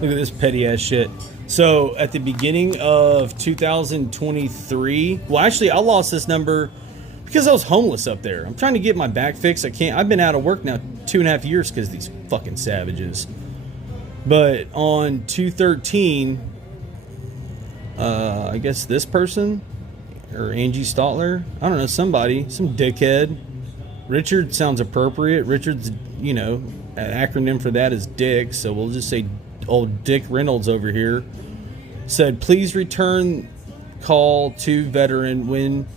Look at this petty ass shit. So at the beginning of 2023, well, actually, I lost this number because I was homeless up there. I'm trying to get my back fixed. I can't. I've been out of work now 2.5 years because these fucking savages. But on 2/13, I guess this person or Angie Stotler, I don't know, somebody, some dickhead. Richard sounds appropriate. Richard's, you know, an acronym for that is Dick, so we'll just say old Dick Reynolds over here. Said, please return call to veteran when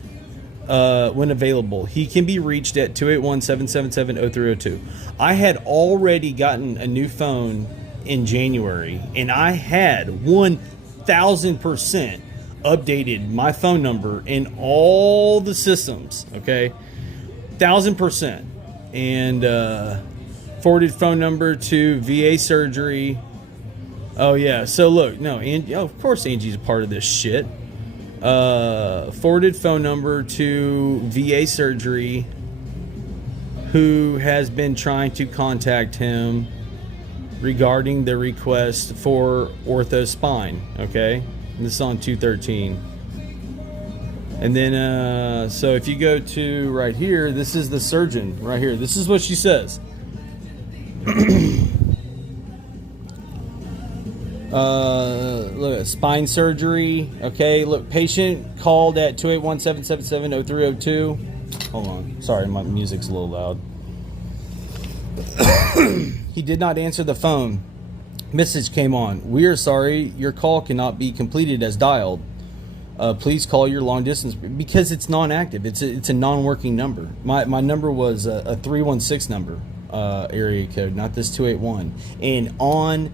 available. He can be reached at 281-777-0302. I had already gotten a new phone in January, and I had 1,000% updated my phone number in all the systems, okay? 1,000%. And forwarded phone number to VA surgery. Oh, yeah. So, look, no, of course Angie's a part of this shit. Forwarded phone number to VA surgery, who has been trying to contact him regarding the request for ortho spine, okay? This is on 2/13. And then, so if you go to right here, this is the surgeon right here. This is what she says. Look, spine surgery. Okay, look, patient called at 281-777-0302. Hold on. Sorry, my music's a little loud. He did not answer the phone. Message came on. We are sorry, your call cannot be completed as dialed. Please call your long distance, because it's non-active. It's a non-working number. My number was a 316 number, area code, not this 281. And on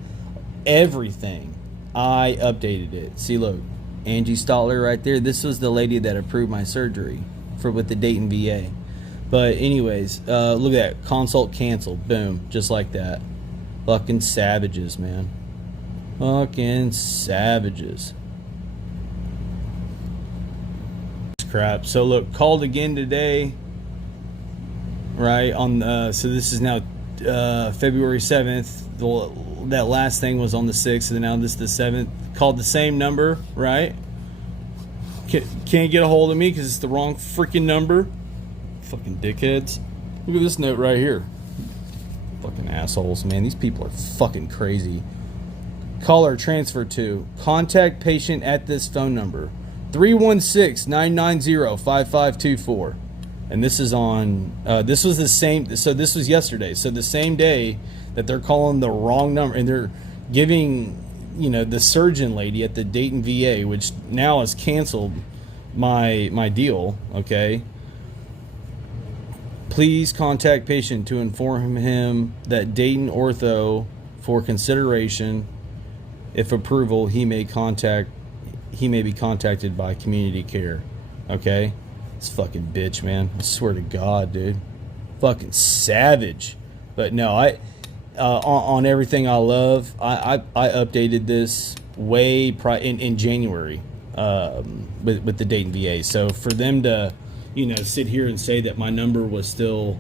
everything, I updated it. See, look, Angie Stotler right there. This was the lady that approved my surgery with the Dayton VA. But anyways, look at that. Consult canceled. Boom. Just like that. Fucking savages, man. Fucking savages. Crap. So look, called again today. Right on. So this is now February 7th. That last thing was on the 6th, and now this is the 7th. Called the same number, right? Can't get a hold of me because it's the wrong freaking number. Fucking dickheads. Look at this note right here. Fucking assholes, man. These people are fucking crazy. Caller transfer to. Contact patient at this phone number. 316-990-5524. And this is on, this was the same, so this was yesterday. So the same day that they're calling the wrong number, and they're giving, you know, the surgeon lady at the Dayton VA, which now has canceled my deal, okay? Please contact patient to inform him that Dayton Ortho, for consideration, if approval, he may be contacted by community care. Okay? This fucking bitch, man. I swear to God, dude. Fucking savage. But no, on everything I love, I updated this way in January with the Dayton VA. So for them to, you know, sit here and say that my number was still,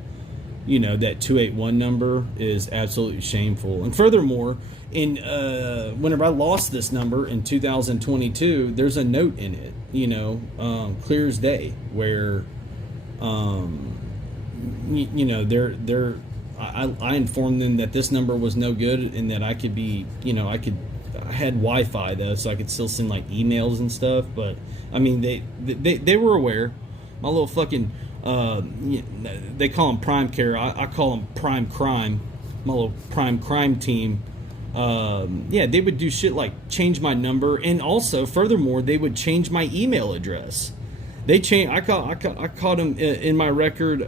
you know, that 281 number is absolutely shameful. And furthermore, whenever I lost this number in 2022, there's a note in it, you know, clear as day, where, you know, I informed them that this number was no good, and that I could be, you know, I had Wi-Fi though, so I could still send like emails and stuff. But I mean, they were aware. My little fucking, they call them Prime Care. I call them Prime Crime. My little Prime Crime team. Yeah, they would do shit like change my number, and also, furthermore, they would change my email address. They I caught them in my record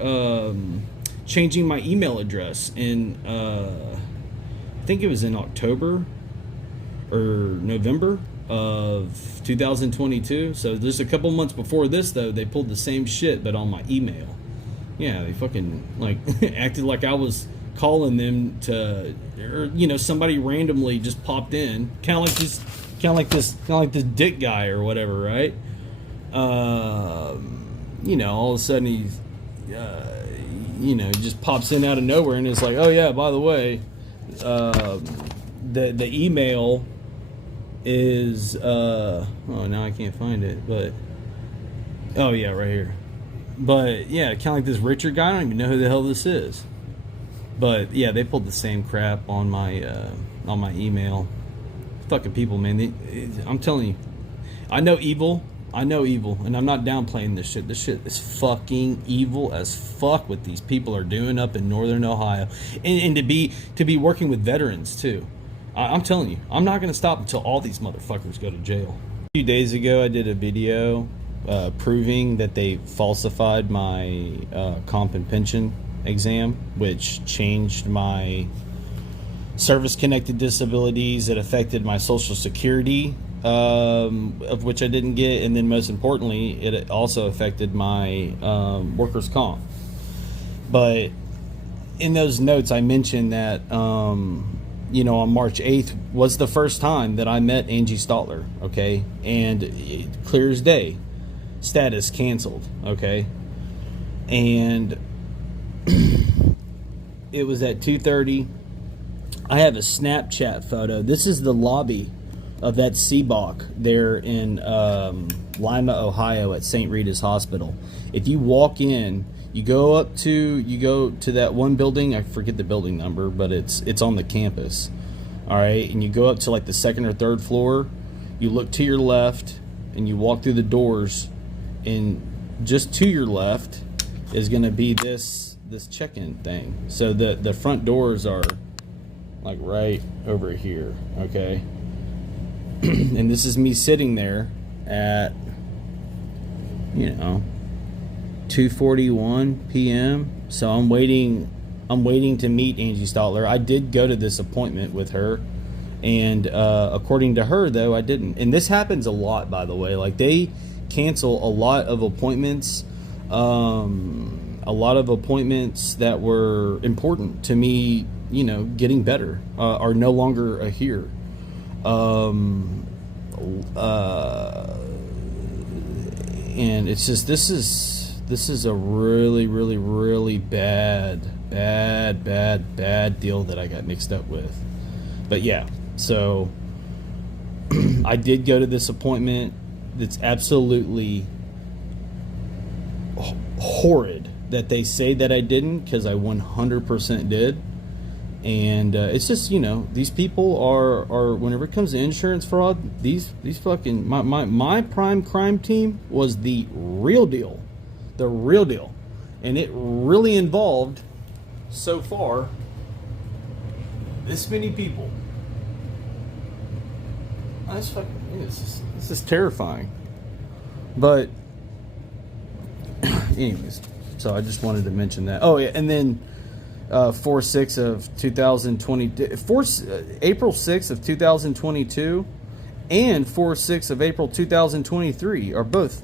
changing my email address in I think it was in October or November of 2022. So there's a couple months before this, though, they pulled the same shit but on my email. Yeah, they fucking like acted like I was calling them to, or, you know, somebody randomly just popped in, kind of like this dick guy or whatever, right? You know, all of a sudden he's you know, just pops in out of nowhere and is like, oh yeah, by the way, the email is oh, now I can't find it, but oh yeah, right here. But yeah, kind of like this Richard guy. I don't even know who the hell this is. But yeah, they pulled the same crap on my email. Fucking people, man. I'm telling you, I know evil, and I'm not downplaying this shit. This shit is fucking evil as fuck what these people are doing up in Northern Ohio, and to be working with veterans too. I'm telling you, I'm not going to stop until all these motherfuckers go to jail. A few days ago, I did a video proving that they falsified my comp and pension exam, which changed my service-connected disabilities. It affected my Social Security, of which I didn't get, and then most importantly, it also affected my workers' comp. But in those notes, I mentioned that on March 8th was the first time that I met Angie Stotler, okay? And clear as day, status canceled, okay? And it was at 2:30. I have a Snapchat photo. This is the lobby of that CBOC there in Lima, Ohio at St. Rita's Hospital. If you walk in, you go to that one building. I forget the building number, but it's on the campus. All right, and you go up to like the second or third floor. You look to your left, and you walk through the doors, and just to your left is going to be this check-in thing. So the front doors are like right over here, okay? And this is me sitting there at 2:41 p.m. So I'm waiting to meet Angie Stotler. I did go to this appointment with her, and according to her, though, I didn't. And this happens a lot, by the way. Like, they cancel a lot of appointments. A lot of appointments that were important to me, getting better, are no longer here. And it's just, this is a really, really, really bad deal that I got mixed up with. But yeah, so I did go to this appointment. That's absolutely horrid that they say that I didn't, because I 100% did. And it's just, these people are whenever it comes to insurance fraud, these fucking, my prime crime team was the real deal. And it really involved, so far, this many people. This is terrifying. But anyways, so I just wanted to mention that. Oh yeah, and then 4/6 of 2020, April 6th of 2022, and 4/6 of April 2023 are both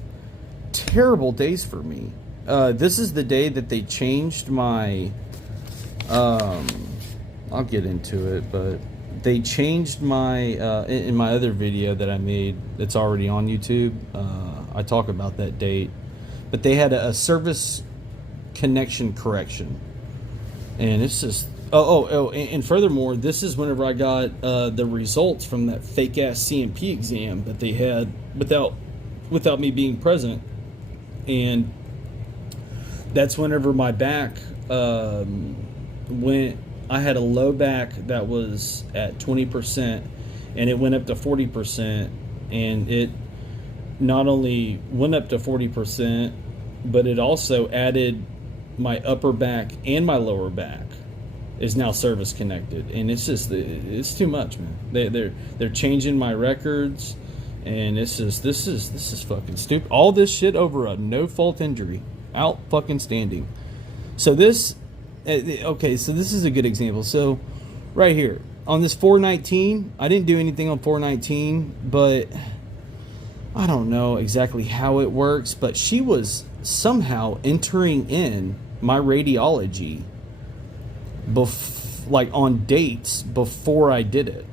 terrible days for me. This is the day that they changed my. I'll get into it, but they changed my in my other video that I made that's already on YouTube. I talk about that date, but they had a service connection correction, and it's just and furthermore, this is whenever I got the results from that fake ass CMP exam that they had without me being present, and that's whenever my back went. I had a low back that was at 20%, and it went up to 40%, and it not only went up to 40%, but it also added my upper back and my lower back is now service connected, and it's just, it's too much, man. They're changing my records, and this is fucking stupid. All this shit over a no fault injury, out fucking standing. So this. Okay, so this is a good example. So right here on this 419, I didn't do anything on 419, but I don't know exactly how it works, but she was somehow entering in my radiology like on dates before I did it.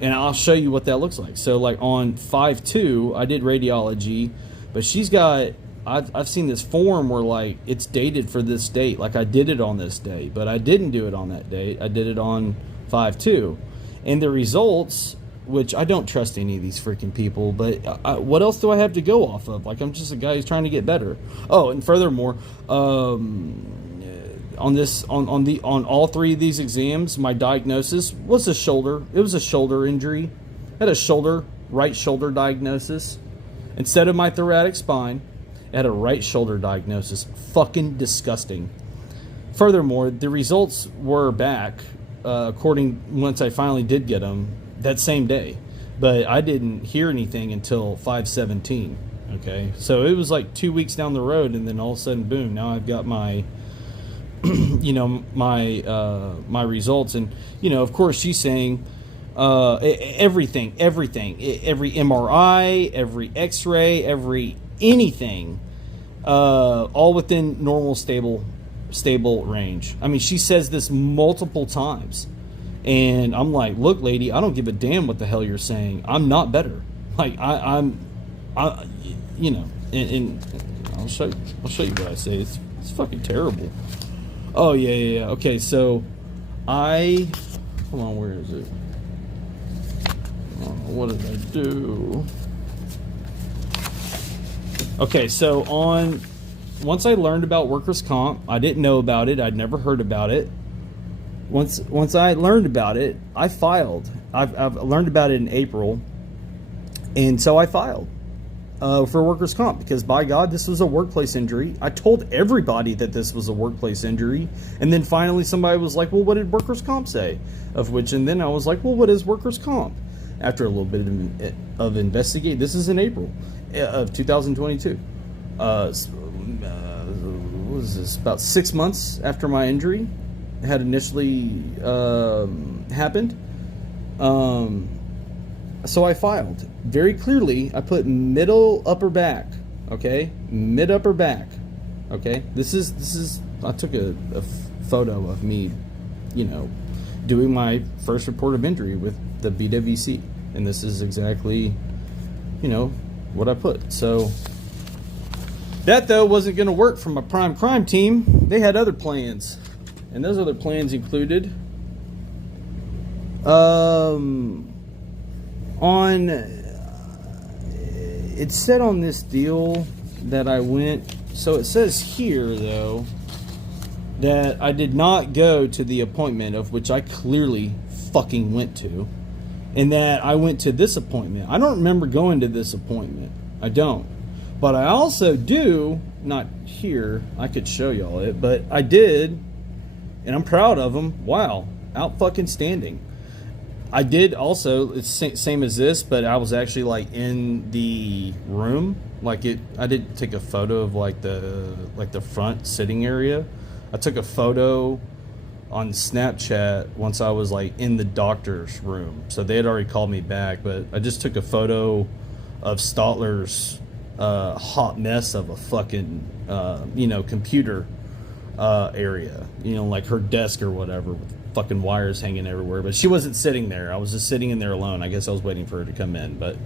And I'll show you what that looks like. So like on 5/2, I did radiology, but she's got, I've seen this form where like it's dated for this date, like I did it on this day, but I didn't do it on that date. I did it on 5/2, And the results, which I don't trust any of these freaking people, but what else do I have to go off of? Like, I'm just a guy who's trying to get better. Oh, and furthermore, on all three of these exams, my diagnosis was a shoulder. It was a shoulder injury. I had a right shoulder diagnosis. Instead of my thoracic spine, I had a right shoulder diagnosis. Fucking disgusting. Furthermore, the results were back, once I finally did get them, that same day. But I didn't hear anything until 5/17. Okay, so it was like 2 weeks down the road, and then all of a sudden, boom! Now I've got my, my results, and of course she's saying everything, every MRI, every X-ray, every anything, all within normal stable range. I mean, she says this multiple times. And I'm like, look, lady, I don't give a damn what the hell you're saying. I'm not better. Like, and I'll show you what I say. It's fucking terrible. Oh, yeah. Okay, so hold on, where is it? What did I do? Okay, so once I learned about workers' comp, I didn't know about it. I'd never heard about it. Once I learned about it, I filed. I've learned about it in April, and so I filed for workers' comp, because by God, this was a workplace injury. I told everybody that this was a workplace injury, and then finally somebody was like, well, what did workers' comp say? And then I was like, well, what is workers' comp? After a little bit of investigate, this is in April of 2022. What was this? About 6 months after my injury had initially happened. So I filed. Very clearly, I put middle upper back. Okay? Mid upper back. Okay? This is I took a photo of me, doing my first report of injury with the BWC. And this is exactly, what I put. So that, though, wasn't going to work for my prime crime team. They had other plans. And those other plans included it said on this deal that I went, so it says here, though, that I did not go to the appointment of which I clearly fucking went to, and that I went to this appointment. I don't remember going to this appointment. I don't. But I also do, not here, I could show y'all it, but I did. And I'm proud of them. Wow. Out fucking standing. I did also, it's same as this, but I was actually like in the room. I did take a photo of the front sitting area. I took a photo on Snapchat once I was like in the doctor's room. So they had already called me back, but I just took a photo of Stotler's hot mess of a fucking, computer area, like her desk or whatever, with fucking wires hanging everywhere. But she wasn't sitting there. I was just sitting in there alone. I guess I was waiting for her to come in. But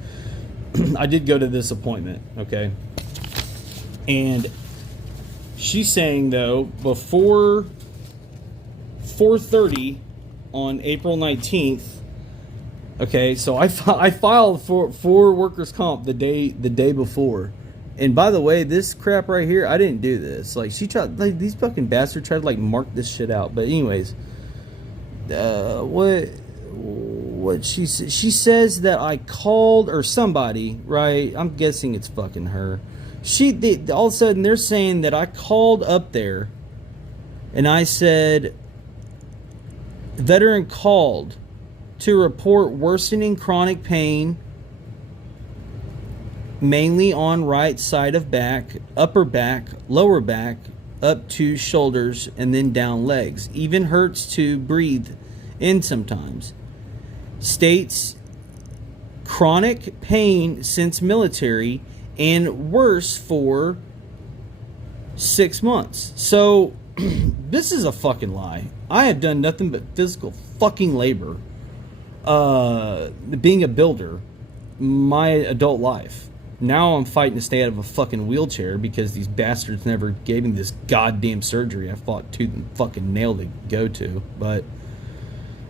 I did go to this appointment, okay? And she's saying, though, before 4:30 on April 19th, okay, so I filed for workers' comp the day before. And by the way, this crap right here, I didn't do this. Like, she tried, these fucking bastards tried to mark this shit out. But anyways, what she says that I called, or somebody, right? I'm guessing it's fucking her. All of a sudden they're saying that I called up there, and I said, veteran called to report worsening chronic pain, mainly on right side of back, upper back, lower back, up to shoulders, and then down legs. Even hurts to breathe in sometimes. States chronic pain since military and worse for 6 months. So this is a fucking lie. I have done nothing but physical fucking labor, being a builder, my adult life. Now I'm fighting to stay out of a fucking wheelchair because these bastards never gave me this goddamn surgery I fought tooth and fucking nail to go to. But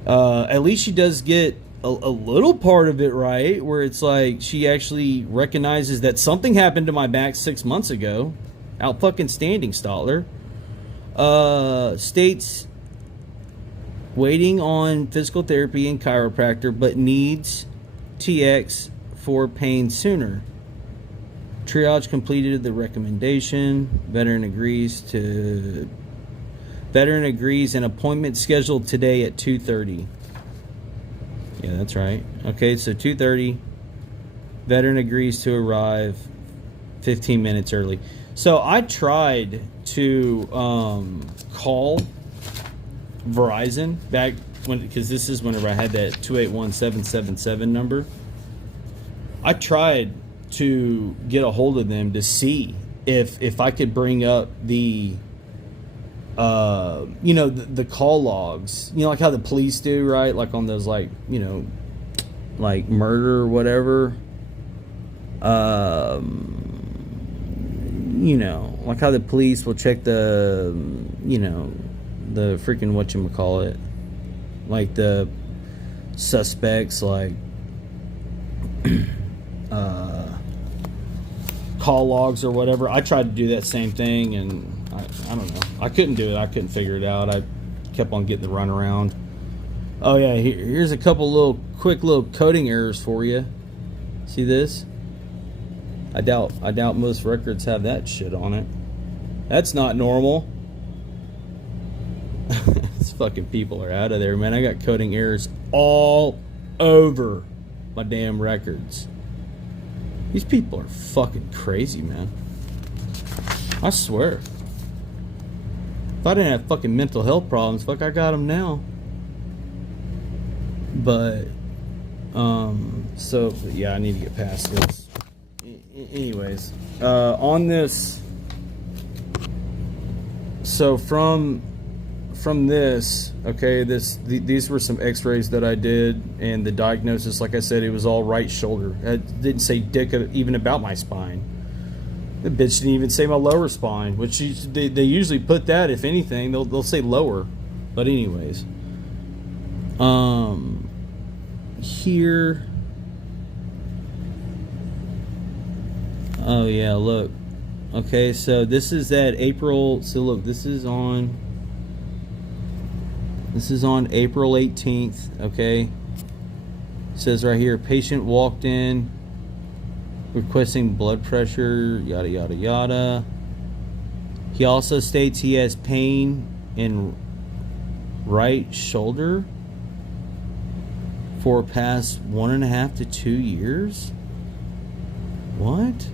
At least she does get a little part of it right, where it's like she actually recognizes that something happened to my back 6 months ago. Out fucking standing, Stotler. States waiting on physical therapy and chiropractor, but needs TX for pain sooner. Triage completed the recommendation. Veteran agrees an appointment scheduled today at 2:30. Yeah, that's right. Okay, so 2:30. Veteran agrees to arrive 15 minutes early. So I tried to call Verizon back when, because this is whenever I had that 281777 number. I tried to get a hold of them to see if I could bring up the the call logs, like how the police do, right? Like on those, like like murder or whatever, like how the police will check the the freaking whatchamacallit, like the suspects, like call logs or whatever. I tried to do that same thing, and I don't know. I couldn't do it. I couldn't figure it out. I kept on getting the runaround. Oh yeah, here's a couple quick little coding errors for you. See this? I doubt most records have that shit on it. That's not normal. These fucking people are out of there, man. I got coding errors all over my damn records. These people are fucking crazy, man. I swear. If I didn't have fucking mental health problems, fuck, I got them now. But, yeah, I need to get past this. Anyways, on this, so from this, okay, these were some x-rays that I did, and the diagnosis, like I said, it was all right shoulder. It didn't say dick even about my spine. The bitch didn't even say my lower spine, which they usually put that, if anything, they'll say lower. But anyways, here, oh yeah, look, okay, so this is that April, so look, this is on April 18th, okay? It says right here, patient walked in requesting blood pressure, yada yada yada. He also states he has pain in right shoulder for past 1.5 to 2 years. What?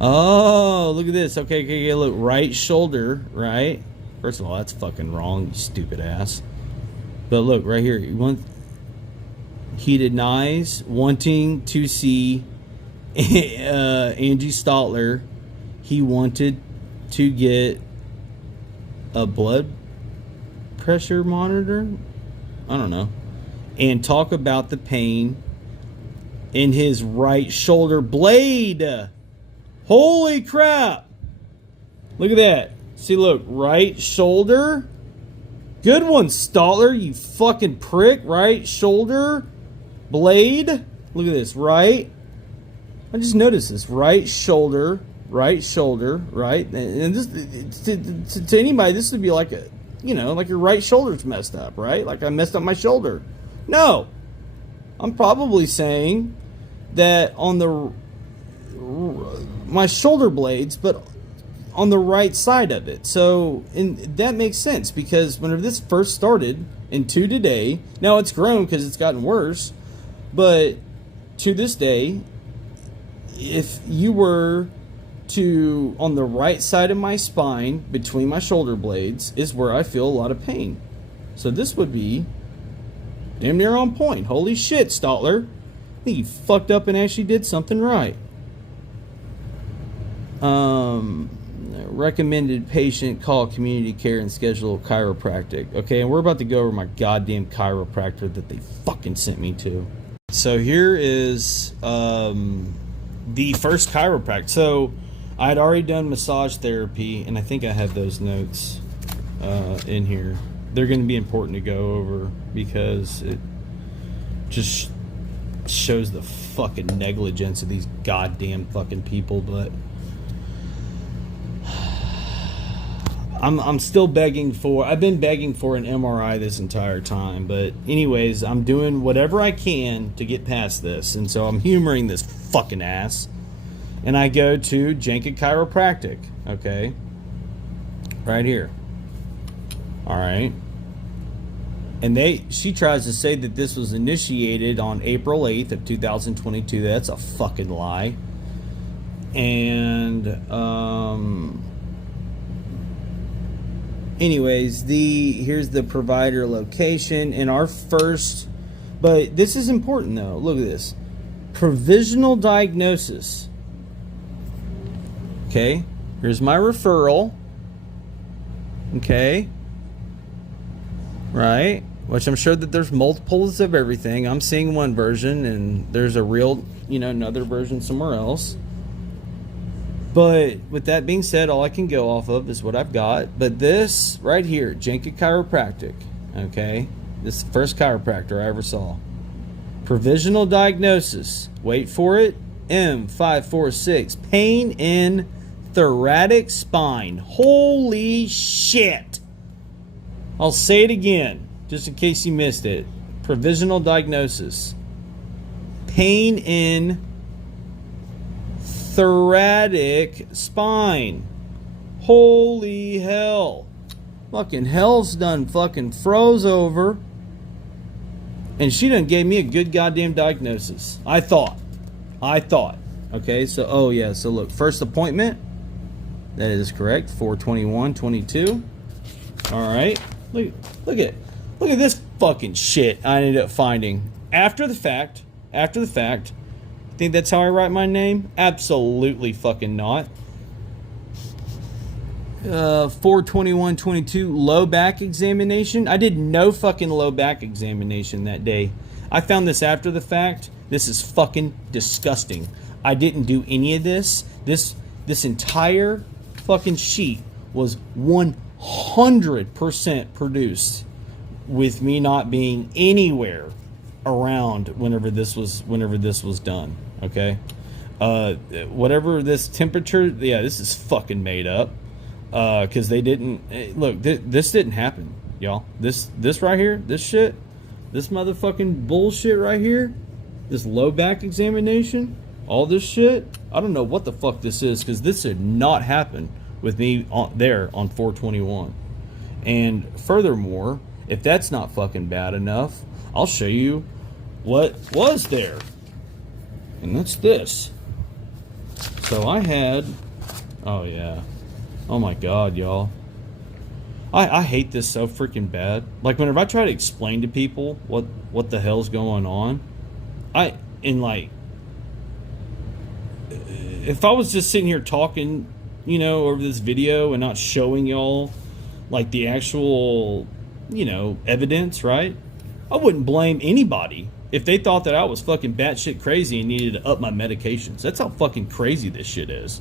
Oh, look at this. Okay, look, right shoulder, right? First of all, that's fucking wrong, you stupid ass. But look, right here, he denies wanting to see Angie Stotler. He wanted to get a blood pressure monitor, I don't know, and talk about the pain in his right shoulder blade. Holy crap! Look at that. See, look, right shoulder. Good one, Stotler, you fucking prick. Right shoulder blade. Look at this, right? I just noticed this. Right shoulder, right? And this, to anybody, this would be like a, like your right shoulder's messed up, right? Like I messed up my shoulder. No. I'm probably saying that on my shoulder blades, but on the right side of it. So, and that makes sense, because whenever this first started, and to today, now it's grown because it's gotten worse, but to this day, if you were to, on the right side of my spine, between my shoulder blades, is where I feel a lot of pain. So this would be damn near on point. Holy shit, Stotler. I think you fucked up and actually did something right. Recommended patient call community care and schedule chiropractic. Okay, and we're about to go over my goddamn chiropractor that they fucking sent me to. So here is the first chiropractor. So I had already done massage therapy, and I think I have those notes in here. they're going to be important to go over because it just shows the fucking negligence of these goddamn fucking people. But I'm still begging for, I've been begging for an MRI this entire time. But anyways, I'm doing whatever I can to get past this. And so I'm humoring this fucking ass. And I go to Jicha Chiropractic, okay? Right here. All right. And she tries to say that this was initiated on April 8th of 2022. That's a fucking lie. And anyways, here's the provider location and our first, but this is important though. Look at this. Provisional diagnosis. Okay, here's my referral. Okay. Right, which I'm sure that there's multiples of everything. I'm seeing one version and there's a real, another version somewhere else. But with that being said, all I can go off of is what I've got. But this right here, Jicha Chiropractic, okay? This is the first chiropractor I ever saw. Provisional diagnosis, wait for it, M546, pain in thoracic spine. Holy shit! I'll say it again, just in case you missed it. Provisional diagnosis. Pain in thoracic spine. Holy hell. Fucking hell's done fucking froze over. And she done gave me a good goddamn diagnosis. I thought. Okay, so, oh yeah, so look, first appointment. That is correct, 4/21/22. Alright. Look at this fucking shit I ended up finding after the fact. Think that's how I write my name? Absolutely fucking not. 4/21/22 low back examination. I did no fucking low back examination that day. I found this after the fact. This is fucking disgusting. I didn't do any of this. This entire fucking sheet was 100% produced with me not being anywhere around whenever this was done. Okay, whatever this temperature, yeah, this is fucking made up. Because they didn't look. This didn't happen, y'all. This right here, this shit, this motherfucking bullshit right here, this low back examination, all this shit. I don't know what the fuck this is, because this did not happen with me there on 4/21. And furthermore, if that's not fucking bad enough, I'll show you what was there. And that's this. So I had, oh yeah, oh my god, y'all, I hate this so freaking bad. Like, whenever I try to explain to people what the hell's going on, if I was just sitting here talking, over this video and not showing y'all like the actual, evidence, right? I wouldn't blame anybody if they thought that I was fucking batshit crazy and needed to up my medications. That's how fucking crazy this shit is.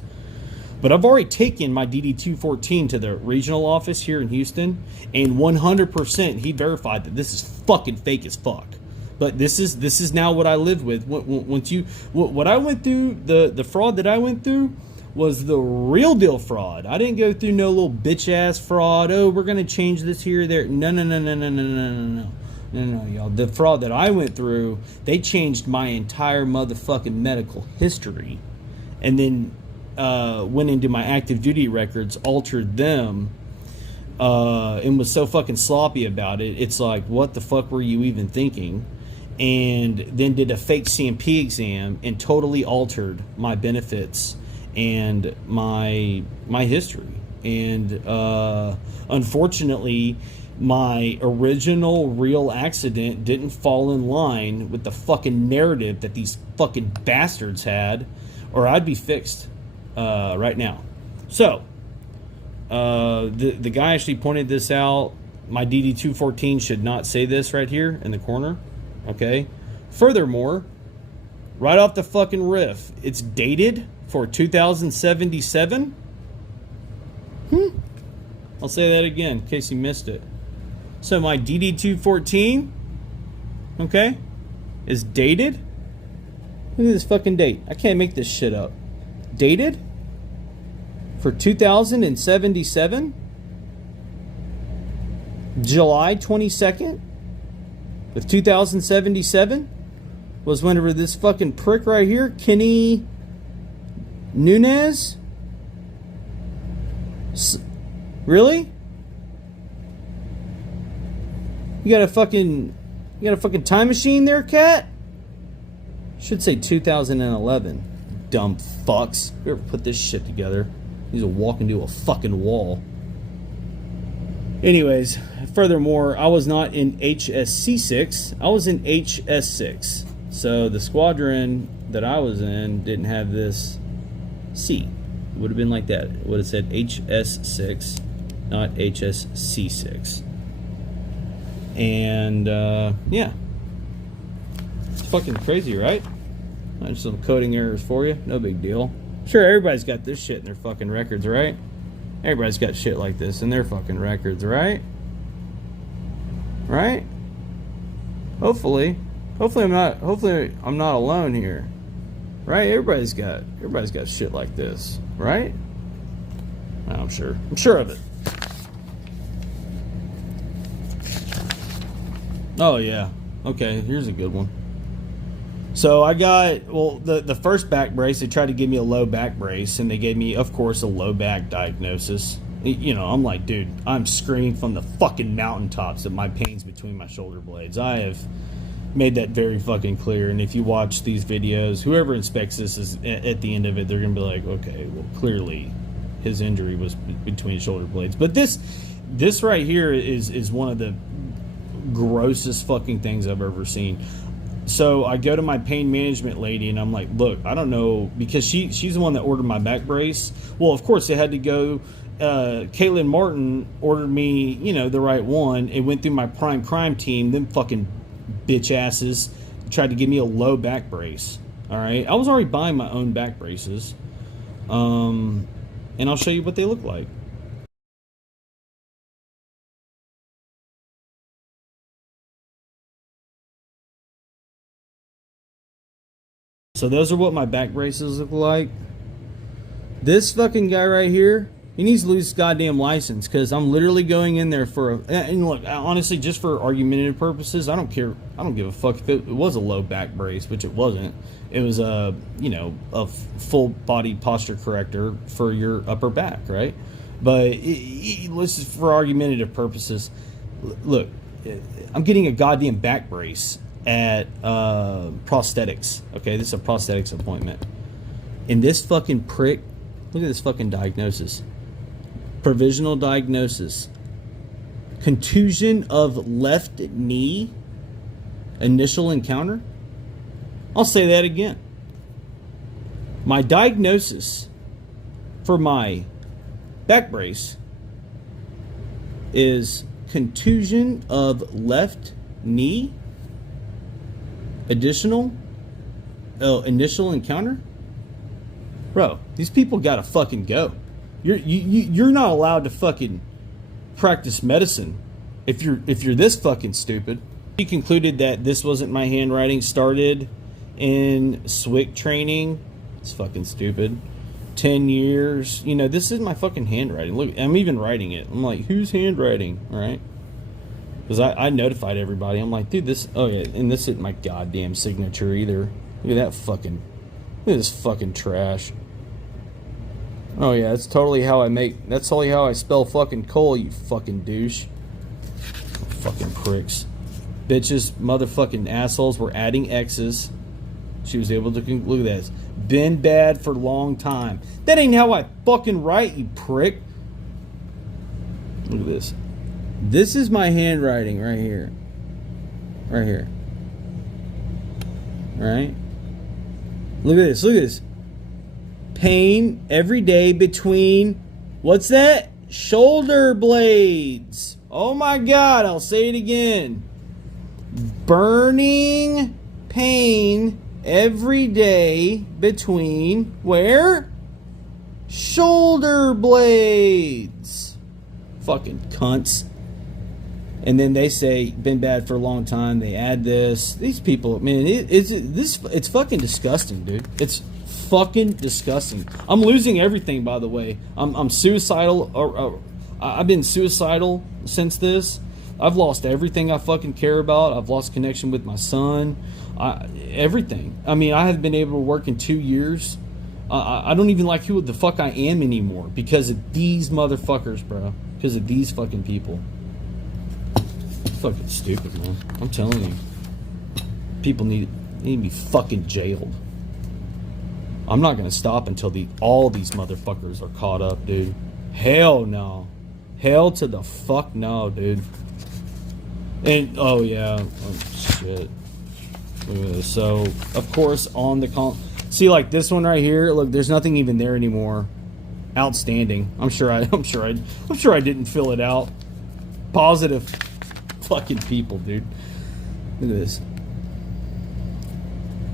But I've already taken my DD-214 to the regional office here in Houston, and 100% he verified that this is fucking fake as fuck. But this is now what I live with. What I went through, the fraud that I went through was the real deal fraud. I didn't go through no little bitch ass fraud. Oh, we're gonna change this here or there. No, y'all. The fraud that I went through, they changed my entire motherfucking medical history, and then went into my active duty records, altered them, and was so fucking sloppy about it. It's like, what the fuck were you even thinking? And then did a fake CMP exam and totally altered my benefits and my history. And unfortunately, my original real accident didn't fall in line with the fucking narrative that these fucking bastards had, or I'd be fixed right now. So the guy actually pointed this out. My DD-214 should not say this right here in the corner. Okay. Furthermore, right off the fucking riff, it's dated for 2077. I'll say that again in case you missed it. So my DD214, okay, is dated. Look at this fucking date. I can't make this shit up. Dated for 2077, July 22nd of 2077 was whenever this fucking prick right here, Kenny Nunez. Really? You got a fucking time machine there, cat? Should say 2011. Dumb fucks. Whoever put this shit together needs to walk into a fucking wall. Anyways, furthermore, I was not in HSC6. I was in HS6. So the squadron that I was in didn't have this C. It would have been like that. It would have said HS6, not HSC6. And, yeah. It's fucking crazy, right? Just some coding errors for you. No big deal. Sure, everybody's got this shit in their fucking records, right? Everybody's got shit like this in their fucking records, right? Right? Hopefully I'm not alone here. Right? Everybody's got shit like this, right? I'm sure of it. Oh yeah. Okay, here's a good one. So I got, well, the first back brace, they tried to give me a low back brace, and they gave me, of course, a low back diagnosis. You know, I'm like, dude, I'm screaming from the fucking mountaintops that my pain's between my shoulder blades. I have made that very fucking clear, and if you watch these videos, whoever inspects this is at the end of it, they're gonna be like, okay, well, clearly his injury was between his shoulder blades. But this right here is one of the grossest fucking things I've ever seen. So I go to my pain management lady and I'm like, look, I don't know, because she's the one that ordered my back brace. Well, of course, it had to go. Kaitlin Martin ordered me, you know, the right one. It went through my prime crime team. Them fucking bitch asses tried to give me a low back brace. All right, I was already buying my own back braces, and I'll show you what they look like. So those are what my back braces look like. This fucking guy right here, he needs to lose his goddamn license, because I'm literally going in there for a, and look, honestly, just for argumentative purposes, I don't care. I don't give a fuck if it was a low back brace, which it wasn't. It was a, you know, a full body posture corrector for your upper back, right? But let's just, for argumentative purposes, look, I'm getting a goddamn back brace at prosthetics. Okay, this is a prosthetics appointment, and this fucking prick, look at this fucking diagnosis. Provisional diagnosis: contusion of left knee, initial encounter. I'll say that again. My diagnosis for my back brace is contusion of left knee, initial encounter. Bro, these people gotta fucking go. You're not allowed to fucking practice medicine if you're this fucking stupid. He concluded that this wasn't my handwriting. Started in SWIC training. It's fucking stupid. 10 years. You know, this is my fucking handwriting. Look, I'm even writing it. I'm like, whose handwriting? All right. Because I notified everybody. I'm like, dude, this, oh yeah, and this isn't my goddamn signature either. Look at that fucking, look at this fucking trash. Oh yeah, that's totally how I spell fucking coal, you fucking douche. Fucking pricks. Bitches, motherfucking assholes were adding X's. She was able to look at this. Been bad for a long time. That ain't how I fucking write, you prick. Look at this. This is my handwriting right here. Right here. Alright? Look at this. Look at this. Pain every day between, what's that? Shoulder blades. Oh my God, I'll say it again. Burning pain every day between where? Shoulder blades. Fucking cunts. And then they say been bad for a long time. They add this. These people, man, it's fucking disgusting, dude. It's fucking disgusting. I'm losing everything, by the way. I'm suicidal. I've been suicidal since this. I've lost everything I fucking care about. I've lost connection with my son. Everything. I mean, I haven't been able to work in 2 years. I don't even like who the fuck I am anymore because of these motherfuckers, bro. Because of these fucking people. Fucking stupid, man. I'm telling you. People need to be fucking jailed. I'm not gonna stop until all these motherfuckers are caught up, dude. Hell no. Hell to the fuck no, dude. And oh yeah, oh shit. Look at this. So of course on the see, like this one right here. Look, there's nothing even there anymore. Outstanding. I'm sure I didn't fill it out. Positive. Fucking people, dude. Look at this.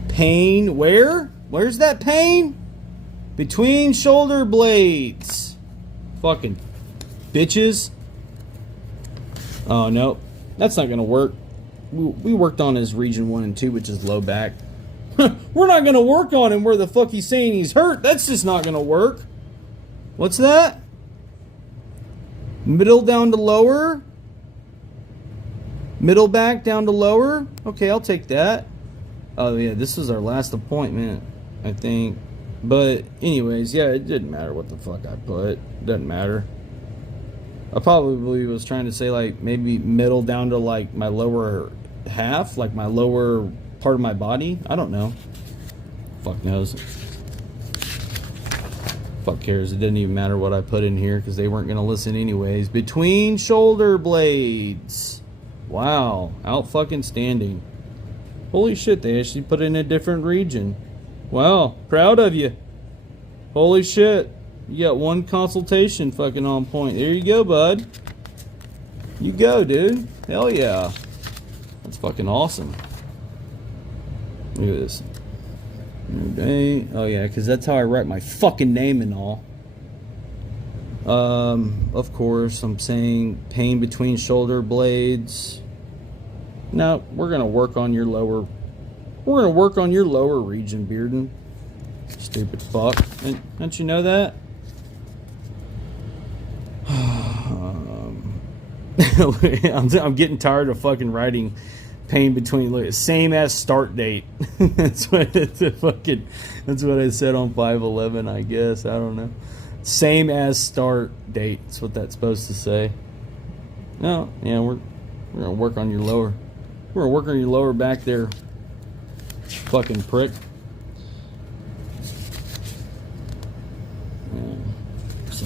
Pain. Where? Where's that pain? Between shoulder blades. Fucking bitches. Oh no, that's not gonna work. We worked on his region 1 and 2, which is low back. We're not gonna work on him where the fuck he's saying he's hurt. That's just not gonna work. What's that? Middle down to lower. Middle back down to lower. Okay, I'll take that. Oh yeah, this was our last appointment, I think. But anyways, yeah, it didn't matter what the fuck I put. Doesn't matter. I probably was trying to say like maybe middle down to like my lower half, like my lower part of my body. I don't know. Fuck knows. Fuck cares. It didn't even matter what I put in here because they weren't gonna listen anyways. Between shoulder blades. Wow, out fucking standing. Holy shit, they actually put it in a different region. Wow, proud of you. Holy shit. You got one consultation fucking on point. There you go, bud. You go, dude. Hell yeah. That's fucking awesome. Look at this. Okay. Oh yeah, because that's how I write my fucking name and all. Of course, I'm saying pain between shoulder blades. No, we're gonna work on your lower. We're gonna work on your lower region, Bearden. Stupid fuck. Don't you know that? I'm getting tired of fucking writing pain between. Look, same as start date. That's what I said on 511. I guess I don't know. Same as start date. That's what that's supposed to say. No, yeah, we're gonna work on your lower. We're gonna work on your lower back there. Fucking prick. Yeah. So,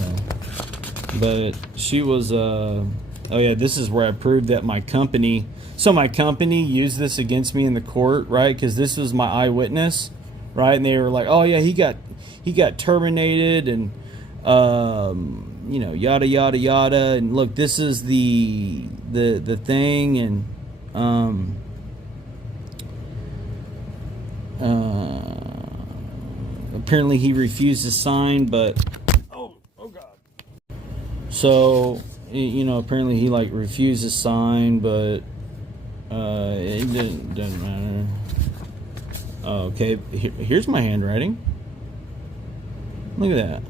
but she was. Oh yeah, this is where I proved that my company. So my company used this against me in the court, right? Because this was my eyewitness, right? And they were like, "Oh yeah, he got terminated and." You know, yada yada yada, and look, this is the thing, and apparently he refused to sign, but oh god. So you know, apparently he like refused to sign, but it didn't matter. Oh, okay, here's my handwriting. Look at that.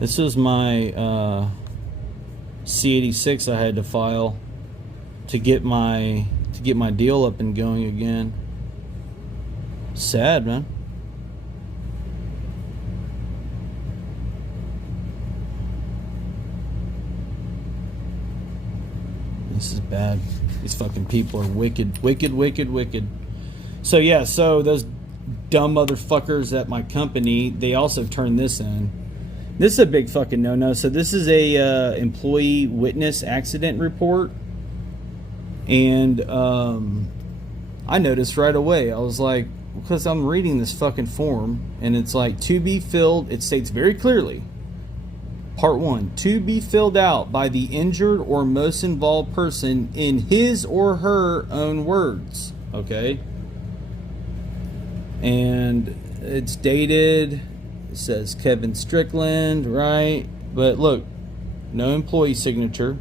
This is my C86 I had to file to get my deal up and going again. Sad, man. This is bad. These fucking people are wicked, wicked, wicked, wicked. So yeah, so those dumb motherfuckers at my company, they also turned this in. This is a big fucking no-no. So this is a employee witness accident report. And I noticed right away. I was like, because I'm reading this fucking form, and it's like, to be filled, it states very clearly, Part 1, to be filled out by the injured or most involved person in his or her own words. Okay? And it's dated... It says Kevin Strickland, right? But look, no employee signature.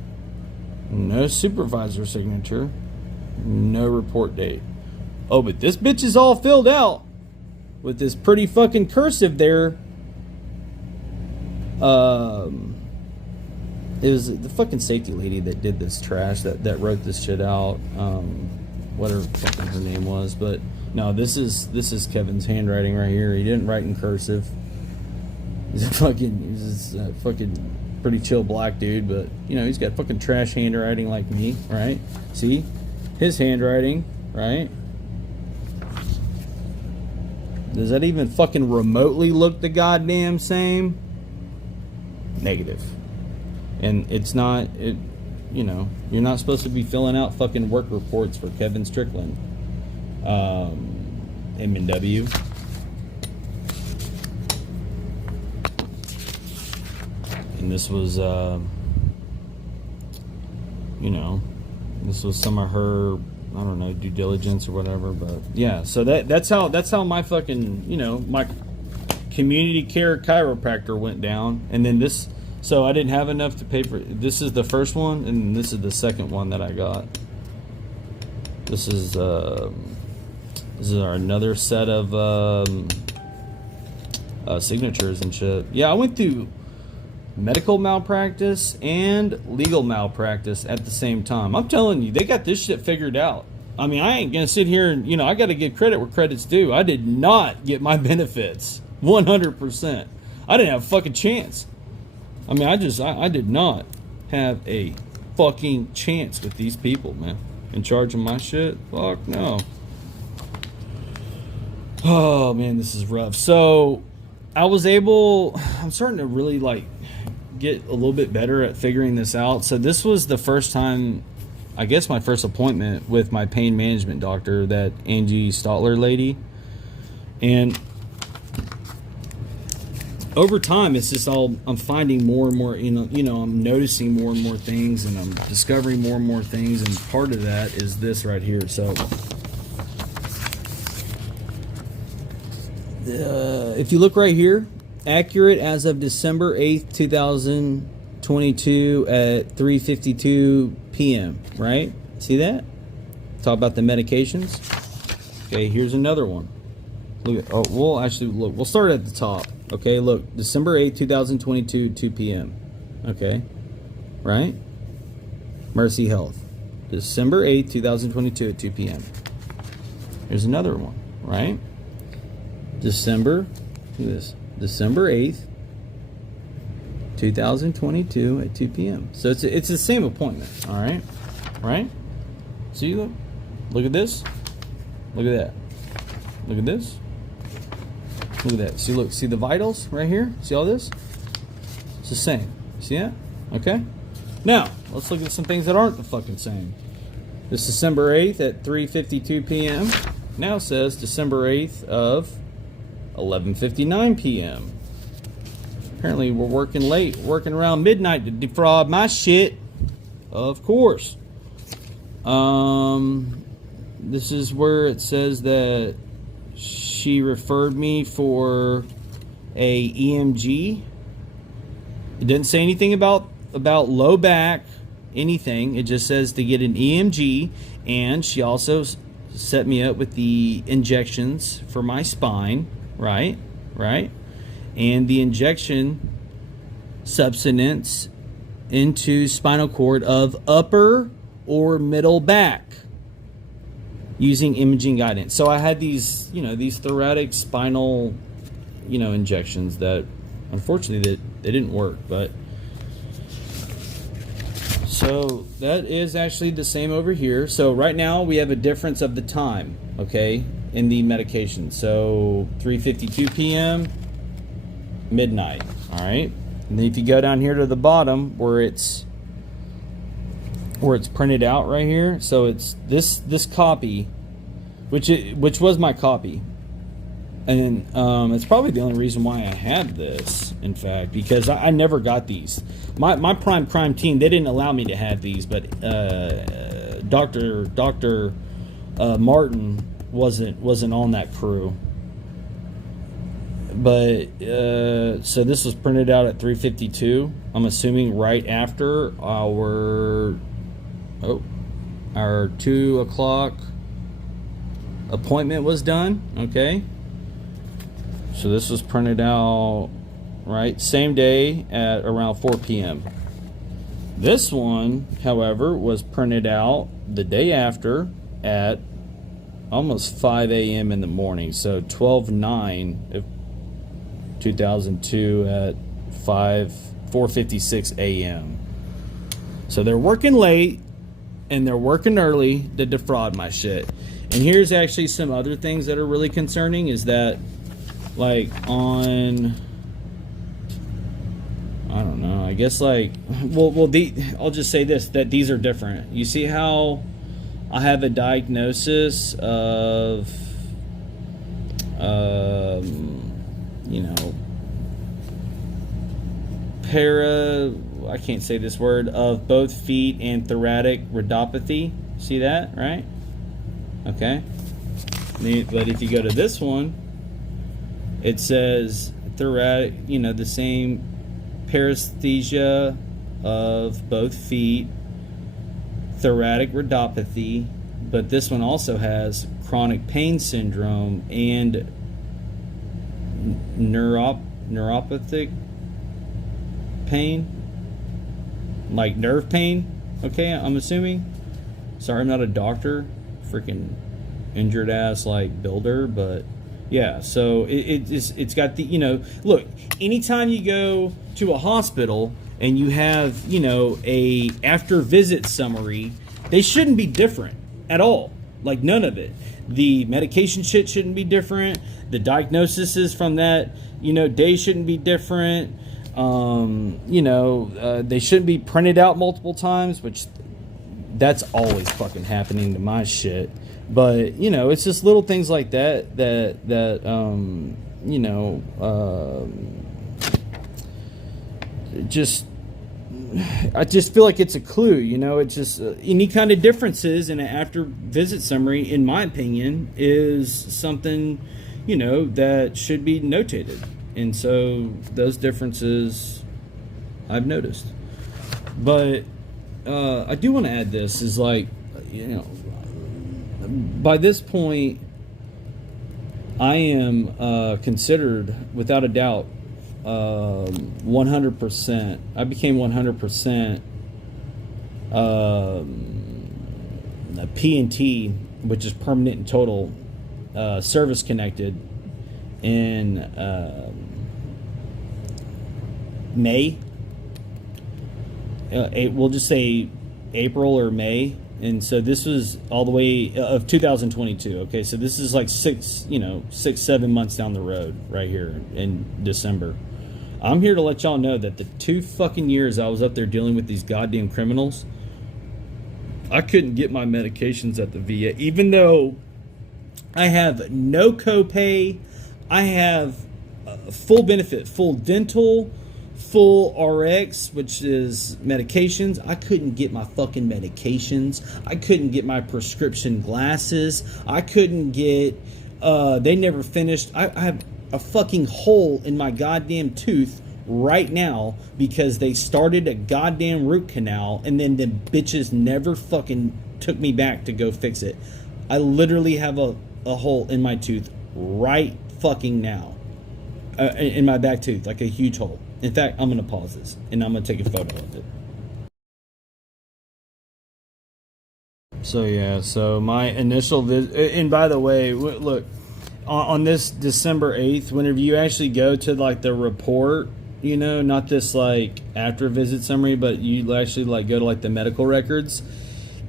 No supervisor signature. No report date. Oh, but this bitch is all filled out with this pretty fucking cursive there. It was the fucking safety lady that did this trash, that wrote this shit out. Whatever fucking her name was, but no, this is Kevin's handwriting right here. He didn't write in cursive. He's a fucking pretty chill black dude, but you know, he's got fucking trash handwriting like me, right? See? His handwriting, right? Does that even fucking remotely look the goddamn same? Negative. And it's not, you know, you're not supposed to be filling out fucking work reports for Kevin Strickland. M&W. And this was, you know, this was some of her, I don't know, due diligence or whatever. But yeah, so that's how my fucking, you know, my community care chiropractor went down. And then this, so I didn't have enough to pay for, this is the first one, and this is the second one that I got. This is our another set of signatures and shit. Yeah, I went through medical malpractice and legal malpractice at the same time. I'm telling you, they got this shit figured out. I mean, I ain't gonna sit here and, you know, I gotta give credit where credit's due. I did not get my benefits 100%. I didn't have a fucking chance. I mean, I did not have a fucking chance with these people, man. In charge of my shit? Fuck no. Oh man, this is rough. So I'm starting to really like get a little bit better at figuring this out. So this was the first time, I guess my first appointment with my pain management doctor, that Angie Stotler lady. And over time, it's just all, I'm finding more and more, you know, I'm noticing more and more things, and I'm discovering more and more things, and part of that is this right here. So if you look right here, accurate as of December 8th, 2022 at 3:52 p.m., right? See that? Talk about the medications. Okay, here's another one. Look at, oh, we'll start at the top. Okay, look, December 8th, 2022, 2 p.m. Okay, right? Mercy Health. December 8th, 2022 at 2 p.m. Here's another one, right? December 8th, 2022 at 2 p.m. So it's the same appointment, all right? Right? See, look at this. Look at that. Look at this. Look at that. See the vitals right here? See all this? It's the same. See that? Okay? Now, let's look at some things that aren't the fucking same. This December 8th at 3:52 p.m. now says December 8th of 11:59 p.m. Apparently we're working late, working around midnight to defraud my shit. Of course. This is where it says that she referred me for a EMG. It didn't say anything about low back, anything. It just says to get an EMG, and she also set me up with the injections for my spine, right? And the injection substance into spinal cord of upper or middle back using imaging guidance. So I had these, these thoracic spinal, injections that unfortunately they didn't work, but so that is actually the same over here. So right now we have a difference of the time, okay, in the medication. So 3:52 p.m. midnight, all right? And then if you go down here to the bottom where it's printed out right here, so it's this copy, which was my copy, and it's probably the only reason why I have this, in fact, because I never got these. My prime crime team, they didn't allow me to have these, but Dr. Martin wasn't on that crew. But so this was printed out at 3:52. I'm assuming right after our Oh, our 2 o'clock appointment was done. Okay. So this was printed out, right, same day at around 4 p.m. This one, however, was printed out the day after at almost 5 a.m. in the morning. So 12/9 of 2002 at 4:56 a.m. So they're working late and they're working early to defraud my shit. And here's actually some other things that are really concerning is that, like, on, I don't know, I guess, like, I'll just say this, that these are different. You see how I have a diagnosis of, you know, I can't say this word, of both feet and thoracic rhodopathy. See that, right? Okay. But if you go to this one, it says thoracic, you know, the same paresthesia of both feet, thoracic rhodopathy, but this one also has chronic pain syndrome and neuropathic pain, like nerve pain. Okay, I'm assuming. Sorry, I'm not a doctor, freaking injured ass like builder, but yeah. So it's got the, you know, look, anytime you go to a hospital and you have, you know, a after visit summary, they shouldn't be different at all. Like, none of it. The medication shit shouldn't be different. The diagnoses from that, you know, day shouldn't be different. You know, they shouldn't be printed out multiple times, which that's always fucking happening to my shit. But, you know, it's just little things like that you know, I just feel like it's a clue, you know. It's just any kind of differences in an after visit summary, in my opinion, is something, you know, that should be notated. And so those differences I've noticed. But I do want to add this is, like, you know, by this point I am considered without a doubt 100%. I became 100% a P&T, which is permanent and total service connected, in May. We'll just say April or May. And so this was all the way of 2022. Okay, so this is like 6-7 months down the road right here in December. I'm here to let y'all know that the 2 fucking years I was up there dealing with these goddamn criminals, I couldn't get my medications at the VA, even though I have no copay. I have full benefit, full dental, full RX, which is medications. I couldn't get my fucking medications. I couldn't get my prescription glasses. I couldn't get, they never finished. I have a fucking hole in my goddamn tooth right now because they started a goddamn root canal and then the bitches never fucking took me back to go fix it. I literally have a hole in my tooth right fucking now, in my back tooth, like a huge hole. In fact, I'm gonna pause this and I'm gonna take a photo of it. So yeah, so my initial visit, and by the way, look, on this December 8th, whenever you actually go to like the report, you know, not this like after visit summary, but you actually like go to like the medical records,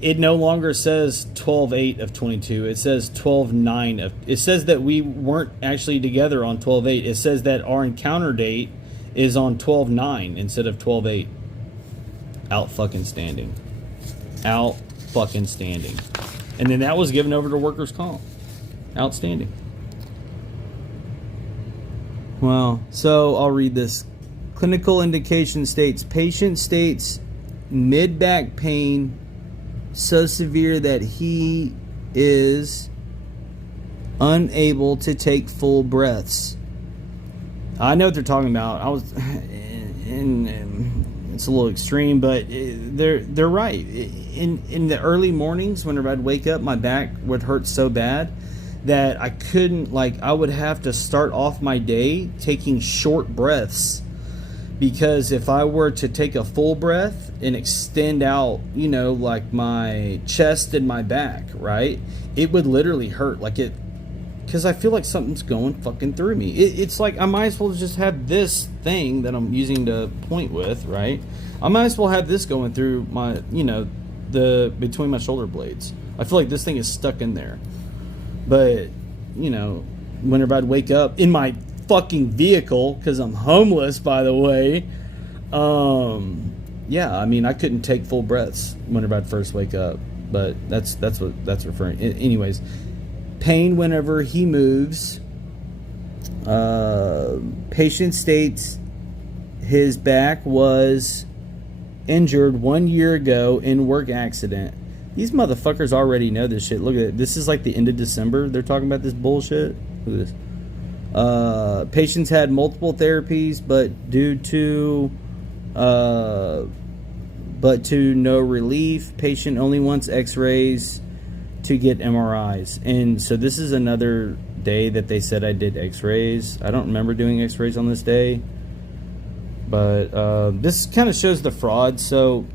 it no longer says 12/8 of 22. It says 12/9 of. It says that we weren't actually together on 12/8. It says that our encounter date is on 12/9 instead of 12/8. Out fucking standing. Out fucking standing. And then that was given over to workers' comp. Outstanding. Well, so I'll read this. Clinical indication states patient states mid-back pain so severe that he is unable to take full breaths. I know what they're talking about. I was, and it's a little extreme, but they're right. In the early mornings, whenever I'd wake up, my back would hurt so bad that I couldn't, like, I would have to start off my day taking short breaths, because if I were to take a full breath and extend out, you know, like my chest and my back, right, it would literally hurt, like it, because I feel like something's going fucking through me. It's like I might as well just have this thing that I'm using to point with, right? I might as well have this going through my, you know, the between my shoulder blades. I feel like this thing is stuck in there. But, you know, whenever I'd wake up in my fucking vehicle, because I'm homeless, by the way, yeah, I mean, I couldn't take full breaths whenever I'd first wake up. But that's what that's referring. Anyways, pain whenever he moves. Patient states his back was injured 1 year ago in work accident. These motherfuckers already know this shit. Look at it. This is like the end of December. They're talking about this bullshit. Look at this. Patients had multiple therapies, but to no relief. Patient only wants x-rays to get MRIs. And so this is another day that they said I did x-rays. I don't remember doing x-rays on this day. But this kind of shows the fraud. So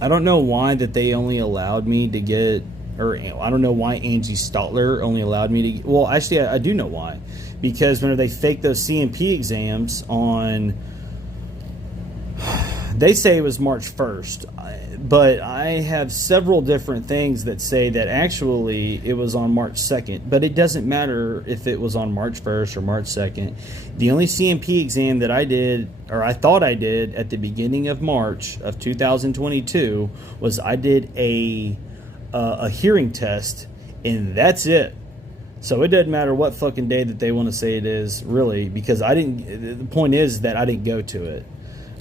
I don't know why that they only allowed me to get, or I don't know why Angie Stotler only allowed me to, well, actually, I do know why. Because whenever they fake those CMP exams on, they say it was March 1st. But I have several different things that say that actually it was on March 2nd. But it doesn't matter if it was on March 1st or March 2nd. The only CMP exam that I did, or I thought I did, at the beginning of March of 2022 was I did a hearing test, and that's it. So it doesn't matter what fucking day that they want to say it is, really, because I didn't. The point is that I didn't go to it.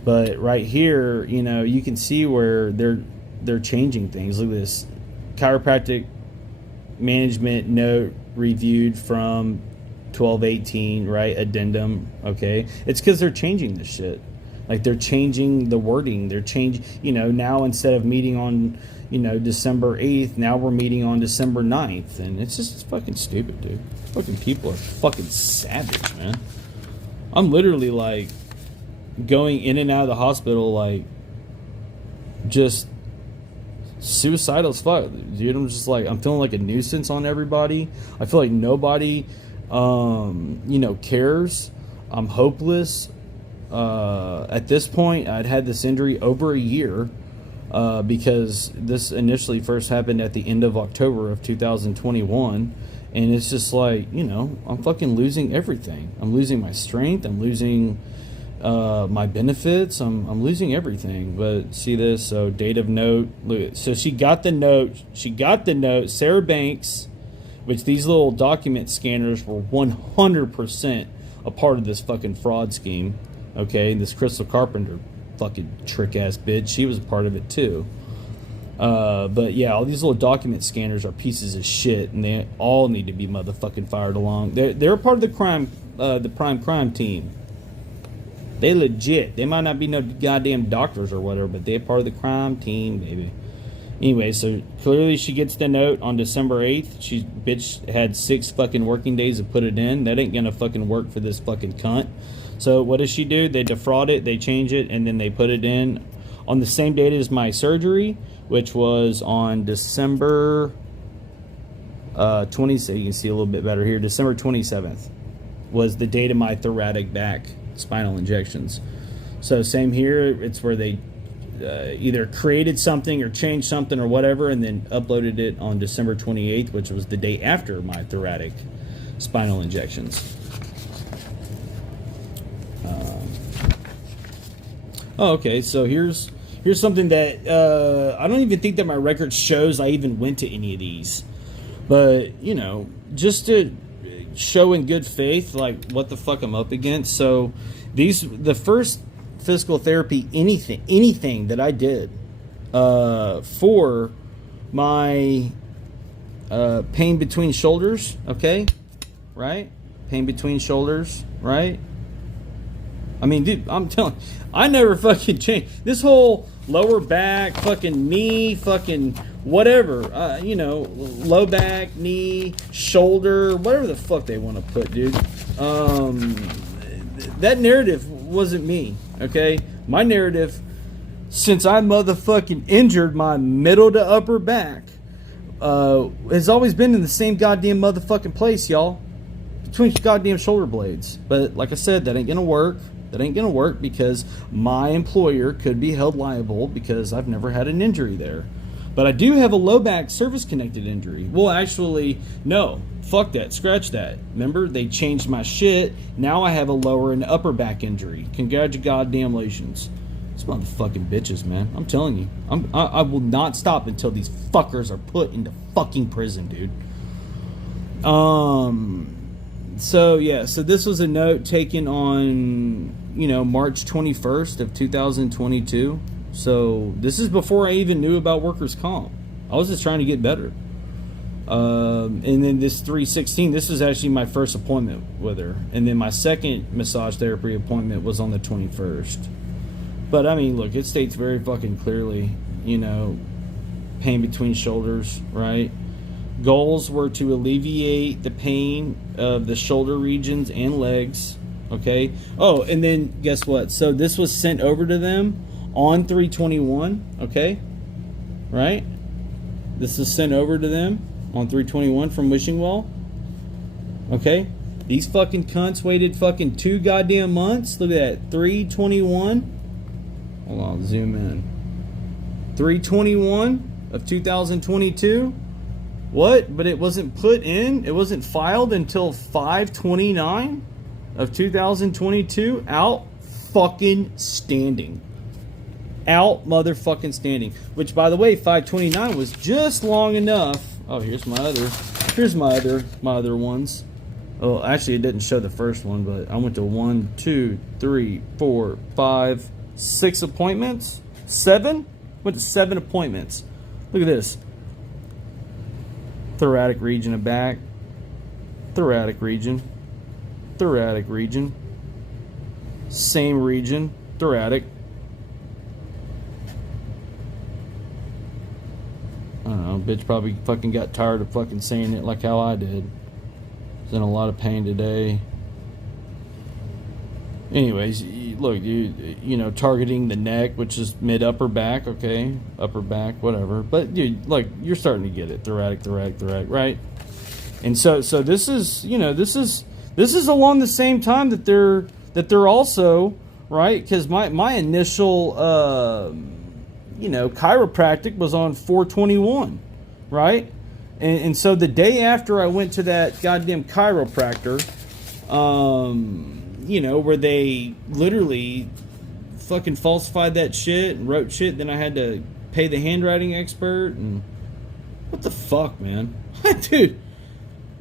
But right here, you know, you can see where they're changing things. Look at this. Chiropractic management note reviewed from 12/18, right? Addendum, okay? It's because they're changing this shit. Like, they're changing the wording. They're changing, you know, now instead of meeting on, you know, December 8th, now we're meeting on December 9th. And it's just fucking stupid, dude. Fucking people are fucking savage, man. I'm literally, like, going in and out of the hospital, like, just suicidal as fuck, dude. I'm just like, I'm feeling like a nuisance on everybody. I feel like nobody, you know, cares. I'm hopeless. At this point, I'd had this injury over a year, because this initially first happened at the end of October of 2021. And it's just like, you know, I'm fucking losing everything. I'm losing my strength. I'm losing my benefits. I'm losing everything. But see this, so date of note, look, so she got the note, Sarah Banks, which these little document scanners were 100% a part of this fucking fraud scheme. Okay, this Crystal Carpenter fucking trick ass bitch, she was a part of it too. But yeah, all these little document scanners are pieces of shit, and they all need to be motherfucking fired along. They're a part of the prime crime team. They legit. They might not be no goddamn doctors or whatever, but they're part of the crime team, baby. Anyway, so clearly she gets the note on December 8th. She, bitch, had 6 fucking working days to put it in. That ain't gonna fucking work for this fucking cunt. So what does she do? They defraud it, they change it, and then they put it in on the same date as my surgery, which was on December 20. So you can see a little bit better here. December 27th was the date of my thoracic back spinal injections. So same here, it's where they either created something or changed something or whatever, and then uploaded it on December 28th, which was the day after my thoracic spinal injections. Okay, so here's something that I don't even think that my record shows I even went to any of these, but you know, just to show in good faith like what the fuck I'm up against. So the first physical therapy anything that I did for my pain between shoulders, okay, right, pain between shoulders, right, I mean, dude, I'm telling, I never fucking changed. This whole lower back, fucking knee, fucking whatever, you know, low back, knee, shoulder, whatever the fuck they want to put, dude. That narrative wasn't me, okay? My narrative, since I motherfucking injured my middle to upper back, has always been in the same goddamn motherfucking place, y'all. Between goddamn shoulder blades. But like I said, that ain't gonna work. That ain't gonna work because my employer could be held liable because I've never had an injury there. But I do have a low back service connected injury. Well, actually, no. Fuck that. Scratch that. Remember, they changed my shit. Now I have a lower and upper back injury. Congratulations. These motherfucking bitches, man. I'm telling you. I will not stop until these fuckers are put into fucking prison, dude. So yeah, so this was a note taken on, you know, March 21st of 2022. So this is before I even knew about workers' comp. I was just trying to get better. And then this 3/16, this was actually my first appointment with her. And then my second massage therapy appointment was on the 21st. But I mean, look, it states very fucking clearly, you know, pain between shoulders, right? Goals were to alleviate the pain of the shoulder regions and legs, okay? Oh, and then guess what? So this was sent over to them on 3/21, okay? Right? This was sent over to them on 3/21 from Wishing Well, okay? These fucking cunts waited fucking 2 goddamn months. Look at that, 3/21. Hold on, zoom in. 3/21 of 2022. What? But it wasn't put in? It wasn't filed until 5/29 of 2022? Out fucking standing. Out motherfucking standing. Which, by the way, 5/29 was just long enough. Oh, here's my other ones. Oh, actually, it didn't show the first one, but I went to 1, 2, 3, 4, 5, 6 appointments. 7? Went to 7 appointments. Look at this. Thoracic region of back, thoracic region, same region, thoracic. I don't know, bitch probably fucking got tired of fucking saying it like how I did. Was in a lot of pain today. Anyways, look, you know, targeting the neck, which is mid upper back, okay, upper back, whatever. But dude, like, you're starting to get it, thoracic, right? And so this is, you know, this is along the same time that they're also right, because my initial, you know, chiropractic was on 4/21, right? And so the day after I went to that goddamn chiropractor, you know, where they literally fucking falsified that shit and wrote shit. Then I had to pay the handwriting expert. And what the fuck, man? Dude,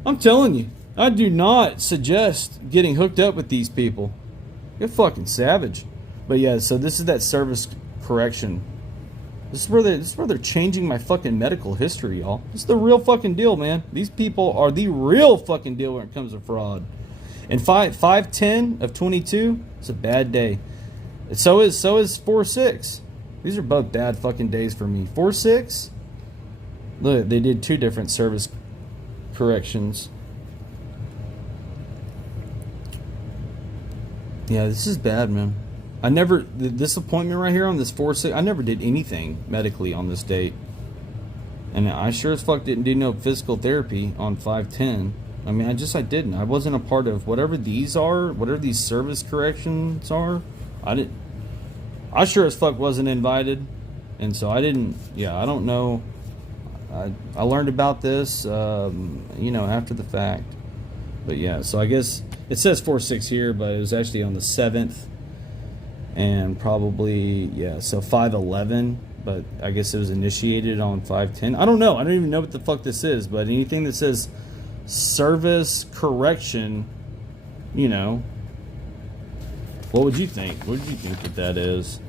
I'm telling you, I do not suggest getting hooked up with these people. You're fucking savage. But yeah, so this is that service correction. This is where they're changing my fucking medical history, y'all. This is the real fucking deal, man. These people are the real fucking deal when it comes to fraud. And 5/10 of 22, it's a bad day. So is 4/6. These are both bad fucking days for me. 4/6. Look, they did 2 different service corrections. Yeah, this is bad, man. This appointment right here on this 4/6, I never did anything medically on this date. And I sure as fuck didn't do no physical therapy on 5/10. I mean, I didn't. I wasn't a part of whatever these are, whatever these service corrections are. I sure as fuck wasn't invited. And so I didn't, I don't know. I learned about this, you know, after the fact. But yeah, so I guess it says 4/6 here, but it was actually on the 7th. And probably, so 5/11. But I guess it was initiated on 5/10. I don't know. I don't even know what the fuck this is. But anything that says service correction, you know, what would you think? What do you think that is?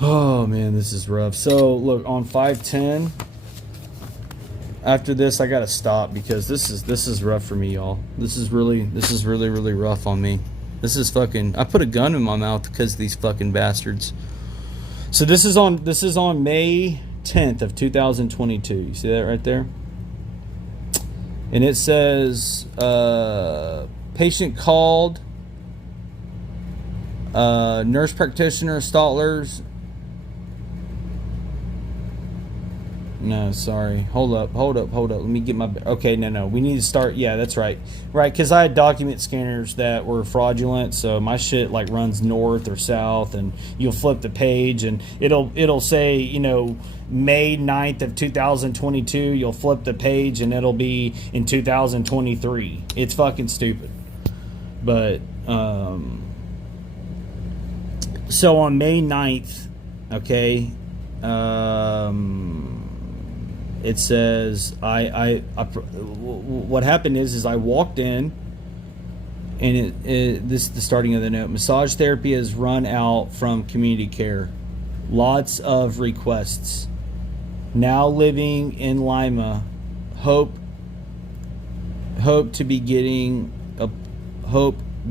Oh man, this is rough. So look, on 5/10, after this I gotta stop because this is rough for me, y'all. This is really rough on me. This is fucking. I put a gun in my mouth because of these fucking bastards. So this is on May 10th of 2022. You see that right there? And it says patient called nurse practitioner Stotler's. No, sorry. Hold up. Let me get my... Okay, no. We need to start... Yeah, that's right. Right, because I had document scanners that were fraudulent, so my shit, like, runs north or south, and you'll flip the page, and it'll say, you know, May 9th of 2022. You'll flip the page, and it'll be in 2023. It's fucking stupid. But, so on May 9th, okay, it says what happened is I walked in, and this is the starting of the note. Massage therapy has run out from community care. Lots of requests. Now living in Lima. Hope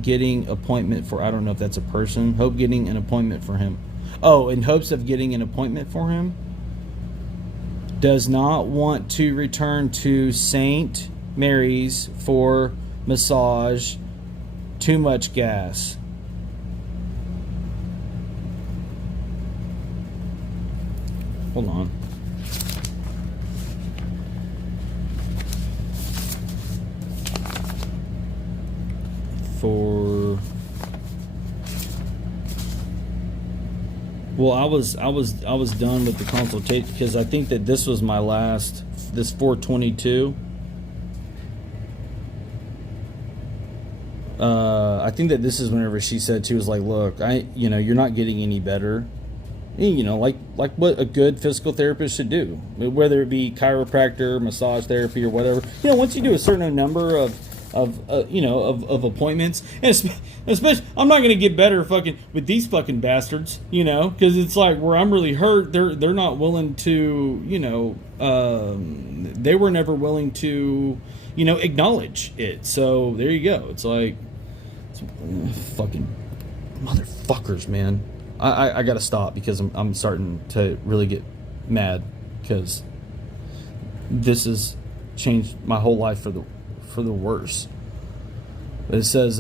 getting appointment for, I don't know if that's a person. Hope getting an appointment for him. Oh, in hopes of getting an appointment for him. Does not want to return to St. Mary's for massage. Too much gas. Hold on. Well, I was done with the consultation because I think that this was my last, this 422. I think that this is whenever she said, she was like, look, you're not getting any better. You know, like what a good physical therapist should do, whether it be chiropractor, massage therapy, or whatever. You know, once you do a certain number of appointments, and especially, I'm not gonna get better fucking with these fucking bastards, you know, because it's like where I'm really hurt, they're not willing to, you know, they were never willing to, you know, acknowledge it. So there you go. It's like fucking motherfuckers, man. I gotta stop because I'm starting to really get mad because this has changed my whole life for the worse. But it says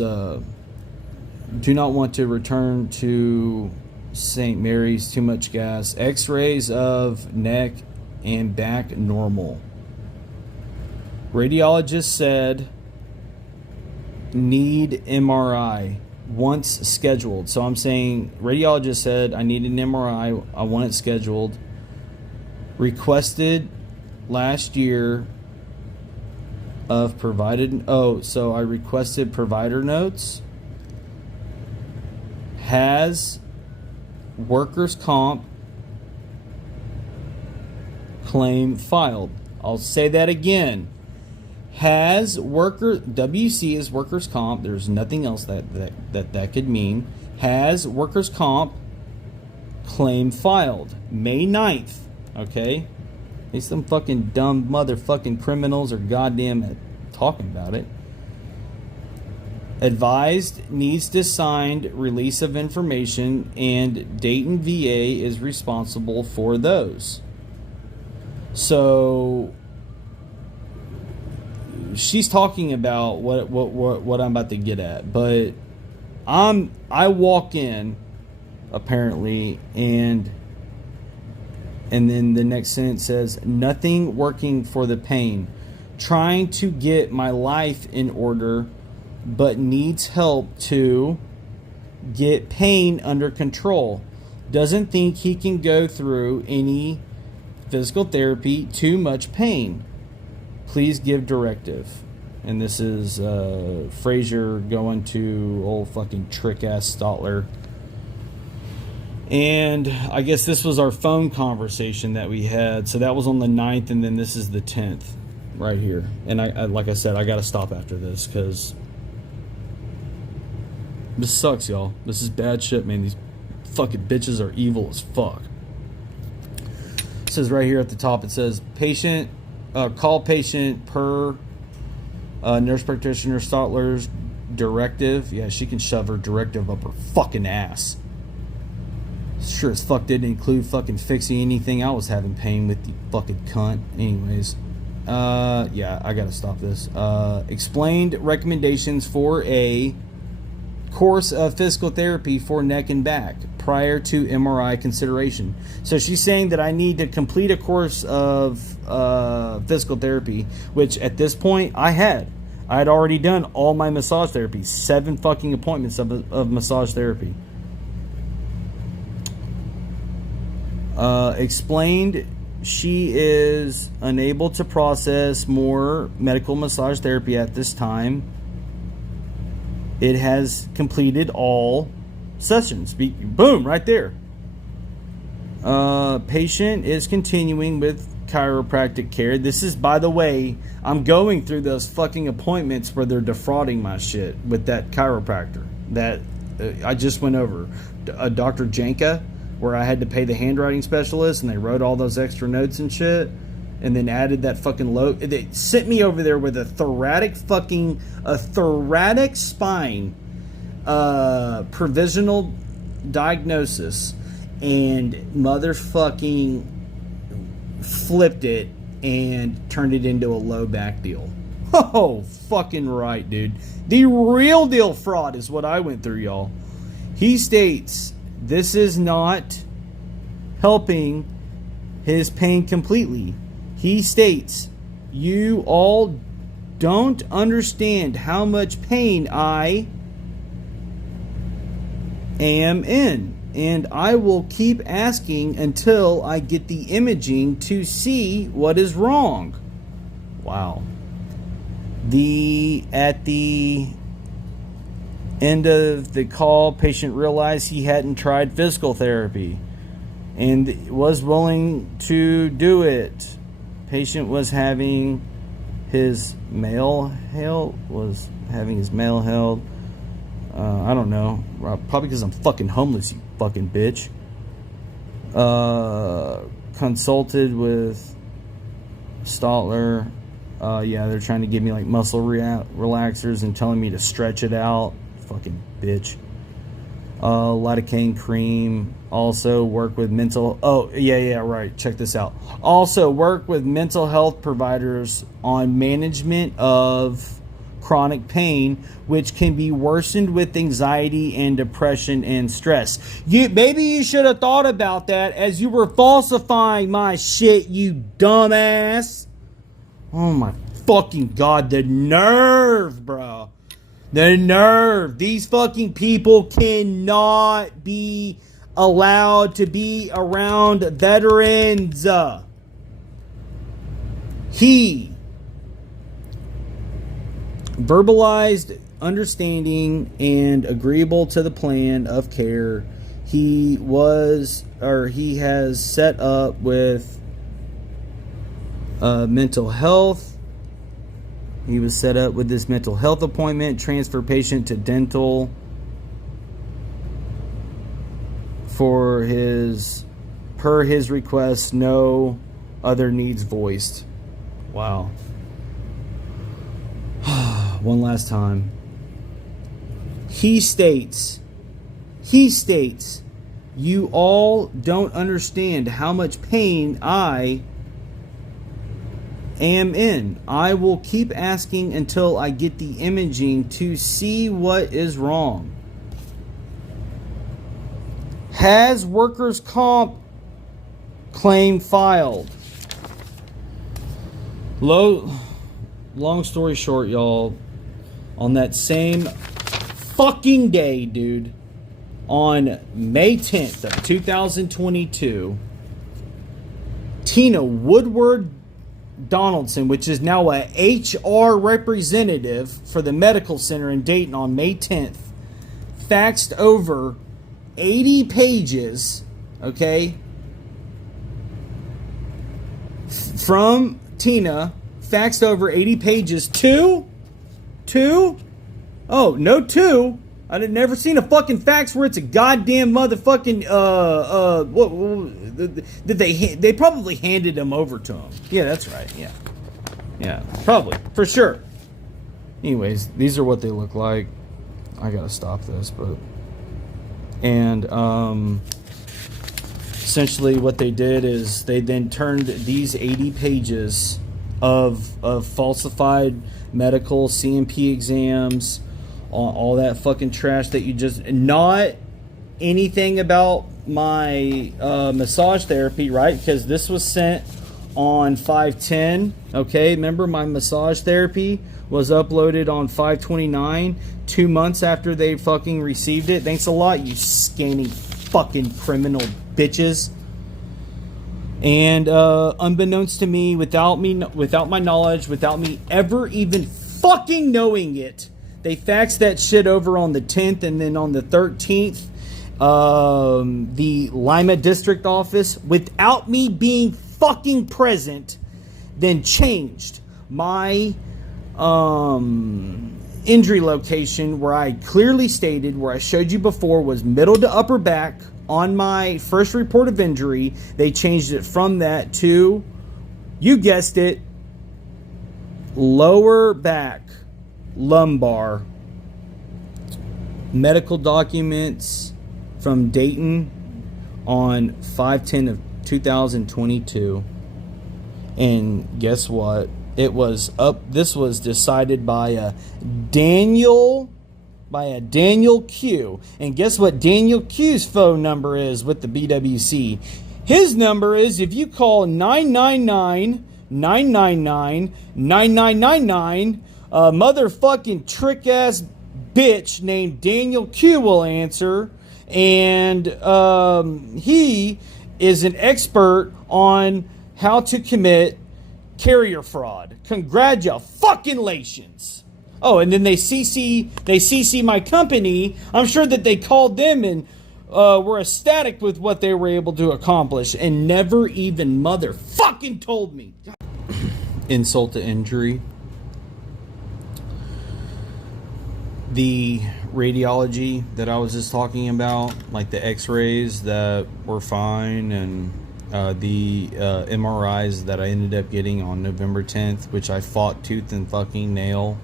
do not want to return to St. Mary's. Too much gas. X-rays of neck and back normal. Radiologist said need MRI once scheduled. So I'm saying radiologist said I need an MRI. I want it scheduled. Requested last year of provided. Oh, so I requested provider notes. Has workers' comp claim filed. I'll say that again. Has WC is workers' comp. There's nothing else that could mean. Has workers' comp claim filed. May 9th. Okay? These some fucking dumb motherfucking criminals are goddamn talking about it. Advised needs to sign release of information, and Dayton VA is responsible for those. So she's talking about what I'm about to get at, but I walk in apparently, and then the next sentence says nothing working for the pain, trying to get my life in order, but needs help to get pain under control. Doesn't think he can go through any physical therapy. Too much pain. Please give directive. And this is Frazier going to old fucking trick ass Stotler. And I guess this was our phone conversation that we had. So that was on the 9th, and then this is the 10th right here. And I like I said, I got to stop after this because this sucks, y'all. This is bad shit, man. These fucking bitches are evil as fuck. It says right here at the top, it says call patient per nurse practitioner Stotler's directive. Yeah, she can shove her directive up her fucking ass. Sure as fuck didn't include fucking fixing anything I was having pain with, the fucking cunt. Anyways, yeah, I gotta stop this. Explained recommendations for a course of physical therapy for neck and back prior to MRI consideration. So she's saying that I need to complete a course of physical therapy, which at this point I had already done all my massage therapy, 7 fucking appointments of massage therapy. Explained she is unable to process more medical massage therapy at this time. It has completed all sessions. Boom, right there. Patient is continuing with chiropractic care. This is, by the way, I'm going through those fucking appointments where they're defrauding my shit with that chiropractor that I just went over. Dr. Jicha, where I had to pay the handwriting specialist and they wrote all those extra notes and shit and then added that fucking load. They sent me over there with a thoracic spine provisional diagnosis and motherfucking flipped it and turned it into a low back deal. Oh, fucking right, dude. The real deal fraud is what I went through, y'all. He states this is not helping his pain completely. He states, you all don't understand how much pain I am in, and I will keep asking until I get the imaging to see what is wrong. Wow. At the end of the call, patient realized he hadn't tried physical therapy and was willing to do it. Patient was having his mail held. I don't know. Probably because I'm fucking homeless, you fucking bitch. Consulted with Stotler. Yeah, they're trying to give me like muscle relaxers and telling me to stretch it out. Fucking bitch. Lidocaine cream. Also work with mental... Oh, yeah, right. Check this out. Also work with mental health providers on management of chronic pain, which can be worsened with anxiety and depression and stress. Maybe you should have thought about that as you were falsifying my shit, you dumbass. Oh my fucking God, the nerve, bro. The nerve. These fucking people cannot be allowed to be around veterans. He verbalized understanding and agreeable to the plan of care. He has set up with mental health. He was set up with this mental health appointment, transfer patient to dental per his request, no other needs voiced. Wow. One last time. He states, you all don't understand how much pain I am in. I will keep asking until I get the imaging to see what is wrong. Has workers' comp claim filed? Long story short, y'all, on that same fucking day, dude, on May 10th of 2022, Tina Woodward Donaldson, which is now a HR representative for the medical center in Dayton, on May 10th, faxed over 80 pages, okay, from Tina, faxed over 80 pages to I had never seen a fucking fax where it's a goddamn motherfucking they probably handed them over to him. Yeah, that's right. Yeah, probably, for sure. Anyways, these are what they look like. I gotta stop this, but... And, essentially what they did is they then turned these 80 pages of falsified medical CMP exams, all that fucking trash that you just... Not anything about my massage therapy, right? Because this was sent on 5/10. Okay, remember my massage therapy was uploaded on 5/29, 2 months after they fucking received it. Thanks a lot, you scamming fucking criminal bitches. And unbeknownst to me, without my knowledge, without me ever even fucking knowing it, they faxed that shit over on the 10th, and then on the 13th, the Lima district office, without me being fucking present, then changed my injury location, where I clearly stated, where I showed you before, was middle to upper back on my first report of injury. They changed it from that to, you guessed it, lower back, lumbar. Medical documents from Dayton on 5/10 of 2022. And guess what? It was up. This was decided by a Daniel Q. And guess what Daniel Q's phone number is with the BWC? His number is, if you call 999-999-9999, a motherfucking trick ass bitch named Daniel Q will answer. And he is an expert on how to commit carrier fraud. Congratulations. Oh, and then they CC my company. I'm sure that they called them and were ecstatic with what they were able to accomplish, and never even motherfucking told me. Insult to injury. The radiology that I was just talking about, like the x-rays that were fine, and the MRIs that I ended up getting on November 10th, which I fought tooth and fucking nail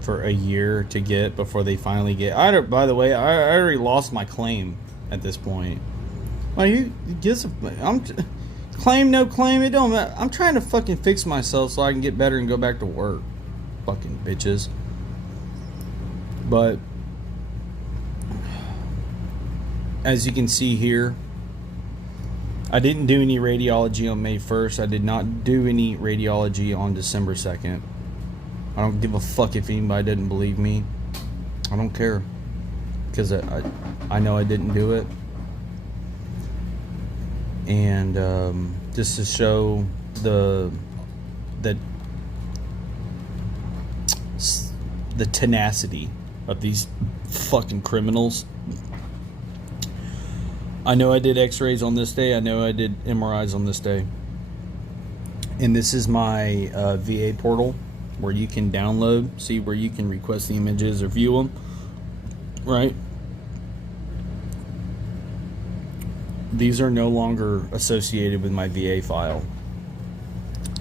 for a year to get before they finally get... by the way, I already lost my claim at this point. Like, claim, no claim, it don't matter. I'm trying to fucking fix myself so I can get better and go back to work. Fucking bitches. But as you can see here, I didn't do any radiology on May 1st. I did not do any radiology on December 2nd. I don't give a fuck if anybody didn't believe me. I don't care. Because I know I didn't do it. And just to show the tenacity of these fucking criminals. I know I did x-rays on this day. I know I did MRIs on this day. And this is my VA portal, where you can download, see where you can request the images or view them, right? These are no longer associated with my VA file.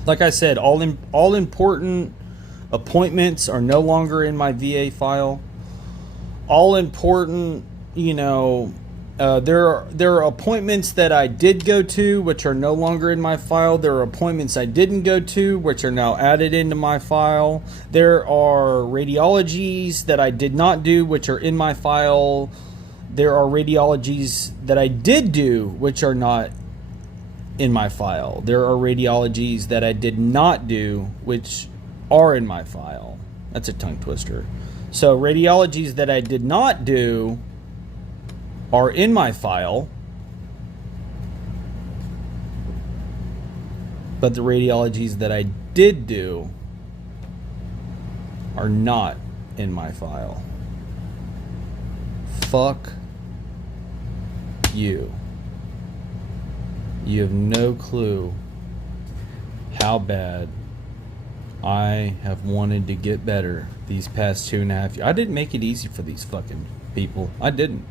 Like I said, all important appointments are no longer in my VA file. All important, there are appointments that I did go to, which are no longer in my file. There are appointments I didn't go to, which are now added into my file. There are radiologies that I did not do, which are in my file. There are radiologies that I did do, which are not in my file. There are radiologies that I did not do, which are in my file. That's a tongue twister. So radiologies that I did not do are in my file, but the radiologies that I did do are not in my file. Fuck you. You have no clue how bad I have wanted to get better these past 2.5 years. I didn't make it easy for these fucking people. I did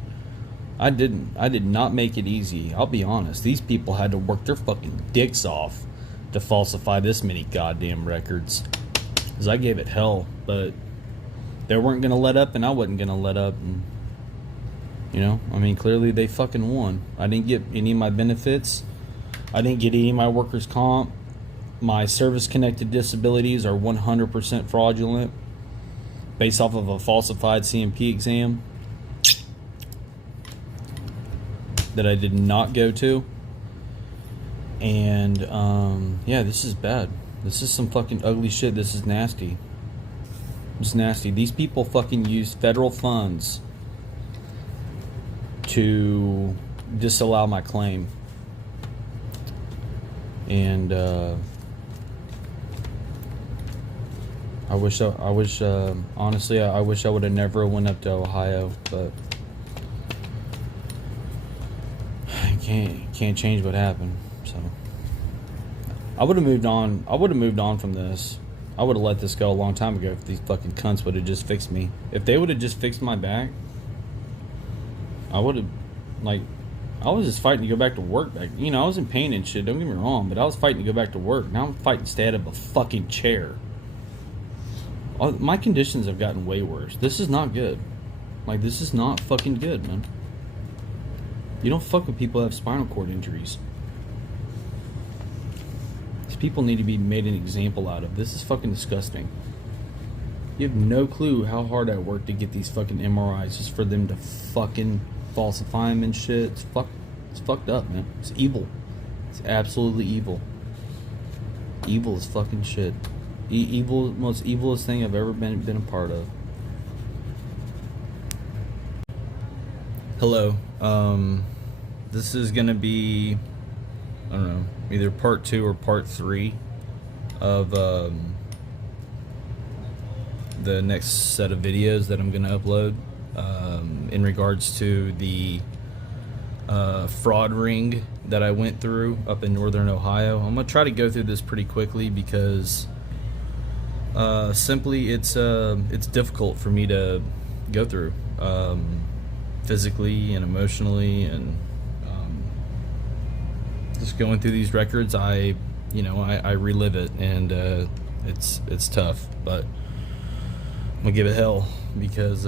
not make it easy. I'll be honest. These people had to work their fucking dicks off to falsify this many goddamn records. Because I gave it hell. But they weren't going to let up, and I wasn't going to let up. And, you know, I mean, clearly they fucking won. I didn't get any of my benefits. I didn't get any of my workers' comp. My service-connected disabilities are 100% fraudulent based off of a falsified CMP exam that I did not go to. And, yeah, this is bad. This is some fucking ugly shit. This is nasty. It's nasty. These people fucking use federal funds to disallow my claim. And, honestly, I wish I would have never went up to Ohio, but I can't change what happened. So I would have moved on. I would have moved on from this. I would have let this go a long time ago if these fucking cunts would have just fixed me. If they would have just fixed my back, I would have, like, I was just fighting to go back to work. Like, you know, I was in pain and shit, don't get me wrong, but I was fighting to go back to work. Now I'm fighting to stay out of a fucking chair. My conditions have gotten way worse. This is not good. Like, this is not fucking good, man. You don't fuck with people who have spinal cord injuries. These people need to be made an example out of. This is fucking disgusting. You have no clue how hard I worked to get these fucking MRIs just for them to fucking falsify them and shit. It's fucked up, man. It's evil. It's absolutely evil. Evil is fucking shit. Evil, most evilest thing I've ever been a part of. Hello. This is gonna be, I don't know, either part 2 or part 3 of the next set of videos that I'm gonna upload in regards to the fraud ring that I went through up in northern Ohio. I'm gonna try to go through this pretty quickly because simply it's difficult for me to go through physically and emotionally, and just going through these records, I relive it, and it's tough, but I'm gonna give it hell because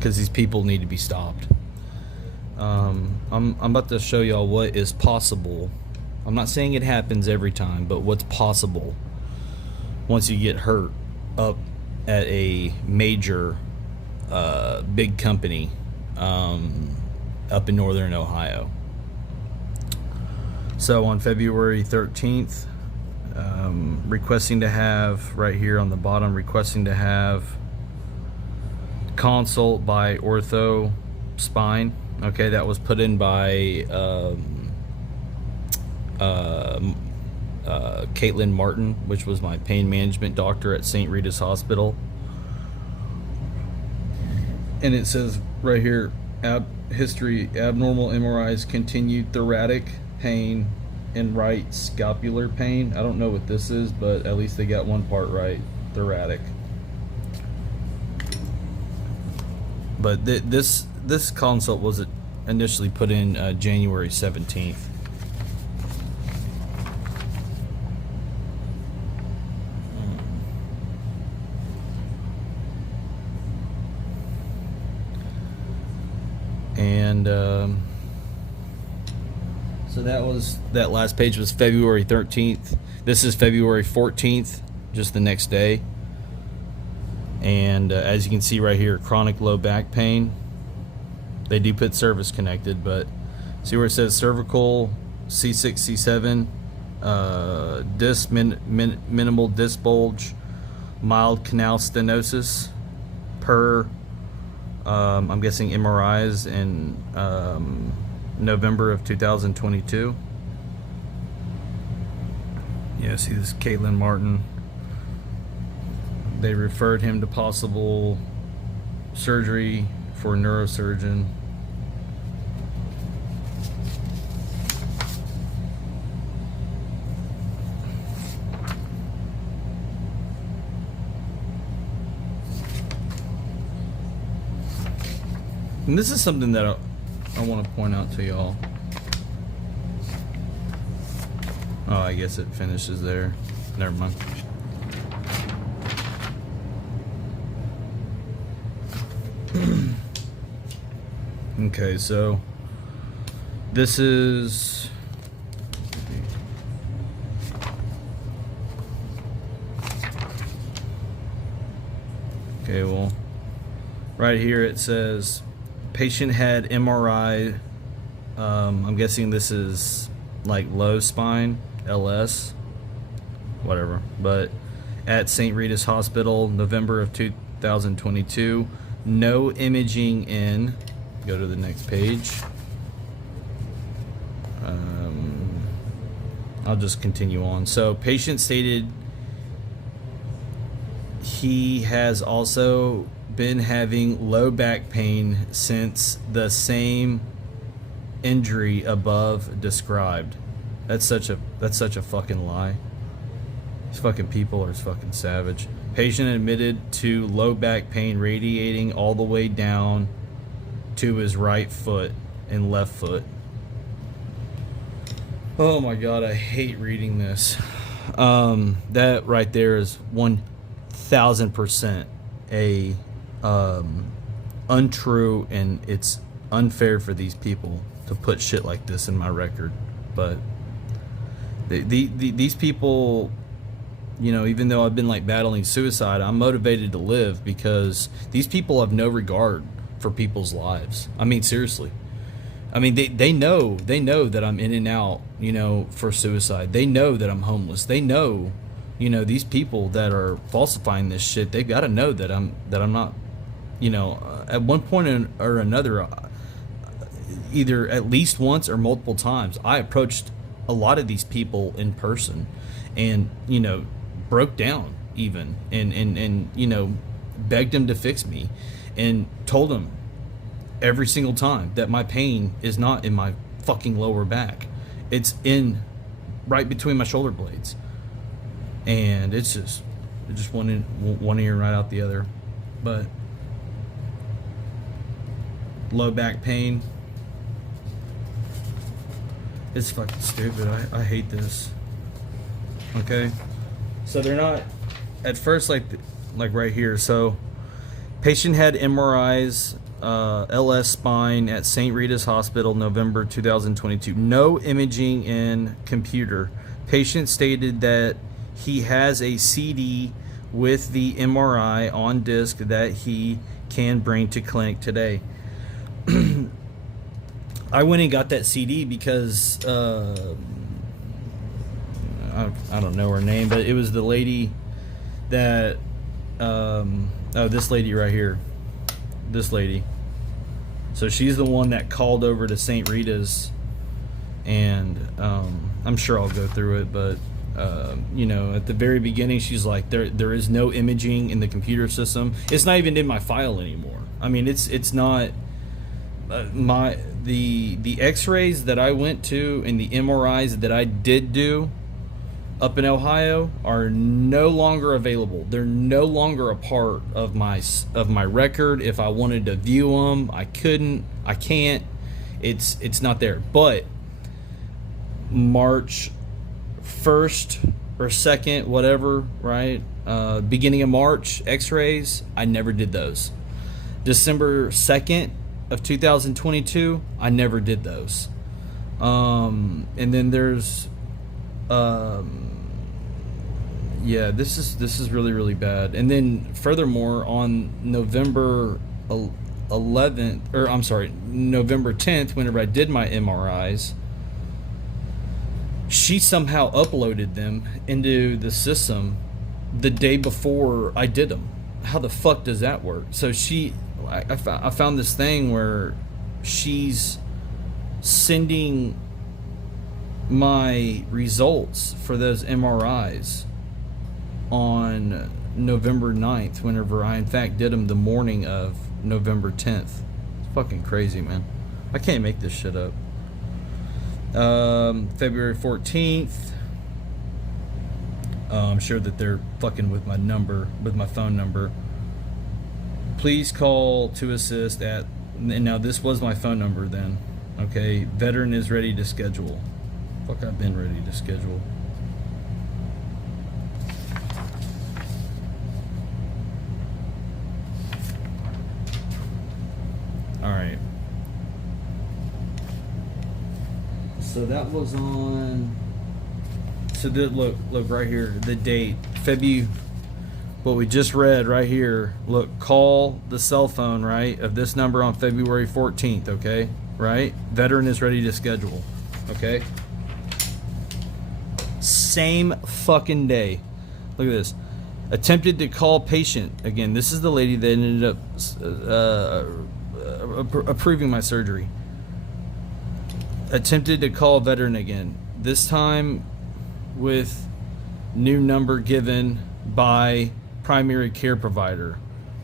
these people need to be stopped. I'm about to show y'all what is possible. I'm not saying it happens every time, but what's possible once you get hurt up at a major big company up in northern Ohio. So on February 13th, requesting to have, right here on the bottom, requesting to have consult by Ortho Spine. Okay, that was put in by Kaitlin Martin, which was my pain management doctor at St. Rita's Hospital. And it says right here, history, abnormal MRIs, continued thoracic pain and right scapular pain. I don't know what this is, but at least they got one part right, thoracic. But this consult was initially put in January 17th. And so that last page was February 13th. This is February 14th, just the next day. And as you can see right here, chronic low back pain. They do put service connected, but see where it says cervical C6, C7, disc minimal disc bulge, mild canal stenosis per I'm guessing MRIs in November of 2022. Yeah, see this Kaitlin Martin. They referred him to possible surgery for a neurosurgeon. And this is something that I want to point out to y'all. Oh, I guess it finishes there. Never mind. Okay, so this is okay, well, right here it says patient had MRI. I'm guessing this is like low spine, LS, whatever, but at St. Rita's Hospital, November of 2022. No imaging in. Go to the next page. I'll just continue on. So patient stated he has also been having low back pain since the same injury above described. That's such a fucking lie. These fucking people are fucking savage. Patient admitted to low back pain radiating all the way down to his right foot and left foot. Oh my god, I hate reading this. That right there is 1000% a untrue, and it's unfair for these people to put shit like this in my record. But these people, you know, even though I've been like battling suicide, I'm motivated to live because these people have no regard for people's lives. I mean, seriously. I mean, they know that I'm in and out, you know, for suicide. They know that I'm homeless. They know, you know, these people that are falsifying this shit, they've got to know that I'm not, you know, at one point or another, either at least once or multiple times, I approached a lot of these people in person and, you know, broke down even and you know, begged them to fix me and told them every single time that my pain is not in my fucking lower back. It's in right between my shoulder blades. And it just went in one ear right out the other. But low back pain, it's fucking stupid. I hate this. Okay, so they're not at first like right here. So patient had MRIs, LS spine at St. Rita's Hospital, November 2022. No imaging in computer. Patient stated that he has a CD with the MRI on disk that he can bring to clinic today. I went and got that CD because I don't know her name, but it was the lady that this lady right here, this lady. So she's the one that called over to St. Rita's, and I'm sure I'll go through it, but you know, at the very beginning she's like, there is no imaging in the computer system. It's not even in my file anymore. I mean, it's not the x-rays that I went to and the MRIs that I did do up in Ohio are no longer available. They're no longer a part of my record. If I wanted to view them, I couldn't. I can't. It's not there. But March 1st or 2nd, whatever, right? Beginning of March, x-rays, I never did those. December 2nd of 2022, I never did those. And then there's yeah, this is really bad. And then furthermore, on November 11th, or I'm sorry, November 10th, whenever I did my MRIs, she somehow uploaded them into the system the day before I did them. How the fuck does that work? So I found this thing where she's sending my results for those MRIs on November 9th, whenever I in fact did them the morning of November 10th. It's fucking crazy, man. I can't make this shit up. February 14th. I'm sure that they're fucking with my number, with my phone number. Please call to assist at, and now this was my phone number then. Okay, veteran is ready to schedule. Fuck, I've been ready to schedule. Alright. So that was on. So look right here, the date, February. What we just read right here. Look, call the cell phone, right, of this number on February 14th. Okay, right. Veteran is ready to schedule. Okay. Same fucking day. Look at this. Attempted to call patient again. This is the lady that ended up approving my surgery. Attempted to call veteran again. This time with new number given by primary care provider.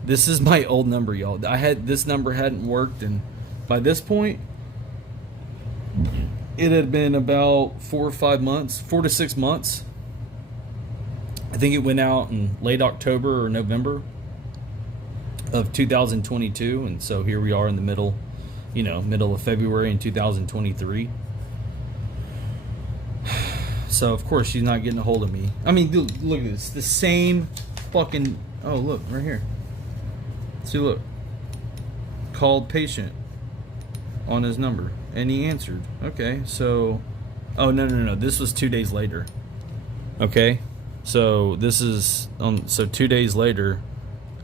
This is my old number, y'all. This number hadn't worked, and by this point it had been about 4 to 6 months. I think it went out in late October or November of 2022, and so here we are in the middle of February in 2023. So of course she's not getting a hold of me. I mean, dude, look at this. The same fucking. Oh, look right here. See, look. Called patient on his number, and he answered. Okay, so. Oh no. This was 2 days later. Okay, so this is so 2 days later.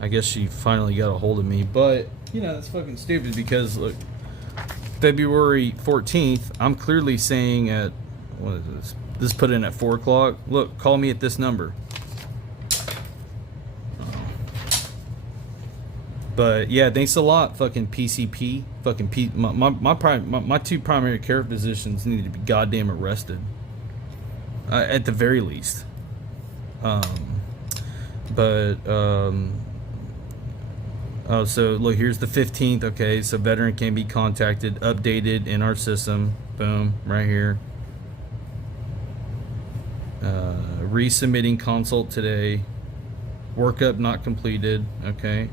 I guess she finally got a hold of me, but that's fucking stupid because look, February 14th. I'm clearly saying at what is this? This put in at 4 o'clock. Look, call me at this number. But yeah, thanks a lot, fucking PCP. Fucking my two primary care physicians need to be goddamn arrested, at the very least. Oh, so look, here's the 15th. Okay, so veteran can be contacted, updated in our system. Boom, right here. Resubmitting consult today. Workup not completed. Okay.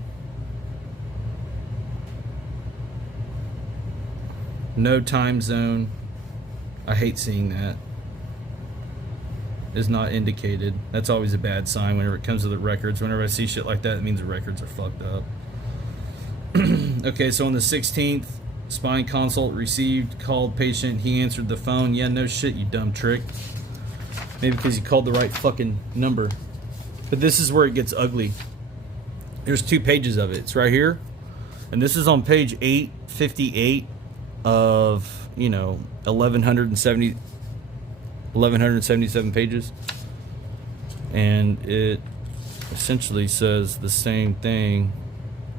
No time zone. I hate seeing that. Is not indicated. That's always a bad sign whenever it comes to the records. Whenever I see shit like that, it means the records are fucked up. Okay, so on the 16th, spine consult received, called patient, he answered the phone. Yeah, no shit, you dumb trick. Maybe because you called the right fucking number. But this is where it gets ugly. There's 2 pages of it. It's right here. And this is on page 858 of, 1177 pages. And it essentially says the same thing.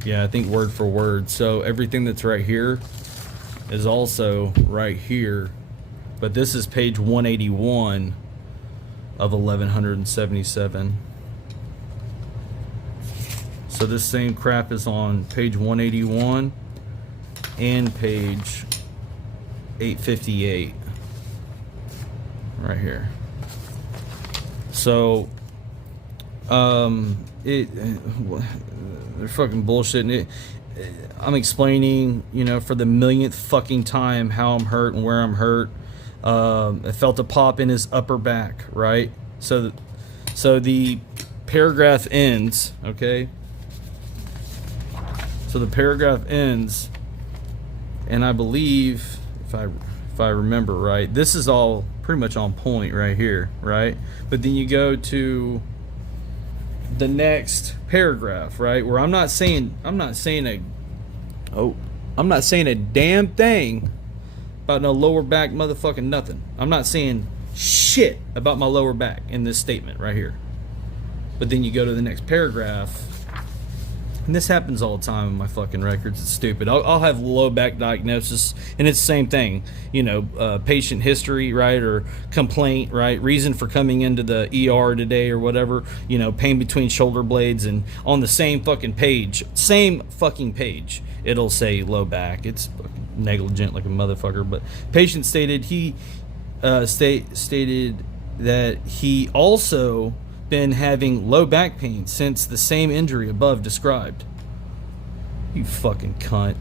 Yeah, I think word for word. So everything that's right here is also right here. But this is page 181 of 1177. So this same crap is on page 181 and page 858 right here. So they're fucking bullshitting. I'm explaining, for the millionth fucking time how I'm hurt and where I'm hurt. I felt a pop in his upper back, right? So the paragraph ends, okay? So the paragraph ends, and I believe, if I remember right, this is all pretty much on point right here, right? But then you go to the next paragraph, right, where I'm not saying a damn thing about no lower back motherfucking nothing. I'm not saying shit about my lower back in this statement right here. But then you go to the next paragraph, and this happens all the time in my fucking records. It's stupid. I'll have low back diagnosis, and it's the same thing. Patient history, right, or complaint, right, reason for coming into the ER today or whatever. Pain between shoulder blades, and on the same fucking page, it'll say low back. It's negligent like a motherfucker. But patient stated stated that he also been having low back pain since the same injury above described. You fucking cunt.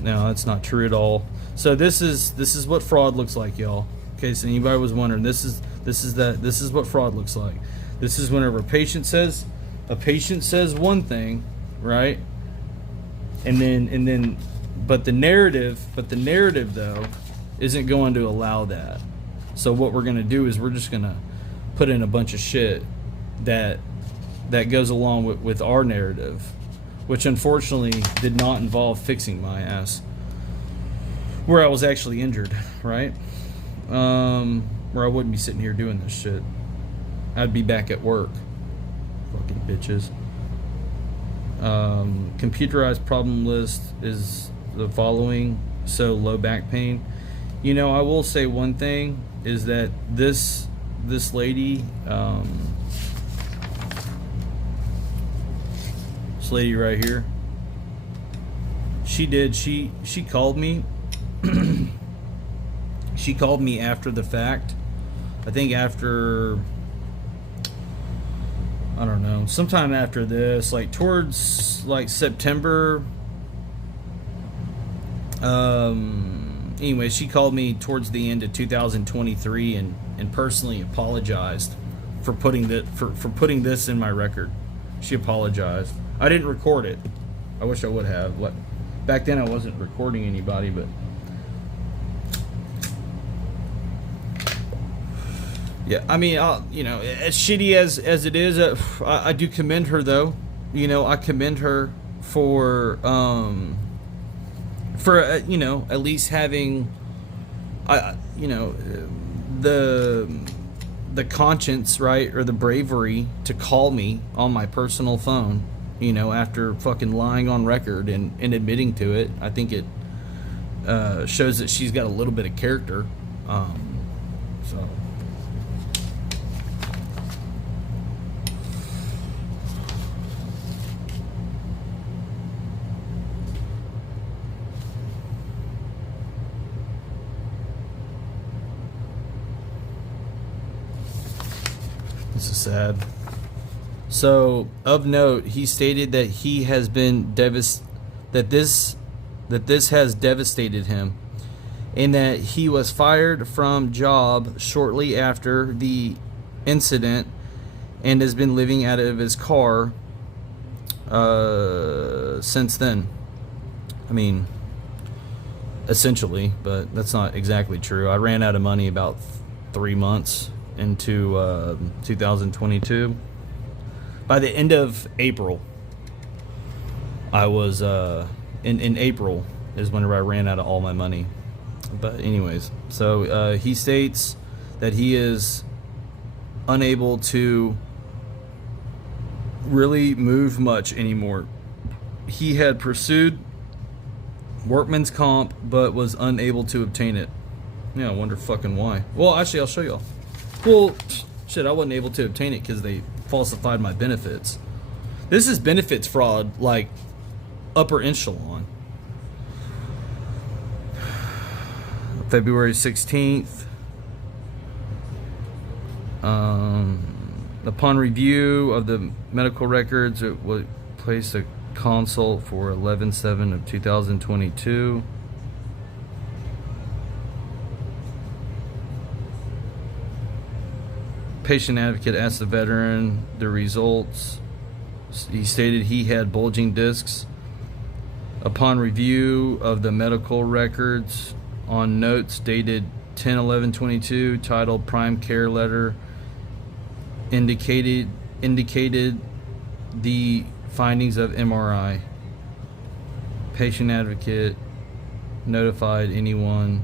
No, that's not true at all. So this is what fraud looks like, y'all. Okay, so anybody was wondering, this is what fraud looks like. This is whenever a patient says one thing, right? And then but the narrative though isn't going to allow that. So what we're going to do is we're just going to put in a bunch of shit that goes along with our narrative, which unfortunately did not involve fixing my ass where I was actually injured, right? Where I wouldn't be sitting here doing this shit. I'd be back at work. Fucking bitches. Computerized problem list is the following. So low back pain. You know, I will say one thing is that this lady, this lady right here, she called me. She called me after the fact. I think after, I don't know, sometime after this, like towards like September. Anyway, she called me towards the end of 2023 and personally apologized for putting this in my record. She apologized. I didn't record it. I wish I would have. Back then I wasn't recording anybody, but yeah, I mean, you know, as shitty as it is, I do commend her though. You know, I commend her for you know, at least having, you know, the conscience, right, or the bravery to call me on my personal phone, you know, after fucking lying on record and admitting to it. I think it shows that she's got a little bit of character. So. This is sad. So, of note, he stated that he has been that this has devastated him, and that he was fired from job shortly after the incident, and has been living out of his car since then. I mean, essentially, but that's not exactly true. I ran out of money about 3 months into 2022. By the end of April, I was in April is whenever I ran out of all my money. But anyways, so he states that he is unable to really move much anymore. He had pursued workman's comp but was unable to obtain it. Yeah, I wonder fucking why. Well, actually, I'll show y'all. Well, shit, I wasn't able to obtain it because they falsified my benefits. This is benefits fraud, like upper echelon. February 16th. Upon review of the medical records, it was placed a consult for 11/7 of 2022. Patient advocate asked the veteran the results. He stated he had bulging discs. Upon review of the medical records on notes dated 10/11/22, titled Prime Care Letter, indicated the findings of MRI. Patient advocate notified anyone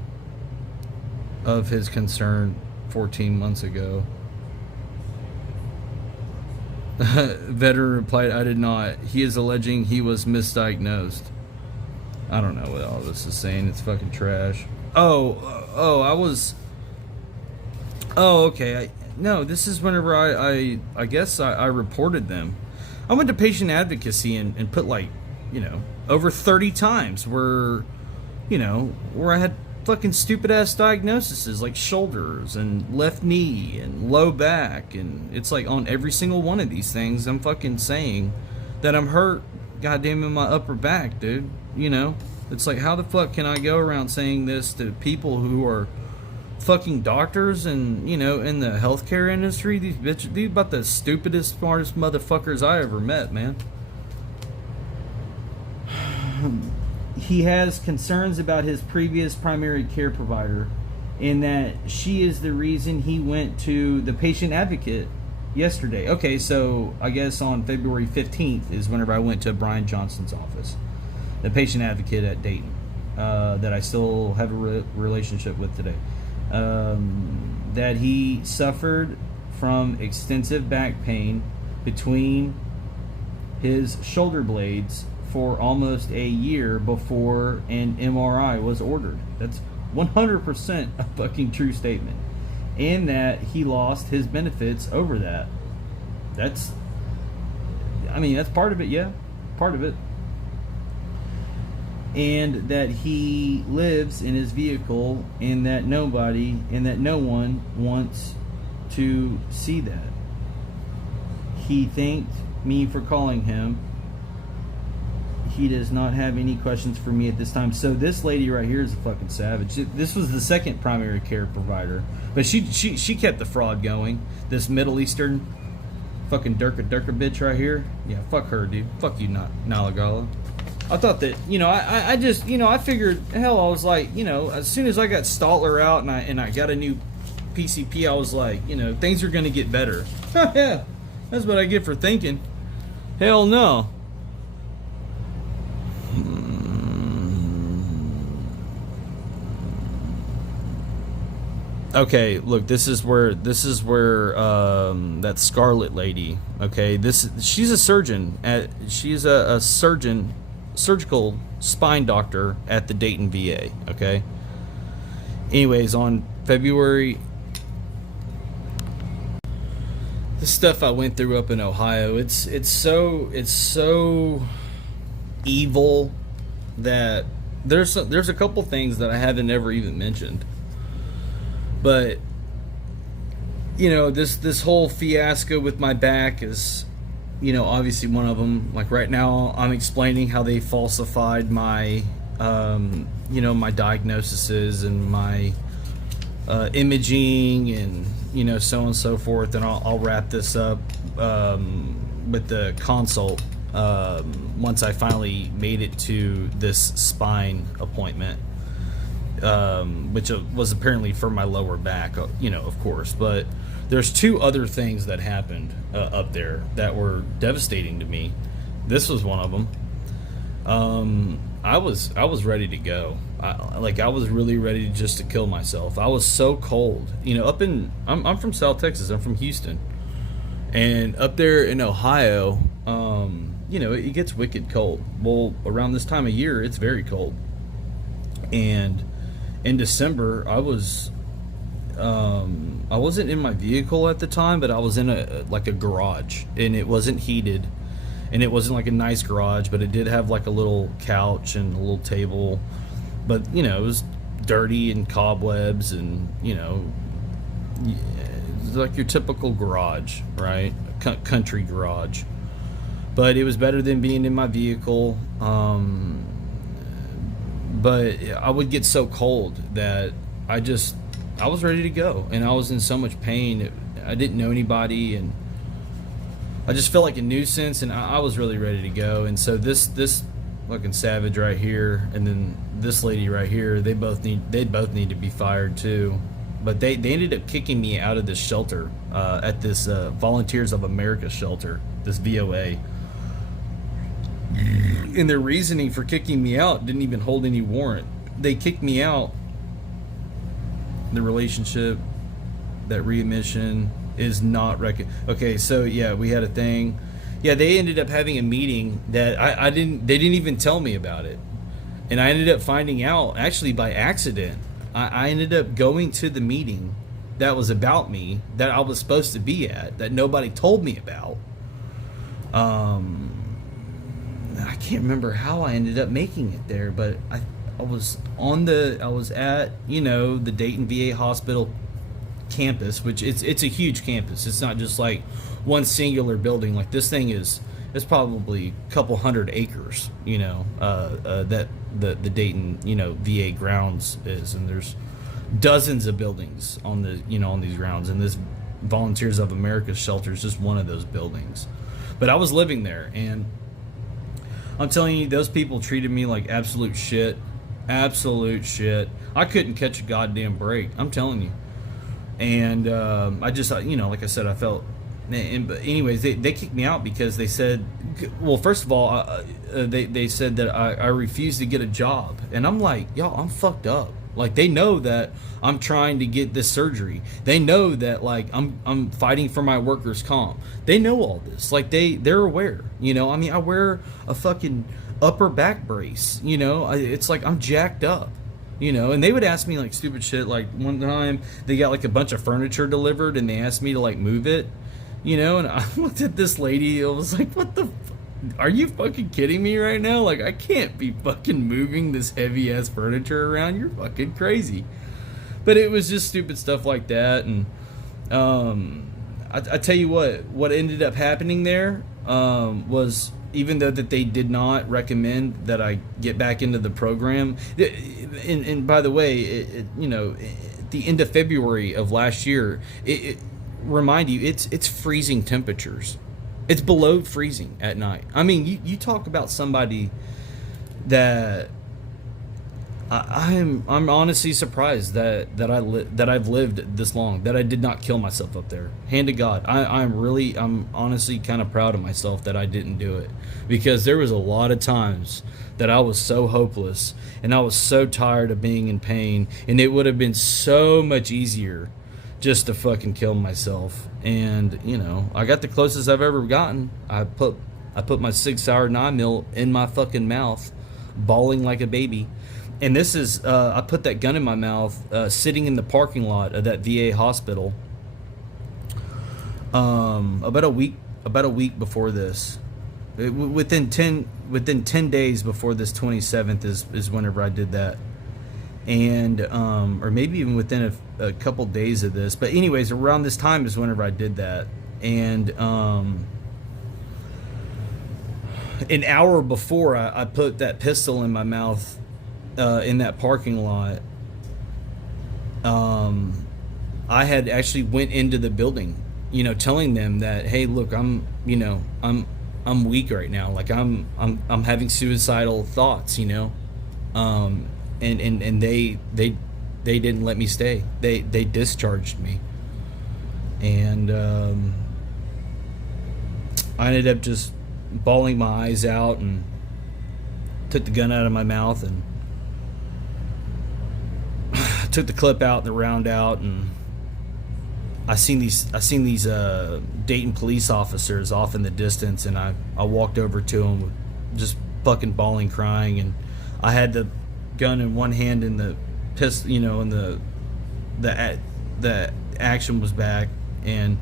of his concern 14 months ago. Veteran replied, I did not. He is alleging he was misdiagnosed. I don't know what all this is saying. It's fucking trash. Okay. No, this is whenever I guess I reported them. I went to patient advocacy and put, like, you know, over 30 times where I had fucking stupid ass diagnoses like shoulders and left knee and low back, and it's like on every single one of these things I'm fucking saying that I'm hurt, goddamn, in my upper back, dude. You know, it's like, how the fuck can I go around saying this to people who are fucking doctors and, you know, in the healthcare industry? These bitches, these about the stupidest, smartest motherfuckers I ever met, man. he has concerns about his previous primary care provider, in that she is the reason he went to the patient advocate yesterday. Okay, so I guess on February 15th is whenever I went to Brian Johnson's office, the patient advocate at Dayton, that I still have a relationship with today. That he suffered from extensive back pain between his shoulder blades for almost a year before an MRI was ordered. That's 100% a fucking true statement. And that he lost his benefits over that. That's part of it, yeah. Part of it. And that he lives in his vehicle, and that no one wants to see that. He thanked me for calling him. He does not have any questions for me at this time. So this lady right here is a fucking savage. This was the second primary care provider, but she kept the fraud going. This Middle Eastern fucking Durka bitch right here. Yeah, fuck her, dude. Fuck you, Nalagala. I thought that, I just, I figured, hell, I was like, as soon as I got Stotler out and I got a new PCP, I was like, things are gonna get better. Yeah, that's what I get for thinking. Hell no. Okay, look, this is where that Scarlet lady. Okay, she's a surgeon she's a surgical spine doctor at the Dayton VA. Okay. Anyways, on February, the stuff I went through up in Ohio, it's so evil that there's a couple things that I haven't ever even mentioned. But this whole fiasco with my back is, obviously one of them. Like right now, I'm explaining how they falsified my, my diagnoses and my imaging and so on and so forth. And I'll wrap this up with the consult once I finally made it to this spine appointment. Which was apparently for my lower back, of course. But there's two other things that happened up there that were devastating to me. This was one of them. I was ready to go. I was really ready just to kill myself. I was so cold. I'm from South Texas. I'm from Houston, and up there in Ohio, it gets wicked cold. Well, around this time of year, it's very cold, and in December, I wasn't in my vehicle at the time, but I was in a garage, and it wasn't heated, and it wasn't like a nice garage, but it did have like a little couch and a little table, but it was dirty and cobwebs, and like your typical garage, right? Country garage. But it was better than being in my vehicle. But I would get so cold that I was ready to go, and I was in so much pain. I didn't know anybody, and I just felt like a nuisance, and I was really ready to go. And so this fucking savage right here, and then this lady right here, they'd both need to be fired too. But they ended up kicking me out of this shelter at this Volunteers of America shelter, this VOA. And their reasoning for kicking me out didn't even hold any warrant. They kicked me out. The relationship, that readmission is not okay, so yeah, we had a thing. Yeah, they ended up having a meeting that they didn't even tell me about it. And I ended up finding out actually by accident. I ended up going to the meeting that was about me, that I was supposed to be at, that nobody told me about. I can't remember how I ended up making it there, but I was at the Dayton VA hospital campus, which it's a huge campus. It's not just like one singular building. Like this thing it's probably a couple hundred acres, that the Dayton VA grounds is, and there's dozens of buildings on these grounds, and this Volunteers of America shelter is just one of those buildings. But I was living there, and I'm telling you, those people treated me like absolute shit. Absolute shit. I couldn't catch a goddamn break. I'm telling you. And I just, like I said, I felt. But anyways, they kicked me out because they said, well, first of all, they said that I refused to get a job, and I'm like, y'all, I'm fucked up. Like, they know that I'm trying to get this surgery. They know that, like, I'm fighting for my workers' comp. They know all this. Like, they're aware. I mean, I wear a fucking upper back brace. It's like I'm jacked up. And they would ask me like stupid shit. Like, one time they got like a bunch of furniture delivered, and they asked me to like move it. And I looked at this lady. I was like, what the are you fucking kidding me right now? Like, I can't be fucking moving this heavy ass furniture around. You're fucking crazy. But it was just stupid stuff like that. And I tell you what ended up happening there was, even though that they did not recommend that I get back into the program, and by the way, at the end of February of last year, remind you, it's freezing temperatures. It's below freezing at night. I mean, you talk about somebody that I'm honestly surprised that I've lived this long, that I did not kill myself up there. Hand to God, I'm honestly kind of proud of myself that I didn't do it, because there was a lot of times that I was so hopeless and I was so tired of being in pain, and it would have been so much easier just to fucking kill myself. And I got the closest I've ever gotten. I put my 6-hour 9mm in my fucking mouth, bawling like a baby. And this is I put that gun in my mouth sitting in the parking lot of that VA hospital about a week before this. Within 10 days before this 27th is whenever I did that. And or maybe even within a couple days of this, but anyways, around this time is whenever I did that. And an hour before I put that pistol in my mouth in that parking lot, I had actually went into the building, telling them that, hey, look, I'm weak right now, like I'm having suicidal thoughts, and they didn't let me stay. They discharged me. And I ended up just bawling my eyes out and took the gun out of my mouth and took the clip out and the round out, and I seen these Dayton police officers off in the distance, and I walked over to them just fucking bawling, crying, and I had the gun in one hand and the pistol, and the action was back, and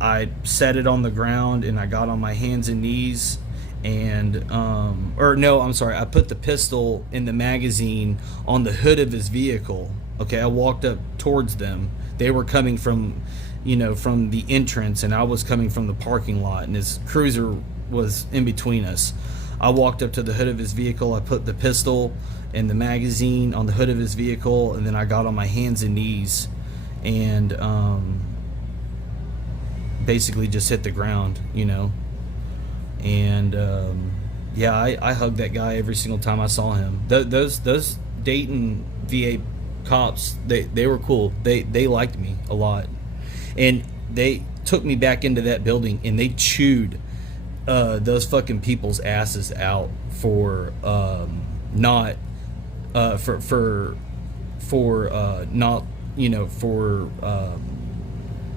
I set it on the ground and I got on my hands and knees, and I put the pistol in the magazine on the hood of his vehicle. Okay, I walked up towards them. They were coming from the entrance, and I was coming from the parking lot, and his cruiser was in between us. I walked up to the hood of his vehicle. I put the pistol and the magazine on the hood of his vehicle, and then I got on my hands and knees and basically just hit the ground, and I hugged that guy every single time I saw him. Those Dayton VA cops, they were cool. They liked me a lot, and they took me back into that building, and they chewed those fucking people's asses out for not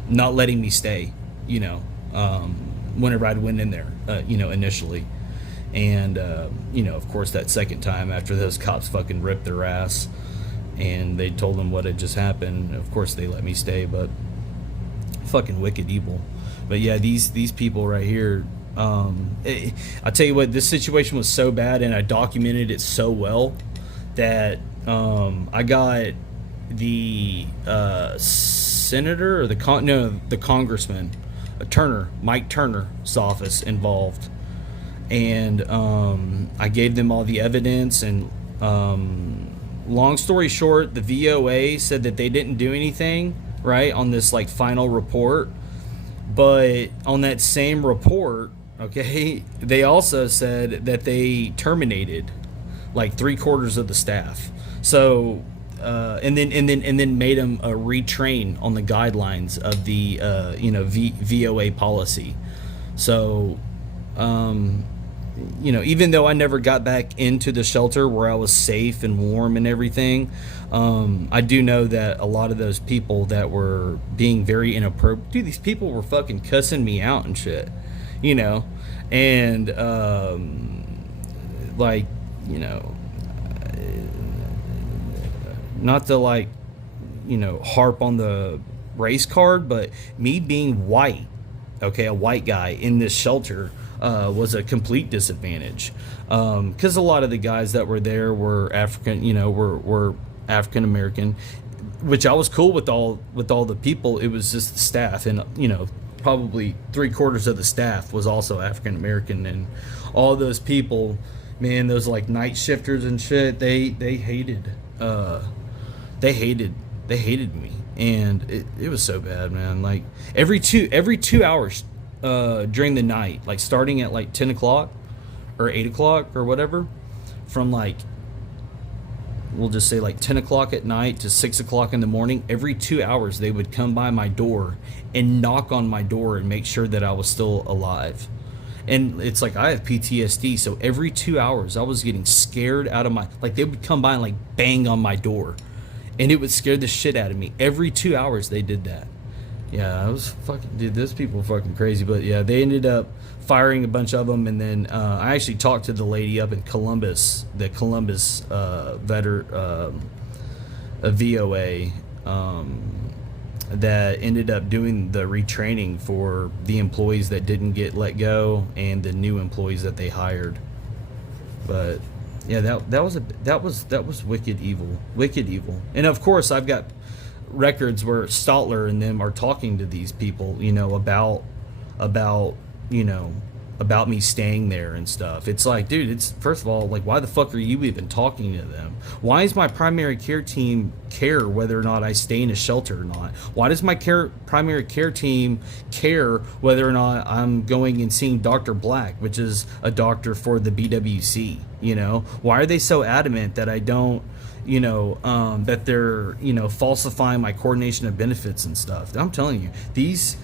not letting me stay, whenever I'd went in there, initially. And of course, that second time, after those cops fucking ripped their ass and they told them what had just happened, of course they let me stay. But fucking wicked evil. But yeah, these people right here, I tell you what, this situation was so bad, and I documented it so well that I got the senator or the congressman, Mike Turner's office involved, and I gave them all the evidence. And long story short, the VOA said that they didn't do anything right on this like final report, but on that same report, Okay, they also said that they terminated like three-quarters of the staff. So, and then made them retrain on the guidelines of the VOA policy. So, even though I never got back into the shelter where I was safe and warm and everything, I do know that a lot of those people that were being very inappropriate, dude, these people were fucking cussing me out and shit, you know, and like, you know, not to like, harp on the race card, but me being white, okay, a white guy in this shelter was a complete disadvantage, because a lot of the guys that were there were African, were African American, which I was cool with all the people. It was just the staff, and probably three-quarters of the staff was also African American, and all those people, man, those like night shifters and shit, they hated they hated me, and it was so bad, man. Like every two hours during the night, like starting at like 10 o'clock or 8 o'clock or whatever, from like, we'll just say like 10 o'clock at night to 6 o'clock in the morning, every 2 hours they would come by my door and knock on my door and make sure that I was still alive. And it's like, I have PTSD, so every 2 hours I was getting scared out of my, like, they would come by and like bang on my door, and it would scare the shit out of me. Every 2 hours they did that. Yeah, I was fucking, dude, those people were fucking crazy. But yeah, they ended up firing a bunch of them, and then I actually talked to the lady up in Columbus, the Columbus a VOA, that ended up doing the retraining for the employees that didn't get let go and the new employees that they hired. But yeah, that was wicked evil. And of course, I've got records where Stotler and them are talking to these people, about about me staying there and stuff. It's like, dude, it's, first of all, like, why the fuck are you even talking to them? Why does my primary care team care whether or not I stay in a shelter or not? Why does my primary care team care whether or not I'm going and seeing Dr. Black, which is a doctor for the BWC? Why are they so adamant that I don't, that they're, falsifying my coordination of benefits and stuff? I'm telling you, these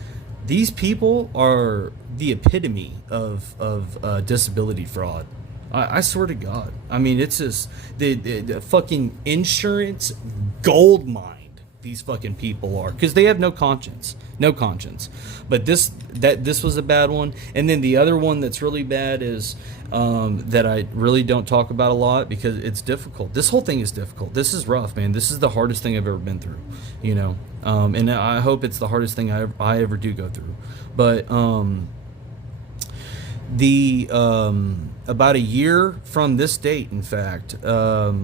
people are the epitome of disability fraud. I swear to God. I mean, it's just the fucking insurance gold mine. These fucking people are, because they have no conscience, But this was a bad one, and then the other one that's really bad is that I really don't talk about a lot because it's difficult. This whole thing is difficult. This is rough, man. This is the hardest thing I've ever been through, and I hope it's the hardest thing I ever do go through. But the about a year from this date, in fact, about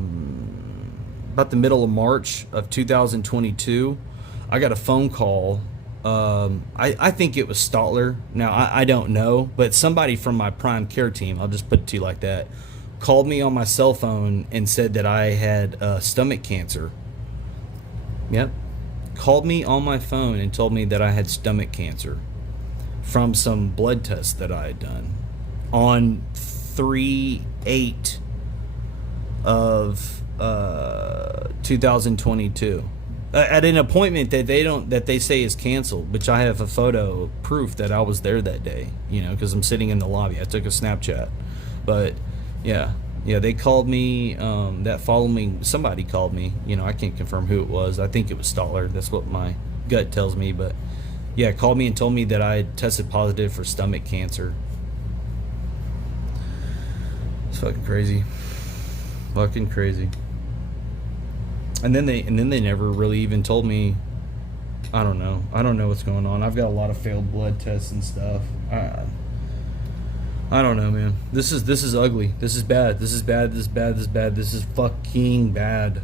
the middle of March of 2022, I got a phone call. I think it was Stotler. Now, I don't know, but somebody from my prime care team, I'll just put it to you like that, called me on my cell phone and said that I had stomach cancer. Yep. Called me on my phone and told me that I had stomach cancer from some blood tests that I had done on 3/8 of 2022 at an appointment that they say is canceled, which I have a photo proof that I was there that day, because I'm sitting in the lobby. I took a Snapchat. But yeah, they called me, that following, somebody called me, I can't confirm who it was. I think it was Stotler. That's what my gut tells me. But yeah, called me and told me that I had tested positive for stomach cancer. It's fucking crazy. And then they never really even told me. I don't know what's going on. I've got a lot of failed blood tests and stuff. I don't know, man. This is ugly. This is bad. This is fucking bad.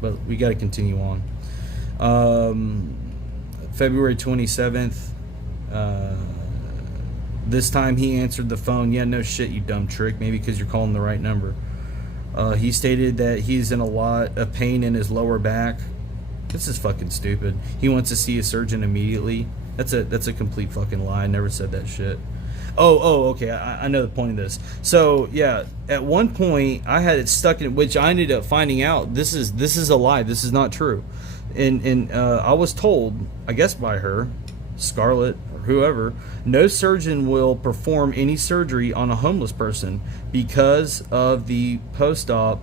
but we got to continue on. February 27th, this time he answered the phone. Yeah, no shit, you dumb trick. Maybe because you're calling the right number. He stated that he's in a lot of pain in his lower back. This is fucking stupid. He wants to see a surgeon immediately. That's a complete fucking lie. I never said that shit. Okay. I know the point of this. So yeah, at one point I had it stuck in, which I ended up finding out this is a lie. This is not true. And I was told, I guess by her, Scarlett or whoever, no surgeon will perform any surgery on a homeless person because of the post-op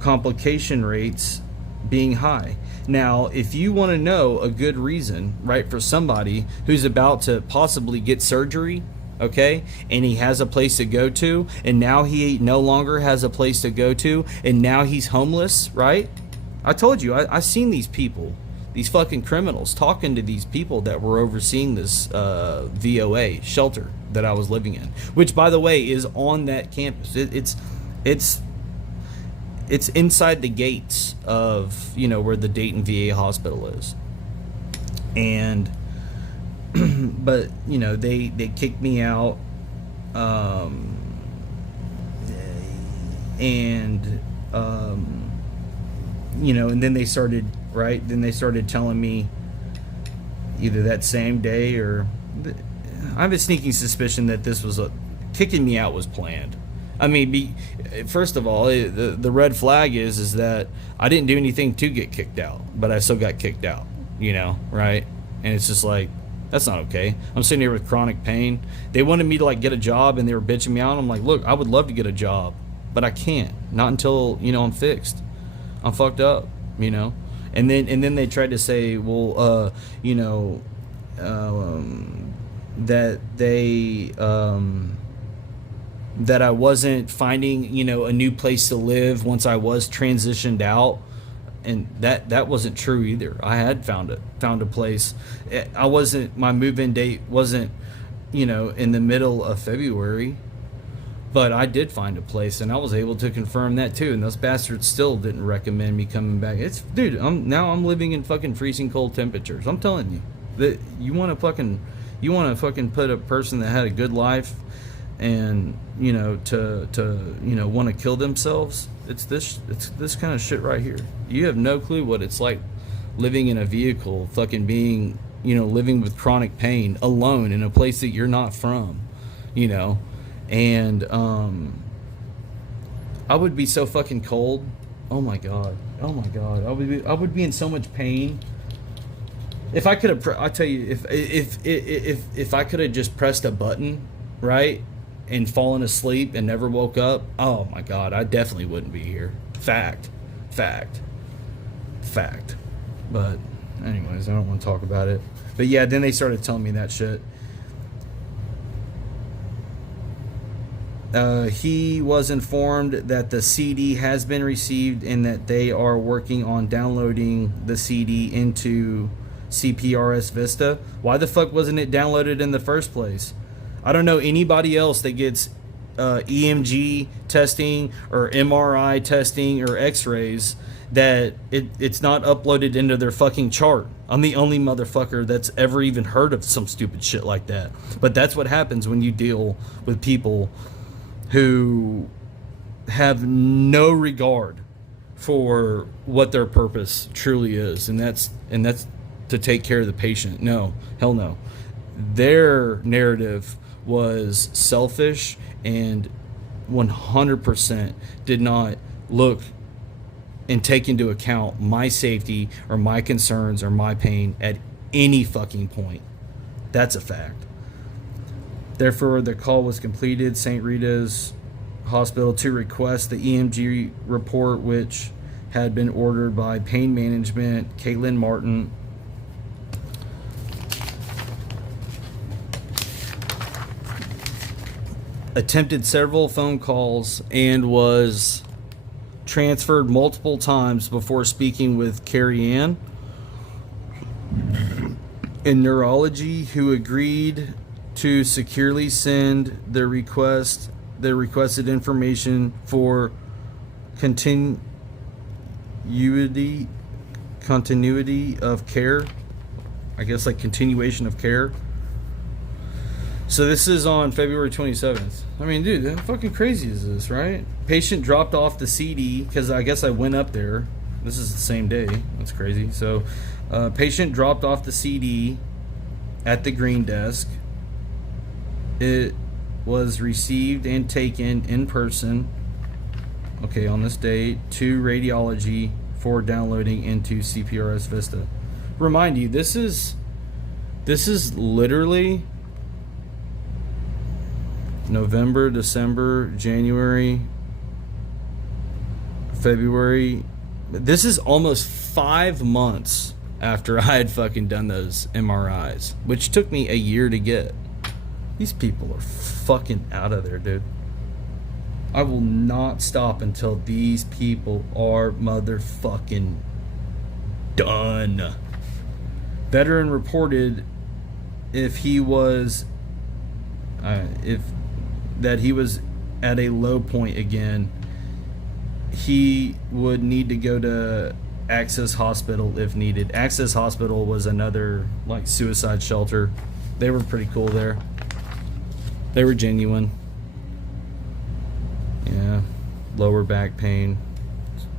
complication rates being high. Now, if you want to know a good reason, right, for somebody who's about to possibly get surgery, okay, and he has a place to go to, and now he no longer has a place to go to, and now he's homeless, right? I told you, I seen these people, these fucking criminals, talking to these people that were overseeing this VOA shelter that I was living in, which, by the way, is on that campus. It's inside the gates of, where the Dayton VA hospital is. And, but, they kicked me out. And then they started, right? Then they started telling me either that same day or I have a sneaking suspicion that this was kicking me out was planned. I mean, first of all, the red flag is that I didn't do anything to get kicked out, but I still got kicked out, right? And it's just like, that's not okay. I'm sitting here with chronic pain. They wanted me to get a job, and they were bitching me out. I'm like, look, I would love to get a job, but I can't. Not until I'm fixed. I'm fucked up, And then they tried to say, well, that they that I wasn't finding, a new place to live once I was transitioned out. And that wasn't true either. I had found a place. My move-in date wasn't, in the middle of February, but I did find a place, and I was able to confirm that too. And those bastards still didn't recommend me coming back. Dude, I'm living in fucking freezing cold temperatures. I'm telling you that you want to fucking put a person that had a good life and to want to kill themselves. It's this kind of shit right here. You have no clue what it's like living in a vehicle, fucking being, living with chronic pain alone in a place that you're not from, and I would be so fucking cold. Oh my god. I would be in so much pain. If I could have, I tell you, if I could have just pressed a button, right, and fallen asleep and never woke up, oh my god, I definitely wouldn't be here. Fact. But anyways, I don't want to talk about it. But yeah, then they started telling me that shit. He was informed that the CD has been received and that they are working on downloading the CD into CPRS VistA. Why the fuck wasn't it downloaded in the first place? I don't know anybody else that gets EMG testing or MRI testing or x-rays that it's not uploaded into their fucking chart. I'm the only motherfucker that's ever even heard of some stupid shit like that. But that's what happens when you deal with people who have no regard for what their purpose truly is, and that's to take care of the patient. No, hell no. Their narrative was selfish and 100% did not look and take into account my safety or my concerns or my pain at any fucking point. That's a fact. Therefore, the call was completed. St. Rita's Hospital to request the EMG report, which had been ordered by pain management, Kaitlin Martin. Attempted several phone calls and was transferred multiple times before speaking with Carrie Ann in neurology, who agreed to securely send the requested information for continuity of care. I guess like continuation of care. So this is on February 27th. I mean, dude, how fucking crazy is this, right? Patient dropped off the CD, because I guess I went up there. This is the same day. That's crazy. So, patient dropped off the CD at the green desk. It was received and taken in person, okay, on this date, to Radiology for downloading into CPRS VistA. Remind you, this is literally November, December, January, February. This is almost 5 months after I had fucking done those MRIs, which took me a year to get. These people are fucking out of there, dude. I will not stop until these people are motherfucking done. Veteran reported that he was at a low point again. He would need to go to Access Hospital if needed. Access Hospital was another like suicide shelter. They were pretty cool there. They were genuine. Yeah, lower back pain.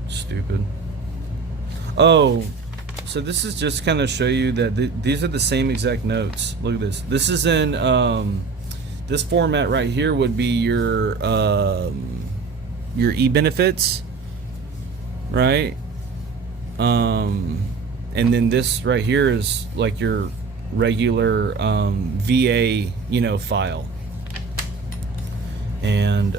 Stupid. Oh, so this is just kind of show you that these are the same exact notes. Look at this. This is in this format right here would be your e-benefits, right? And then this right here is like your regular VA, file. And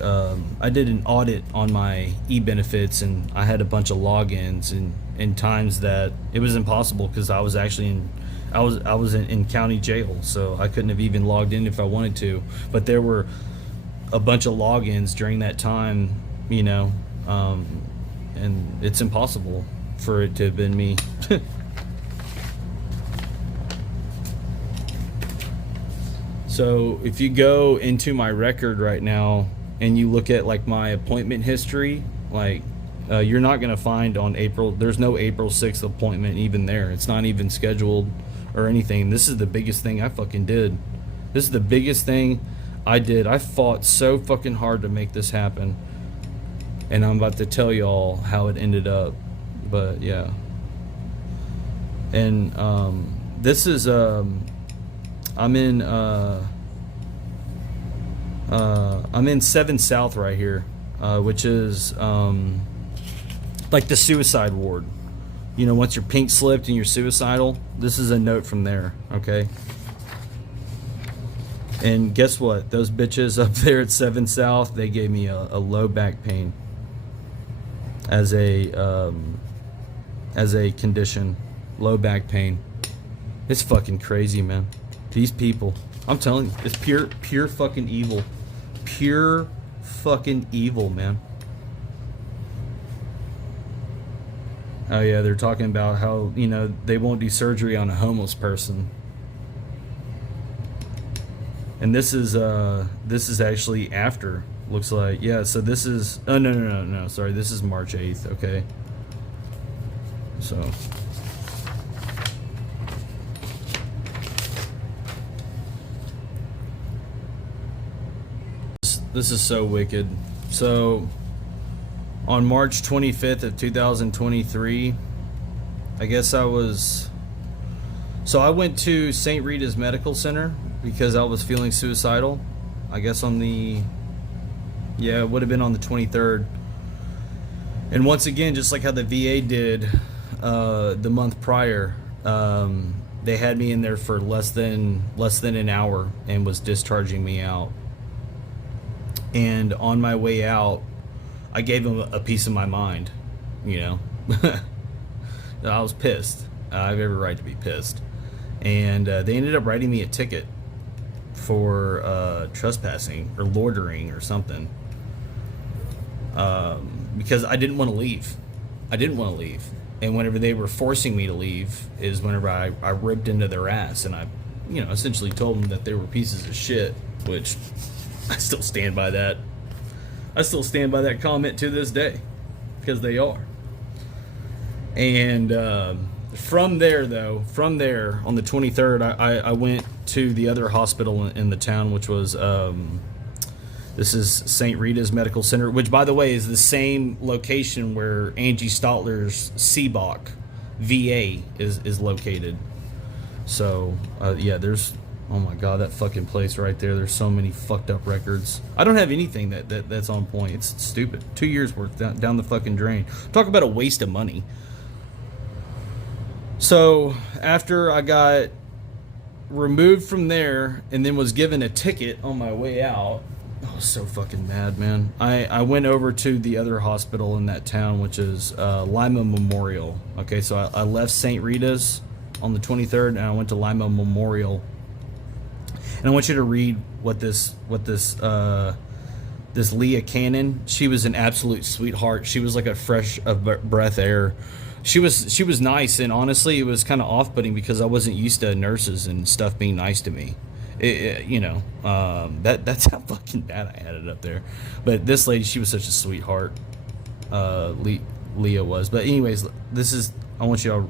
I did an audit on my e-benefits, and I had a bunch of logins, and in times that it was impossible because I was actually in county jail, so I couldn't have even logged in if I wanted to. But there were a bunch of logins during that time, and it's impossible for it to have been me. So if you go into my record right now and you look at like my appointment history, like you're not going to find on there's no April 6th appointment even there. It's not even scheduled or anything. This is the biggest thing I fucking did. This is the biggest thing I did. I fought so fucking hard to make this happen. And I'm about to tell y'all how it ended up. But yeah. And this is I'm in 7 South right here, which is like the suicide ward. Once you're pink slipped and you're suicidal, this is a note from there, okay? And guess what? Those bitches up there at 7 South, they gave me a low back pain as a condition. Low back pain. It's fucking crazy, man. These people, I'm telling you, it's pure fucking evil. Pure fucking evil, man. Oh yeah, they're talking about how, they won't do surgery on a homeless person. And this is actually after, looks like. Yeah, so this is, oh no, sorry, this is March 8th, okay? So this is so wicked. So on March 25th of 2023, I guess I went to St. Rita's Medical Center because I was feeling suicidal. I guess it would have been on the 23rd. And once again, just like how the VA did the month prior, they had me in there for less than an hour and was discharging me out. And on my way out, I gave them a piece of my mind, I was pissed. I have every right to be pissed. And they ended up writing me a ticket for trespassing or loitering or something. Because I didn't want to leave. And whenever they were forcing me to leave is whenever I ripped into their ass, and I, essentially told them that they were pieces of shit, which I still stand by that. I still stand by that comment to this day, because they are. And from there, on the 23rd, I went to the other hospital in the town, which was this is St. Rita's Medical Center, which, by the way, is the same location where Angie Stotler's CBOC VA is located. So, yeah, there's... Oh my god, that fucking place right there. There's so many fucked up records. I don't have anything that's on point. It's stupid. 2 years worth down the fucking drain. Talk about a waste of money. So, after I got removed from there and then was given a ticket on my way out, I was so fucking mad, man. I went over to the other hospital in that town, which is Lima Memorial. Okay, so I left St. Rita's on the 23rd and I went to Lima Memorial. And I want you to read what this Leah Cannon. She was an absolute sweetheart. She was like a fresh of breath air. She was nice, and honestly, it was kind of off-putting because I wasn't used to nurses and stuff being nice to me. That's how fucking bad I had it up there. But this lady, she was such a sweetheart. Leah was. But anyways, let's go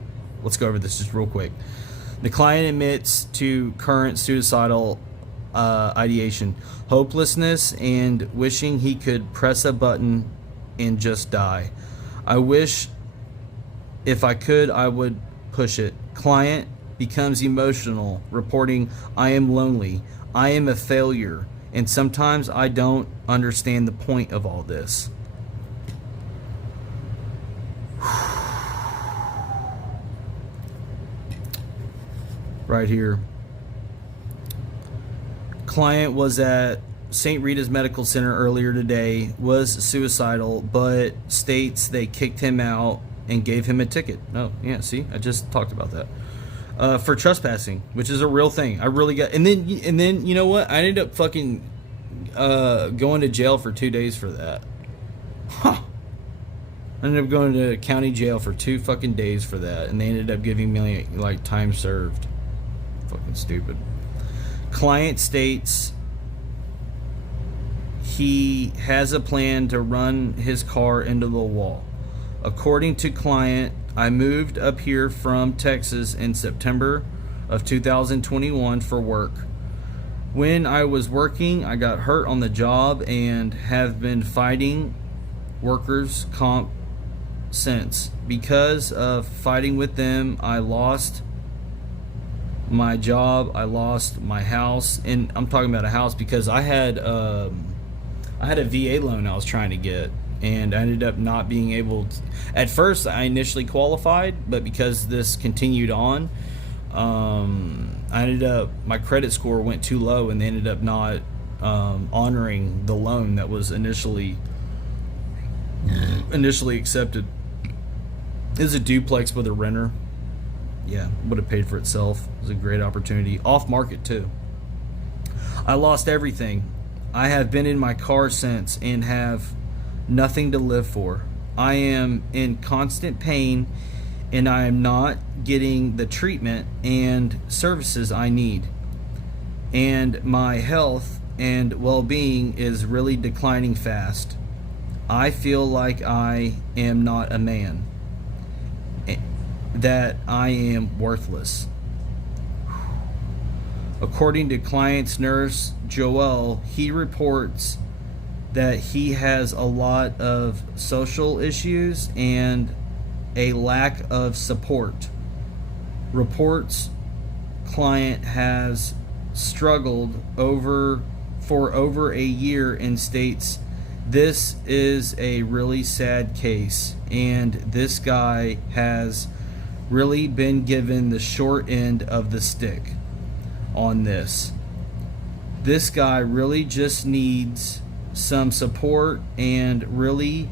over this just real quick. The client admits to current suicidal ideation, hopelessness, and wishing he could press a button and just die. I wish if I could, I would push it. Client becomes emotional, reporting, I am lonely, I am a failure, and sometimes I don't understand the point of all this. Right here. Client was at St. Rita's Medical Center earlier today, was suicidal, but states they kicked him out and gave him a ticket. No, yeah, see, I just talked about that. For trespassing, which is a real thing. I really got, and then you know what? I ended up fucking going to jail for 2 days for that. Huh. I ended up going to county jail for 2 fucking days for that, and they ended up giving me like time served. Fucking stupid. Client states he has a plan to run his car into the wall. According to client, I moved up here from Texas in September of 2021 for work. When I was working, I got hurt on the job and have been fighting workers' comp since. Because of fighting with them, I lost my job, I lost my house, and I'm talking about a house because I had a VA loan I was trying to get, and I ended up not being able to. At first I initially qualified, but because this continued on, I ended up, my credit score went too low, and they ended up not honoring the loan that was initially accepted. It was a duplex with a renter. Yeah, would have paid for itself. It was a great opportunity. Off market too. I lost everything. I have been in my car since and have nothing to live for. I am in constant pain and I am not getting the treatment and services I need. And my health and well-being is really declining fast. I feel like I am not a man, that I am worthless. According to client's nurse, Joel, he reports that he has a lot of social issues and a lack of support. Reports client has struggled for over a year and states this is a really sad case and this guy has really been given the short end of the stick on this. This guy really just needs some support and really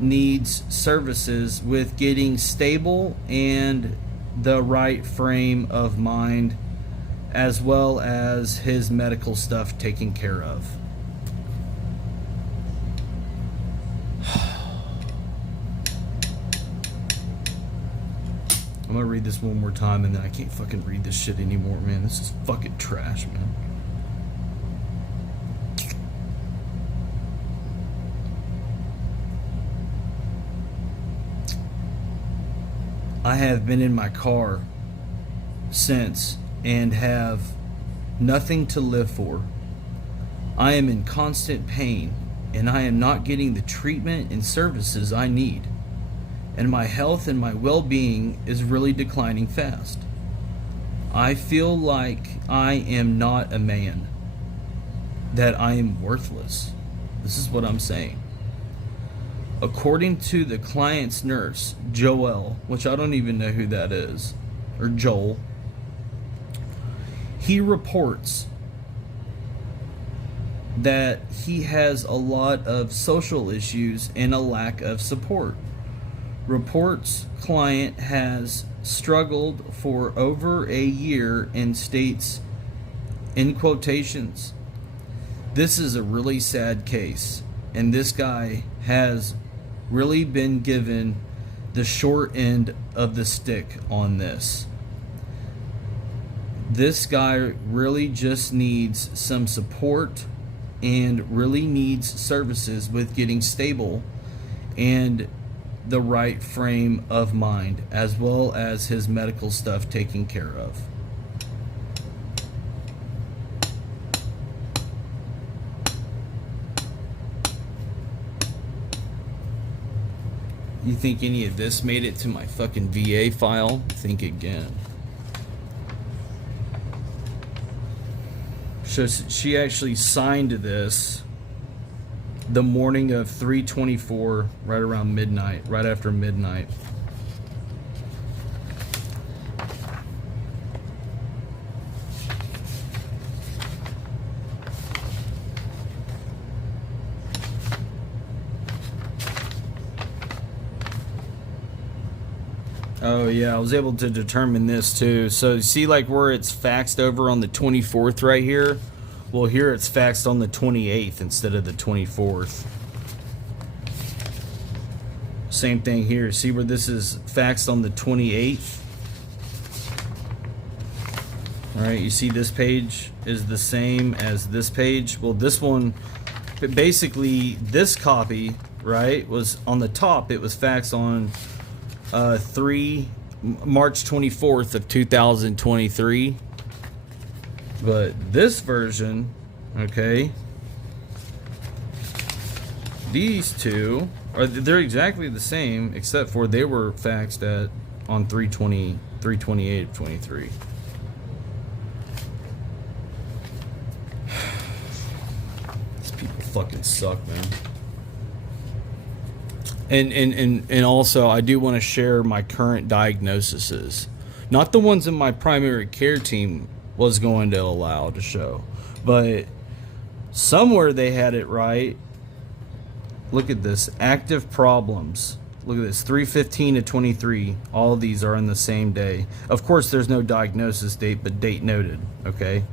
needs services with getting stable and the right frame of mind, as well as his medical stuff taken care of. I'm gonna read this one more time and then I can't fucking read this shit anymore, man. This is fucking trash, man. I have been in my car since and have nothing to live for. I am in constant pain and I am not getting the treatment and services I need. And my health and my well-being is really declining fast. I feel like I am not a man, that I am worthless. This is what I'm saying. According to the client's nurse, Joel, which I don't even know who that is, or Joel, he reports that he has a lot of social issues and a lack of support. Reports client has struggled for over a year and states, in quotations, "This is a really sad case, and this guy has really been given the short end of the stick on this. This guy really just needs some support and really needs services with getting stable and the right frame of mind, as well as his medical stuff taken care of." You think any of this made it to my fucking VA file? Think again. So she actually signed this the morning of 3/24, right around midnight, right after midnight. Oh yeah, I was able to determine this too. So see, like where it's faxed over on the 24th right here? Well, here it's faxed on the 28th instead of the 24th. Same thing here. See where this is faxed on the 28th? Alright, you see this page is the same as this page. Well, this one, basically this copy, right, was on the top. It was faxed on March 24th of 2023. But this version, okay, these two they're exactly the same, except for they were faxed on 3/28 of 23. These people fucking suck, man. And also, I do want to share my current diagnoses. Not the ones that my primary care team was going to allow to show. But somewhere they had it right. Look at this. Active problems. Look at this. 3/15 to 23. All of these are in the same day. Of course, there's no diagnosis date, but date noted. Okay?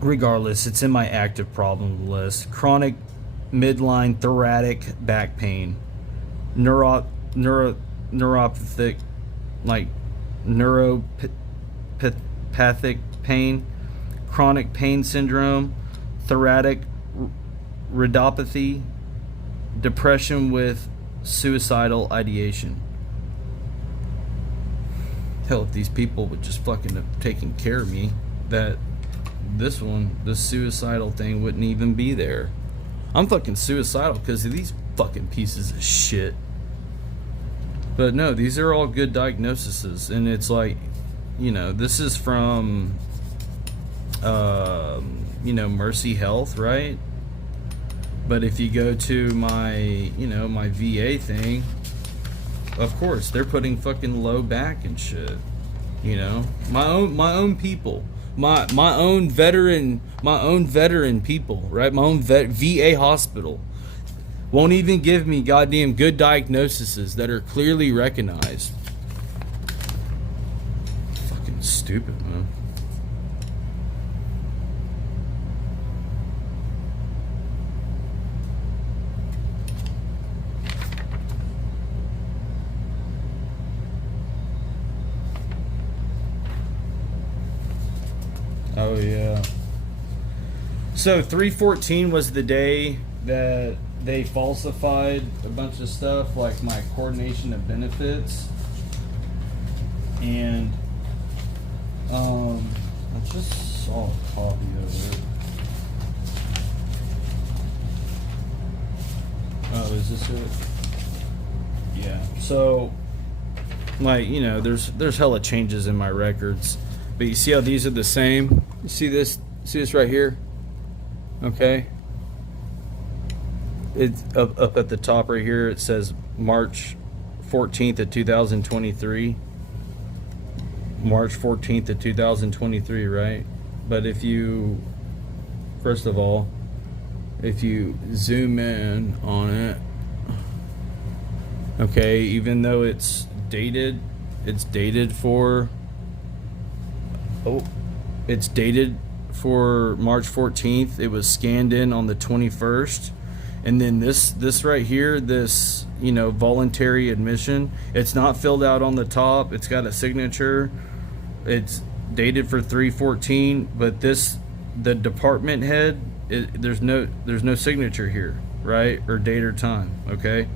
Regardless, it's in my active problem list. Chronic midline thoracic back pain, neuropathic, like neuropathic pain, chronic pain syndrome, thoracic radiopathy, depression with suicidal ideation. Hell, if these people would just fucking have taken care of me, that this suicidal thing wouldn't even be there. I'm fucking suicidal because of these fucking pieces of shit. But no, these are all good diagnoses. And it's like, you know, this is from, Mercy Health, right? But if you go to my, my VA thing, of course, they're putting fucking low back and shit. My own people. My own veteran people, right? My own VA hospital won't even give me goddamn good diagnoses that are clearly recognized. Fucking stupid, man. Oh yeah. So 3/14 was the day that they falsified a bunch of stuff, like my coordination of benefits, and I just saw a copy of it. Oh, is this it? Yeah. So, there's hella changes in my records, but you see how these are the same? You see this? See this right here? Okay. It's up at the top right here. It says March 14th of 2023. March 14th of 2023, right? But if you, first of all, if you zoom in on it, okay, even though it's dated for, it's dated for March 14th. It was scanned in on the 21st. And then this right here, this, voluntary admission, it's not filled out on the top. It's got a signature. It's dated for 3/14, but the department head, there's no signature here, right? Or date or time, okay?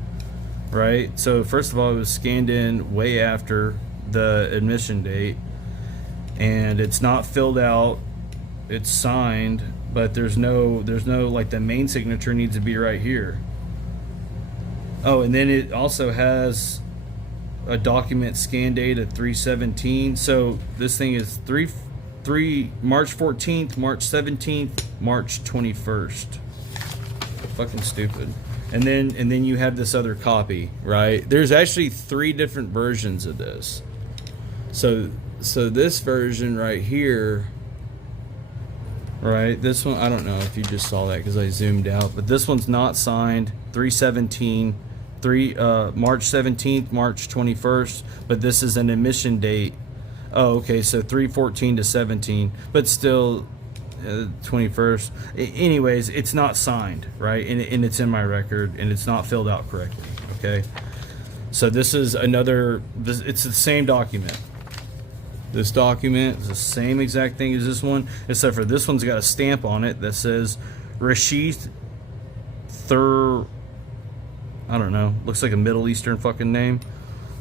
Right? So first of all, it was scanned in way after the admission date, and it's not filled out. It's signed, but there's no like, the main signature needs to be right here. Oh, and then it also has a document scan date at 3/17. So this thing is March 14th, March 17th, March 21st. Fucking stupid. And then you have this other copy, right? There's actually 3 different versions of this. So this version right here, right? This one, I don't know if you just saw that because I zoomed out, but this one's not signed. 3/17, March 17th, March 21st, but this is an admission date. Oh, okay, so 3/14 to 17, but still 21st. Anyways, it's not signed, right? And it's in my record, and it's not filled out correctly, okay? So this is it's the same document. This document is the same exact thing as this one, except for this one's got a stamp on it that says Rusheeth. I don't know, looks like a Middle Eastern fucking name.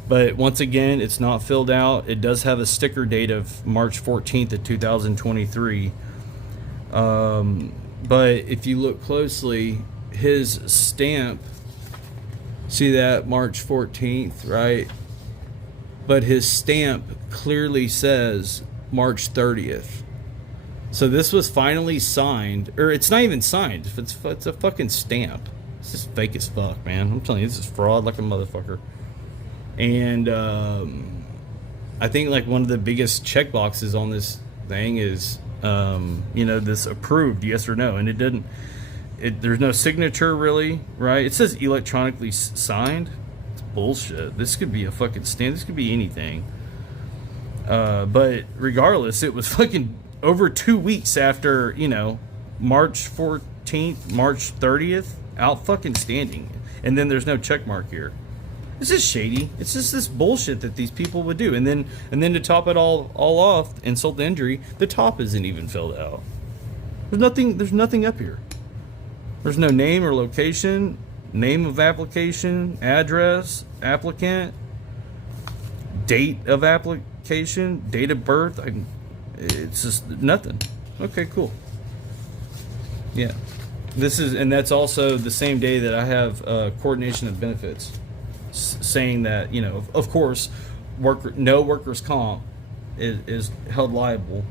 But once again, it's not filled out. It does have a sticker date of March 14th of 2023. But if you look closely, his stamp, see that March 14th, right? But his stamp clearly says March 30th. So this was finally signed, or it's not even signed. It's a fucking stamp. It's just fake as fuck, man. I'm telling you, this is fraud like a motherfucker. And I think like one of the biggest check boxes on this thing is this approved, yes or no, and it didn't. There's no signature really, right? It says electronically signed. It's bullshit. This could be a fucking stamp. This could be anything. But regardless, it was fucking over 2 weeks after, March 14th, March 30th, out fucking standing. And then there's no check mark here. This is shady. It's just this bullshit that these people would do. And then to top it all off, insult to injury, the top isn't even filled out. There's nothing up here. There's no name or location, name of application, address, applicant, date of application, date of birth. It's just nothing. Okay, cool. Yeah. That's also the same day that I have coordination of benefits, saying that, of course, no workers' comp is held liable.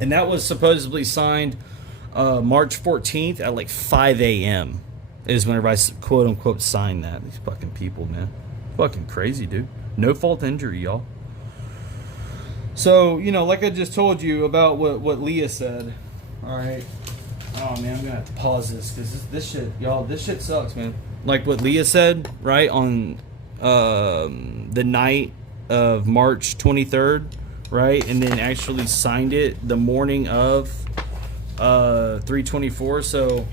And that was supposedly signed March 14th at like 5 a.m. is whenever I quote unquote signed that. These fucking people, man. Fucking crazy, dude. No fault injury, y'all. So, like I just told you about what Leah said. Alright. Oh man, I'm gonna have to pause this because this shit sucks, man. Like what Leah said, right, on the night of March 23rd, right, and then actually signed it the morning of 3/24. So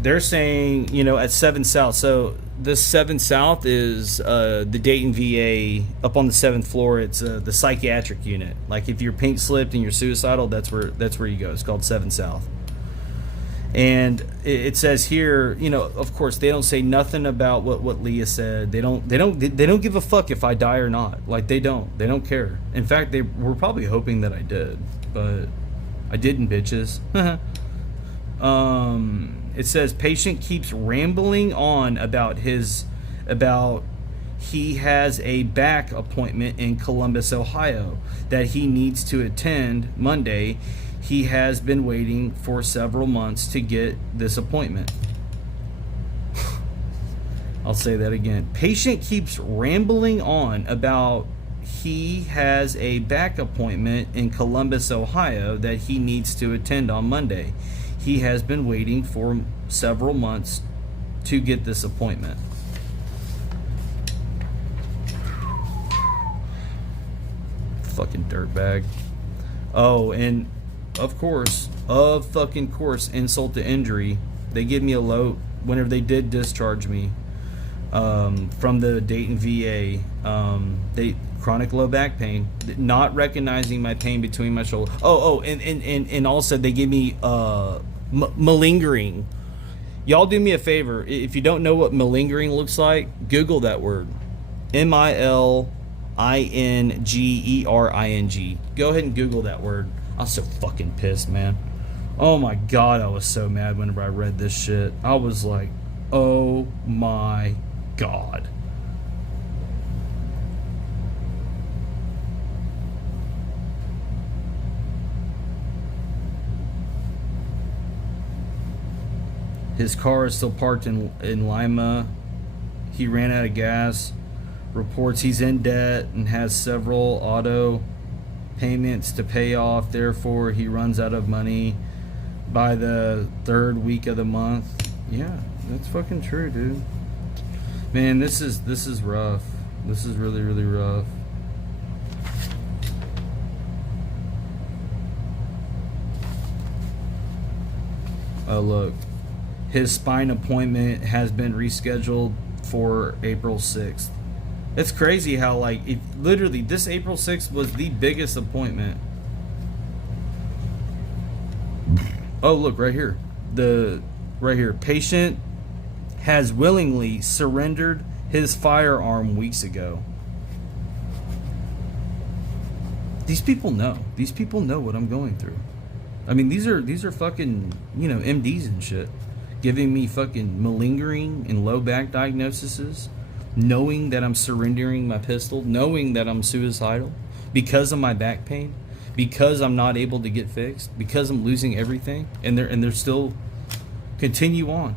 they're saying, at 7 South. So this 7 South is the Dayton VA up on the 7th floor. It's the psychiatric unit. Like if you're pink slipped and you're suicidal, that's where you go. It's called 7 South. And it says here, you know, of course they don't say nothing about what Leah said. They don't give a fuck if I die or not. Like they don't care. In fact, they were probably hoping that I did, but I didn't, bitches. It says patient keeps rambling on about he has a back appointment in Columbus, Ohio that he needs to attend Monday. He has been waiting for several months to get this appointment. I'll say that again. Patient keeps rambling on about he has a back appointment in Columbus, Ohio that he needs to attend on Monday. He has been waiting for several months to get this appointment. Fucking dirtbag. Oh, and of fucking course, insult to injury, they give me a low whenever they did discharge me from the Dayton VA. They chronic low back pain, not recognizing my pain between my shoulders. And also they give me malingering. Y'all do me a favor, if you don't know what malingering looks like, Google that word. MILINGERING. Go ahead and Google that word. I was so fucking pissed, man. Oh my god, I was so mad whenever I read this shit. I was like, oh my god. His car is still parked in Lima. He ran out of gas. Reports he's in debt and has several auto payments to pay off. Therefore, he runs out of money by the third week of the month. Yeah, that's fucking true, dude. Man, this is rough. This is really, really rough. Oh, look. His spine appointment has been rescheduled for April 6th. It's crazy how, like, literally this April 6th was the biggest appointment. Oh, look, right here. Right here. Patient has willingly surrendered his firearm weeks ago. These people know. These people know what I'm going through. I mean, these are fucking, you know, MDs and shit. Giving me fucking malingering and low back diagnoses, knowing that I'm surrendering my pistol, knowing that I'm suicidal because of my back pain, because I'm not able to get fixed, because I'm losing everything, and they're still continue on.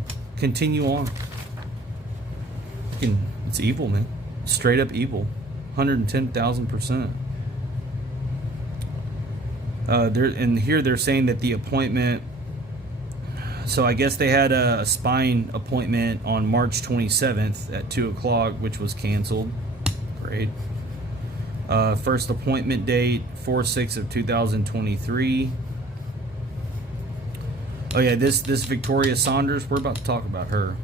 It's evil, man. Straight up evil. 110,000%. Here they're saying that the appointment. So I guess they had a spine appointment on March 27th at 2 o'clock, which was canceled. Great. First appointment date, 4/6/2023. Oh yeah, this Victoria Saunders, we're about to talk about her.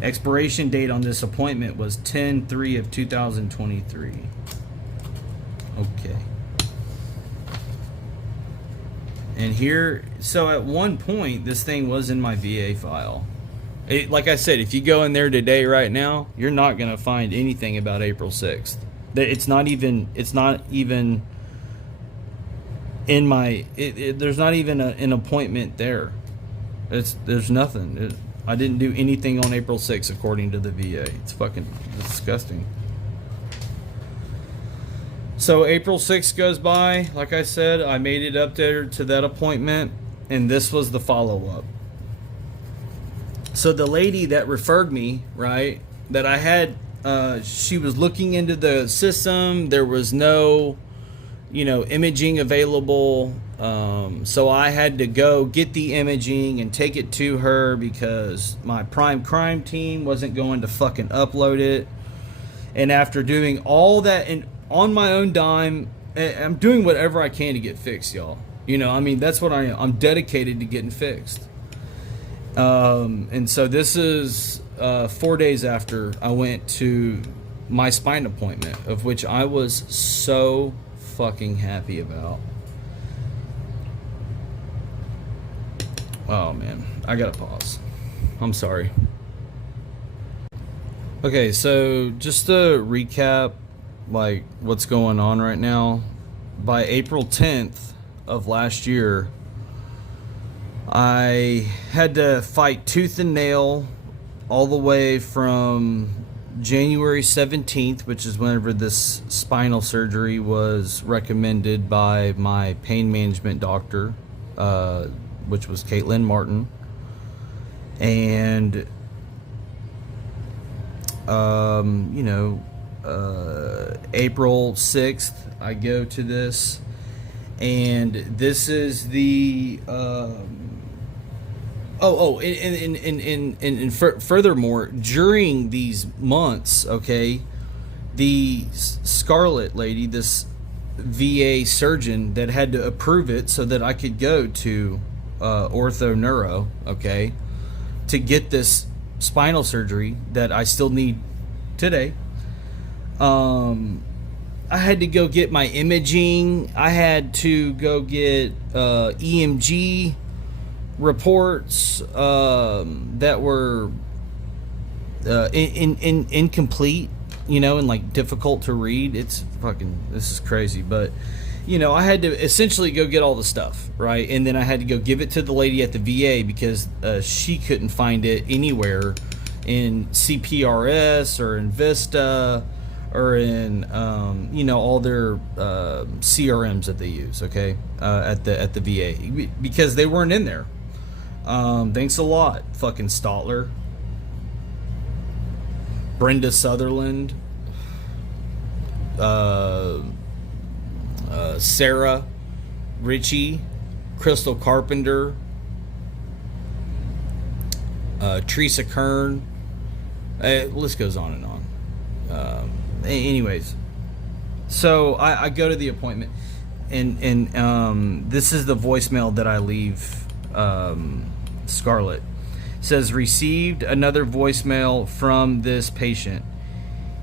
Expiration date on this appointment was 10/3/2023. Okay. And here, so at one point, this thing was in my VA file. Like I said, if you go in there today, right now, you're not going to find anything about April 6th. It's not even in my, there's not even an appointment there. There's nothing. I didn't do anything on April 6th, according to the VA. It's fucking disgusting. So April 6th goes by. Like I said, I made it up there to that appointment, and this was the follow-up. So the lady that referred me, right, that I had, she was looking into the system. There was no, imaging available. So I had to go get the imaging and take it to her because my prime crime team wasn't going to fucking upload it. And after doing all that and on my own dime, I'm doing whatever I can to get fixed, y'all. That's what I am. I'm dedicated to getting fixed. And so this is 4 days after I went to my spine appointment, of which I was so fucking happy about. Oh man, I gotta pause. I'm sorry. Okay, so just to recap, like, what's going on right now. By April 10th of last year, I had to fight tooth and nail all the way from January 17th, which is whenever this spinal surgery was recommended by my pain management doctor, which was Kaitlin Martin. And, April 6th, I go to this. And this is the... furthermore, during these months, okay, the Scarlet lady, this VA surgeon that had to approve it so that I could go to ortho neuro, okay, to get this spinal surgery that I still need today. I had to go get my imaging. I had to go get EMG reports that were incomplete, and like difficult to read. It's this is crazy, but I had to essentially go get all the stuff, right? And then I had to go give it to the lady at the VA because she couldn't find it anywhere in CPRS or in VistA or in all their CRMs that they use, okay, at the VA, because they weren't in there. Thanks a lot, fucking Stotler. Brenda Sutherland. Sarah Ritchie. Crystal Carpenter. Teresa Kern. List goes on and on. Anyways, so I go to the appointment, and this is the voicemail that I leave Scarlet. It says, received another voicemail from this patient.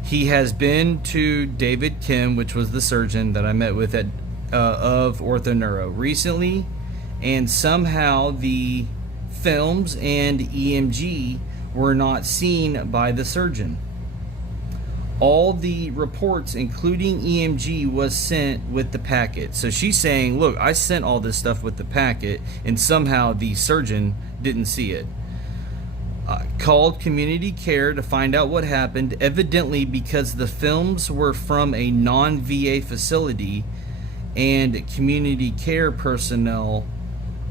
He has been to David Kim, which was the surgeon that I met with at of orthoneuro recently, and somehow the films and EMG were not seen by the surgeon. All the reports, including EMG, was sent with the packet. So she's saying, look, I sent all this stuff with the packet, and somehow the surgeon didn't see it. Called community care to find out what happened, evidently because the films were from a non-VA facility, and community care personnel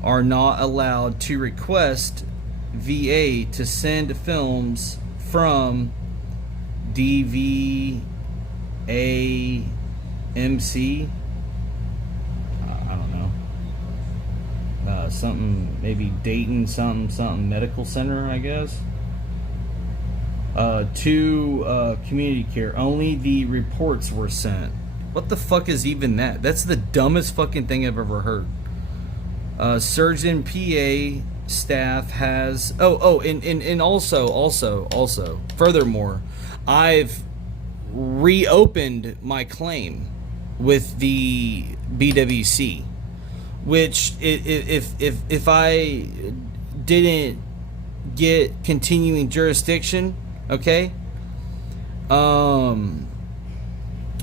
are not allowed to request VA to send films from DVAMC. I don't know. Something, maybe Dayton something medical center, I guess. To community care. Only the reports were sent. What the fuck is even that? That's the dumbest fucking thing I've ever heard. Surgeon PA staff has... and also, furthermore, I've reopened my claim with the BWC, which if I didn't get continuing jurisdiction, okay,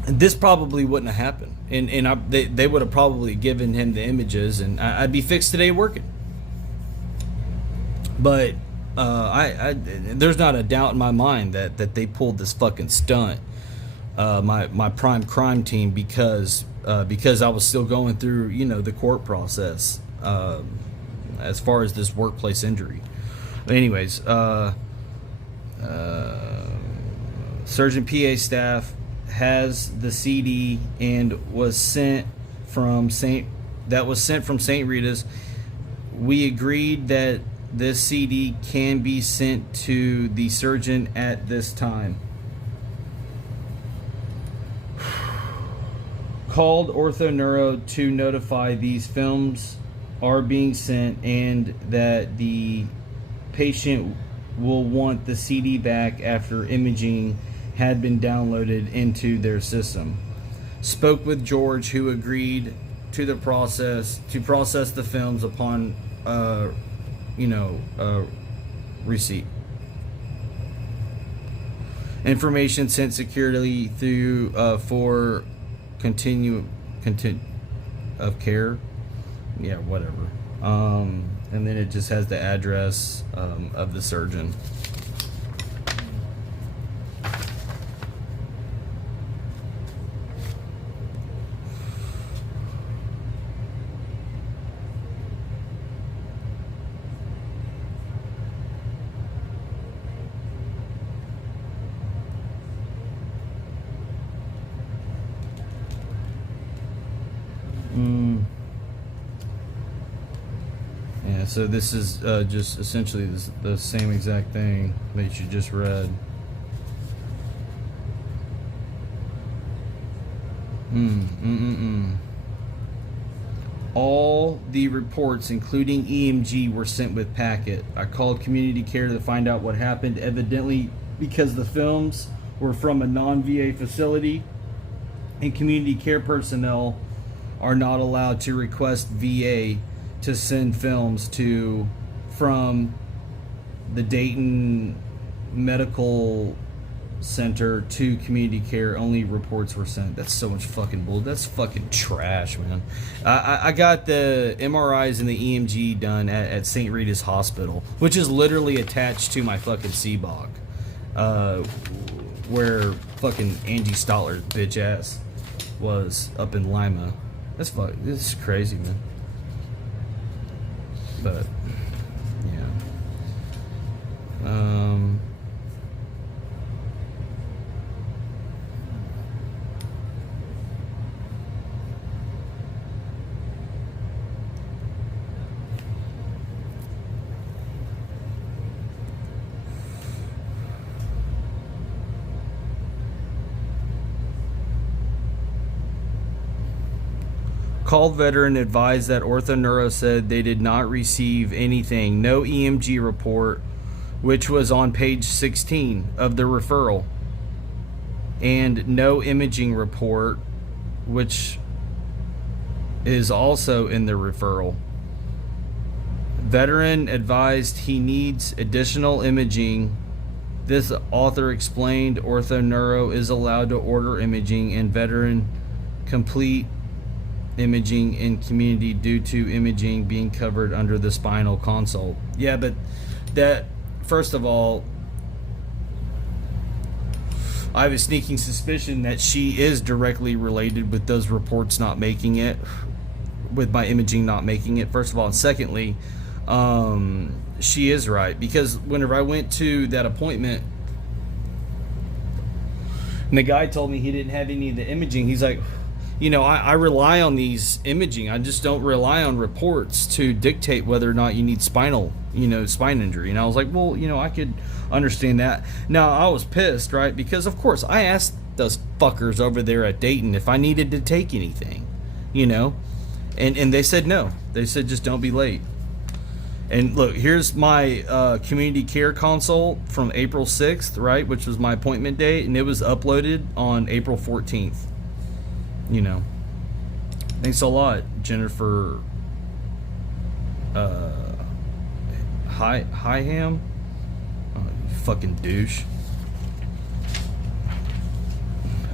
this probably wouldn't have happened, and they would have probably given him the images, and I'd be fixed today working. But there's not a doubt in my mind that they pulled this fucking stunt, my prime crime team, because I was still going through the court process as far as this workplace injury. But anyways, Surgeon PA staff has the CD and was sent from St. Rita's. We agreed that this CD can be sent to the surgeon at this time. Called orthoneuro to notify these films are being sent and that the patient will want the CD back after imaging had been downloaded into their system. Spoke with George, who agreed to process the films upon receipt. Information sent securely through for continue of care. Yeah, whatever. And then it just has the address of the surgeon. Yeah, so this is just essentially the same exact thing that you just read. All the reports, including EMG, were sent with packet. I called community care to find out what happened. Evidently, because the films were from a non-VA facility, and community care personnel are not allowed to request VA to send films from the Dayton Medical Center to community care. Only reports were sent. That's so much fucking bull. That's fucking trash, man. I got the MRIs and the EMG done at St. Rita's Hospital, which is literally attached to my fucking CBOG, where fucking Angie Stotler bitch ass was up in Lima. This is crazy, man. But yeah. Called veteran advised that orthoneuro said they did not receive anything. No EMG report, which was on page 16 of the referral, and no imaging report, which is also in the referral. Veteran advised he needs additional imaging. This author explained orthoneuro is allowed to order imaging, and veteran complete imaging in community due to imaging being covered under the spinal consult. Yeah, but that, first of all, I have a sneaking suspicion that she is directly related with those reports not making it, with my imaging not making it, first of all. And secondly, she is right, because whenever I went to that appointment and the guy told me he didn't have any of the imaging, he's like, I rely on these imaging. I just don't rely on reports to dictate whether or not you need spine injury. And I was like, well, I could understand that. Now, I was pissed, right? Because, of course, I asked those fuckers over there at Dayton if I needed to take anything, and they said no. They said just don't be late. And look, here's my community care consult from April 6th, right, which was my appointment date, and it was uploaded on April 14th. Thanks a lot, Jennifer. Ham. Oh, you fucking douche.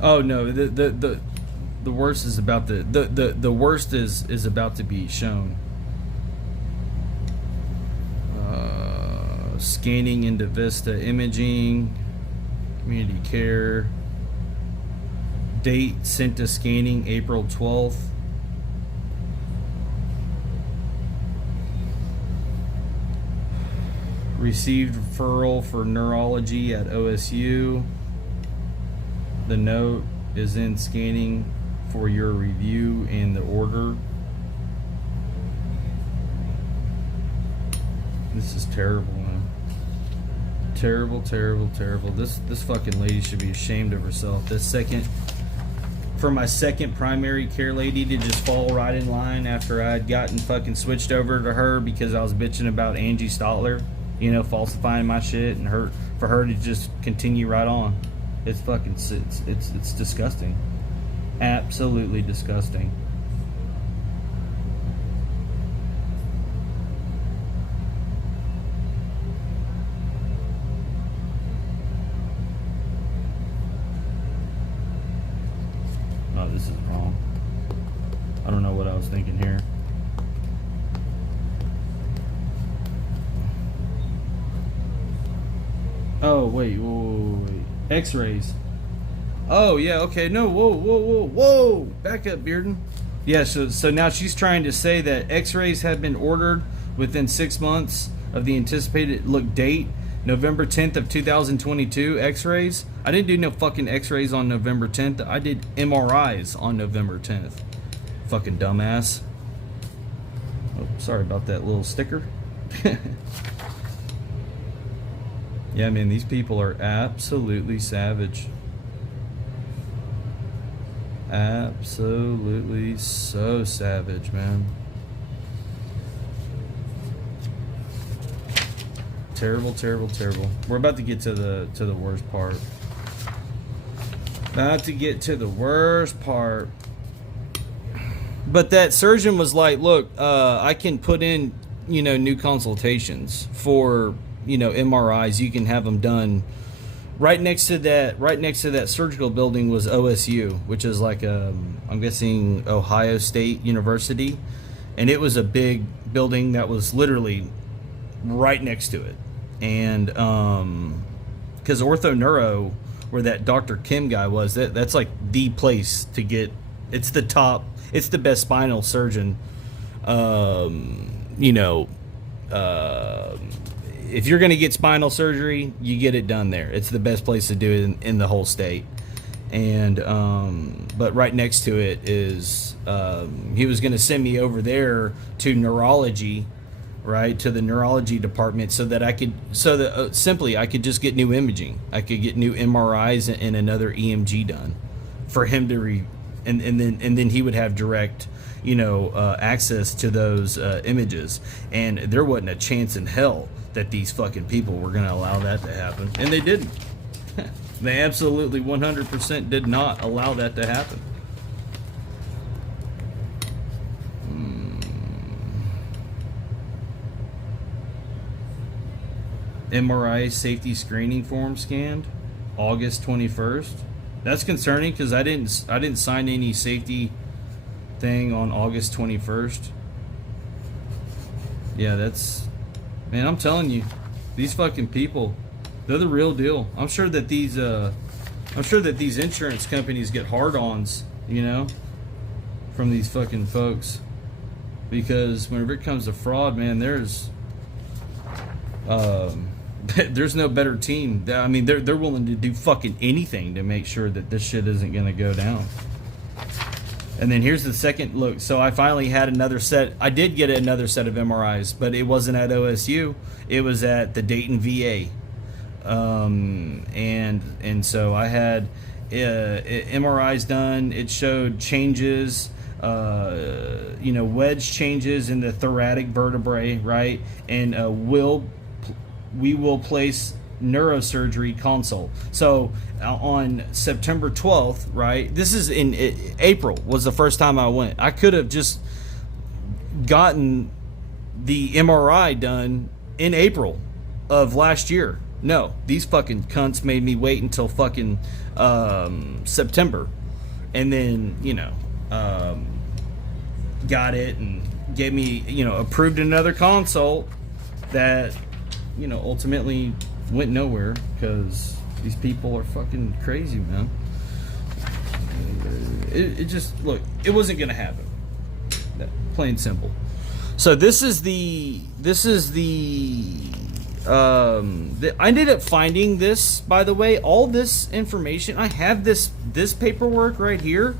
Oh no, the worst is about the worst is about to be shown. Scanning into VistA imaging, community care. Date sent to scanning April 12th. Received referral for neurology at OSU. The note is in scanning for your review and the order. This is terrible, man. Terrible. This fucking lady should be ashamed of herself. For my second primary care lady to just fall right in line after I'd gotten fucking switched over to her because I was bitching about Angie Stotler, falsifying my shit, and for her to just continue right on. It's fucking, it's disgusting. Absolutely disgusting. this is wrong. I don't know what I was thinking here. Oh, wait. X-rays. Oh, yeah, okay. No, whoa. Back up, Bearden. Yeah, so now she's trying to say that X-rays have been ordered within 6 months of the anticipated date, November 10th of 2022. X-rays. I didn't do no fucking X-rays on November 10th. I did MRIs on November 10th. Fucking dumbass. Oh, sorry about that little sticker. Yeah, man, these people are absolutely savage. Absolutely so savage, man. Terrible. We're about to get to the worst part. But that surgeon was like, look, I can put in, new consultations for, MRIs. You can have them done. Right next to that surgical building was OSU, which is like I'm guessing Ohio State University, and it was a big building that was literally right next to it. And because Ortho Neuro, where that Dr. Kim guy was, that's like the place to get. It's the top. It's the best spinal surgeon. If you're going to get spinal surgery, you get it done there. It's the best place to do it in the whole state. And but right next to it is he was going to send me over there to neurology, right, to the neurology department, so that I could simply I could just get new imaging. I could get new MRIs and another EMG done for him to and then he would have direct access to those images. And there wasn't a chance in hell that these fucking people were going to allow that to happen. And they didn't. They absolutely 100% did not allow that to happen. MRI safety screening form scanned August 21st. That's concerning because I didn't sign any safety thing on August 21st. Yeah, man, I'm telling you, these fucking people, they're the real deal. I'm sure that these insurance companies get hard-ons, from these fucking folks, because whenever it comes to fraud, man, there's no better team. I mean, they're willing to do fucking anything to make sure that this shit isn't gonna go down. And then here's the second look. So I finally had another set. I did get another set of MRIs, but it wasn't at OSU. It was at the Dayton VA. And so I had MRIs done. It showed changes, wedge changes in the thoracic vertebrae, right? And we will place neurosurgery consult. So on September 12th, right? This is in April was the first time I went. I could have just gotten the MRI done in April of last year. No, these fucking cunts made me wait until fucking September, and then got it and gave me approved another consult that ultimately went nowhere because these people are fucking crazy, man. It just, look, it wasn't gonna happen. Plain simple. So this is the I ended up finding this, by the way, all this information. I have this paperwork right here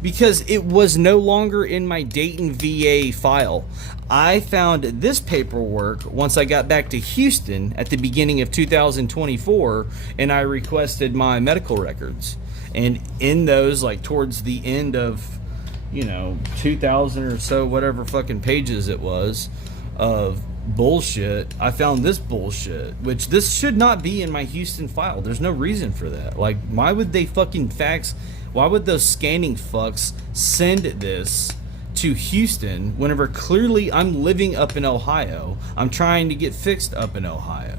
because it was no longer in my Dayton VA file. I found this paperwork once I got back to Houston at the beginning of 2024, and I requested my medical records. And in those, like towards the end of 2000 or so, whatever fucking pages it was of bullshit, I found this bullshit, which this should not be in my Houston file. There's no reason for that. Like, why would they fucking fax? Why would those scanning fucks send this to Houston whenever clearly I'm living up in Ohio? I'm trying to get fixed up in Ohio.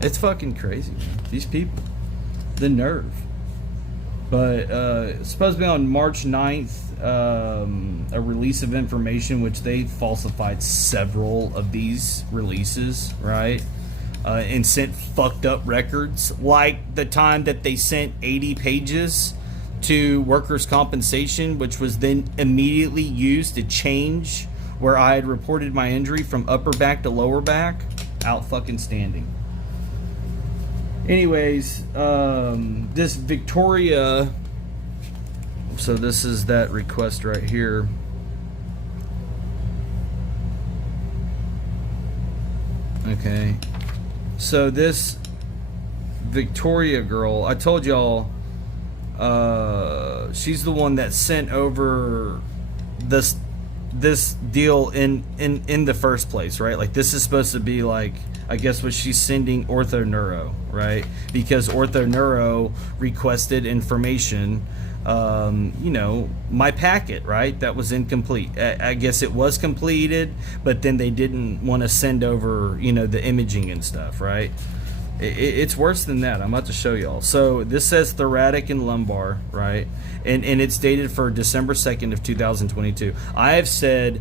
It's fucking crazy, man. These people, the nerve. But it's supposed to be on March 9th, a release of information, which they falsified several of these releases, right? And sent fucked up records, like the time that they sent 80 pages to workers' compensation, which was then immediately used to change where I had reported my injury from upper back to lower back. Out fucking standing. Anyways, this Victoria, so this is that request right here. Okay, so this Victoria girl, I told y'all, she's the one that sent over this deal in the first place, right? Like, this is supposed to be like, I guess what she's sending Ortho Neuro, right? Because Ortho Neuro requested information, you know, my packet, right? That was incomplete. I guess it was completed, but then they didn't want to send over, you know, the imaging and stuff, right? It's worse than that. I'm about to show y'all. So this says thoracic and lumbar, right? And it's dated for December 2nd of 2022. I have said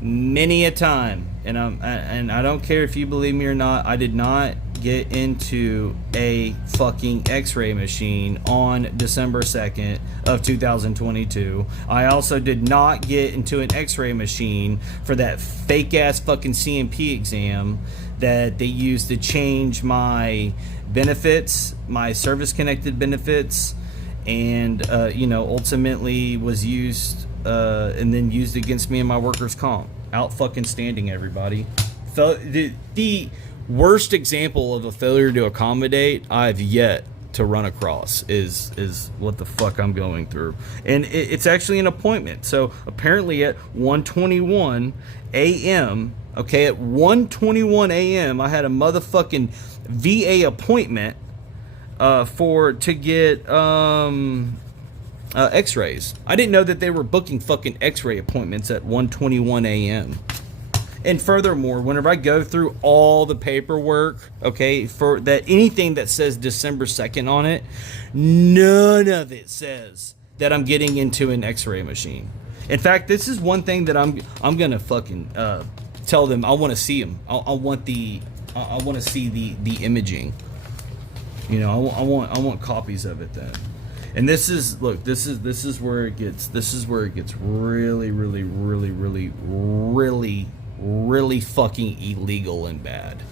many a time, and I don't care if you believe me or not, I did not get into a fucking x-ray machine on December 2nd of 2022. I also did not get into an x-ray machine for that fake ass fucking CMP exam that they used to change my benefits, my service connected benefits, and you know, ultimately was used and then used against me in my workers' comp. Out fucking standing, everybody. The worst example of a failure to accommodate I've yet to run across is what the fuck I'm going through. And it's actually an appointment. So apparently at 1:21 a.m., okay, at 1:21 a.m., I had a motherfucking VA appointment to get x-rays. I didn't know that they were booking fucking x-ray appointments at 1:21 a.m. And furthermore, whenever I go through all the paperwork, okay, for that, anything that says December 2nd on it, none of it says that I'm getting into an x-ray machine. In fact, this is one thing that I'm gonna fucking tell them. I want to see them. I want to see the imaging. You know, I want copies of it then. And this is, look, this is where it gets really fucking illegal and bad.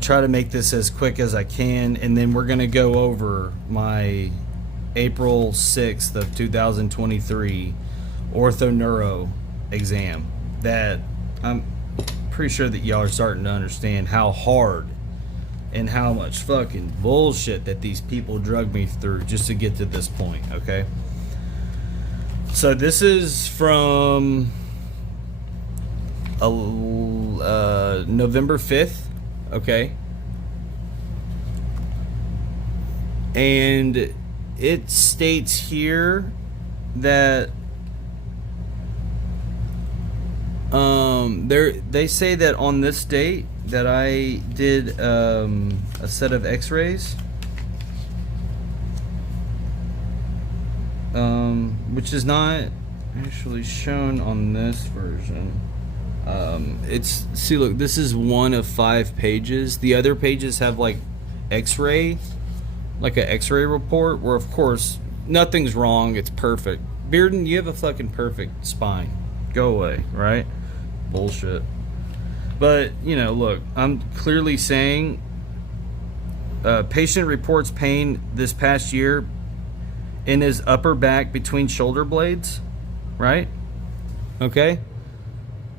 Try to make this as quick as I can, and then we're gonna go over my April 6th of 2023 ortho neuro exam that I'm pretty sure that y'all are starting to understand how hard and how much fucking bullshit that these people drug me through just to get to this point, okay? So this is from November 5th, okay? And it states here that they say that on this date that I did a set of x-rays, which is not actually shown on this version. It's, see, look, this is one of 5 pages. The other pages have like x-ray, like an x-ray report, where of course nothing's wrong, it's perfect. Bearden, you have a fucking perfect spine. Go away, right? Bullshit. But, you know, look, I'm clearly saying patient reports pain this past year in his upper back between shoulder blades, right? Okay.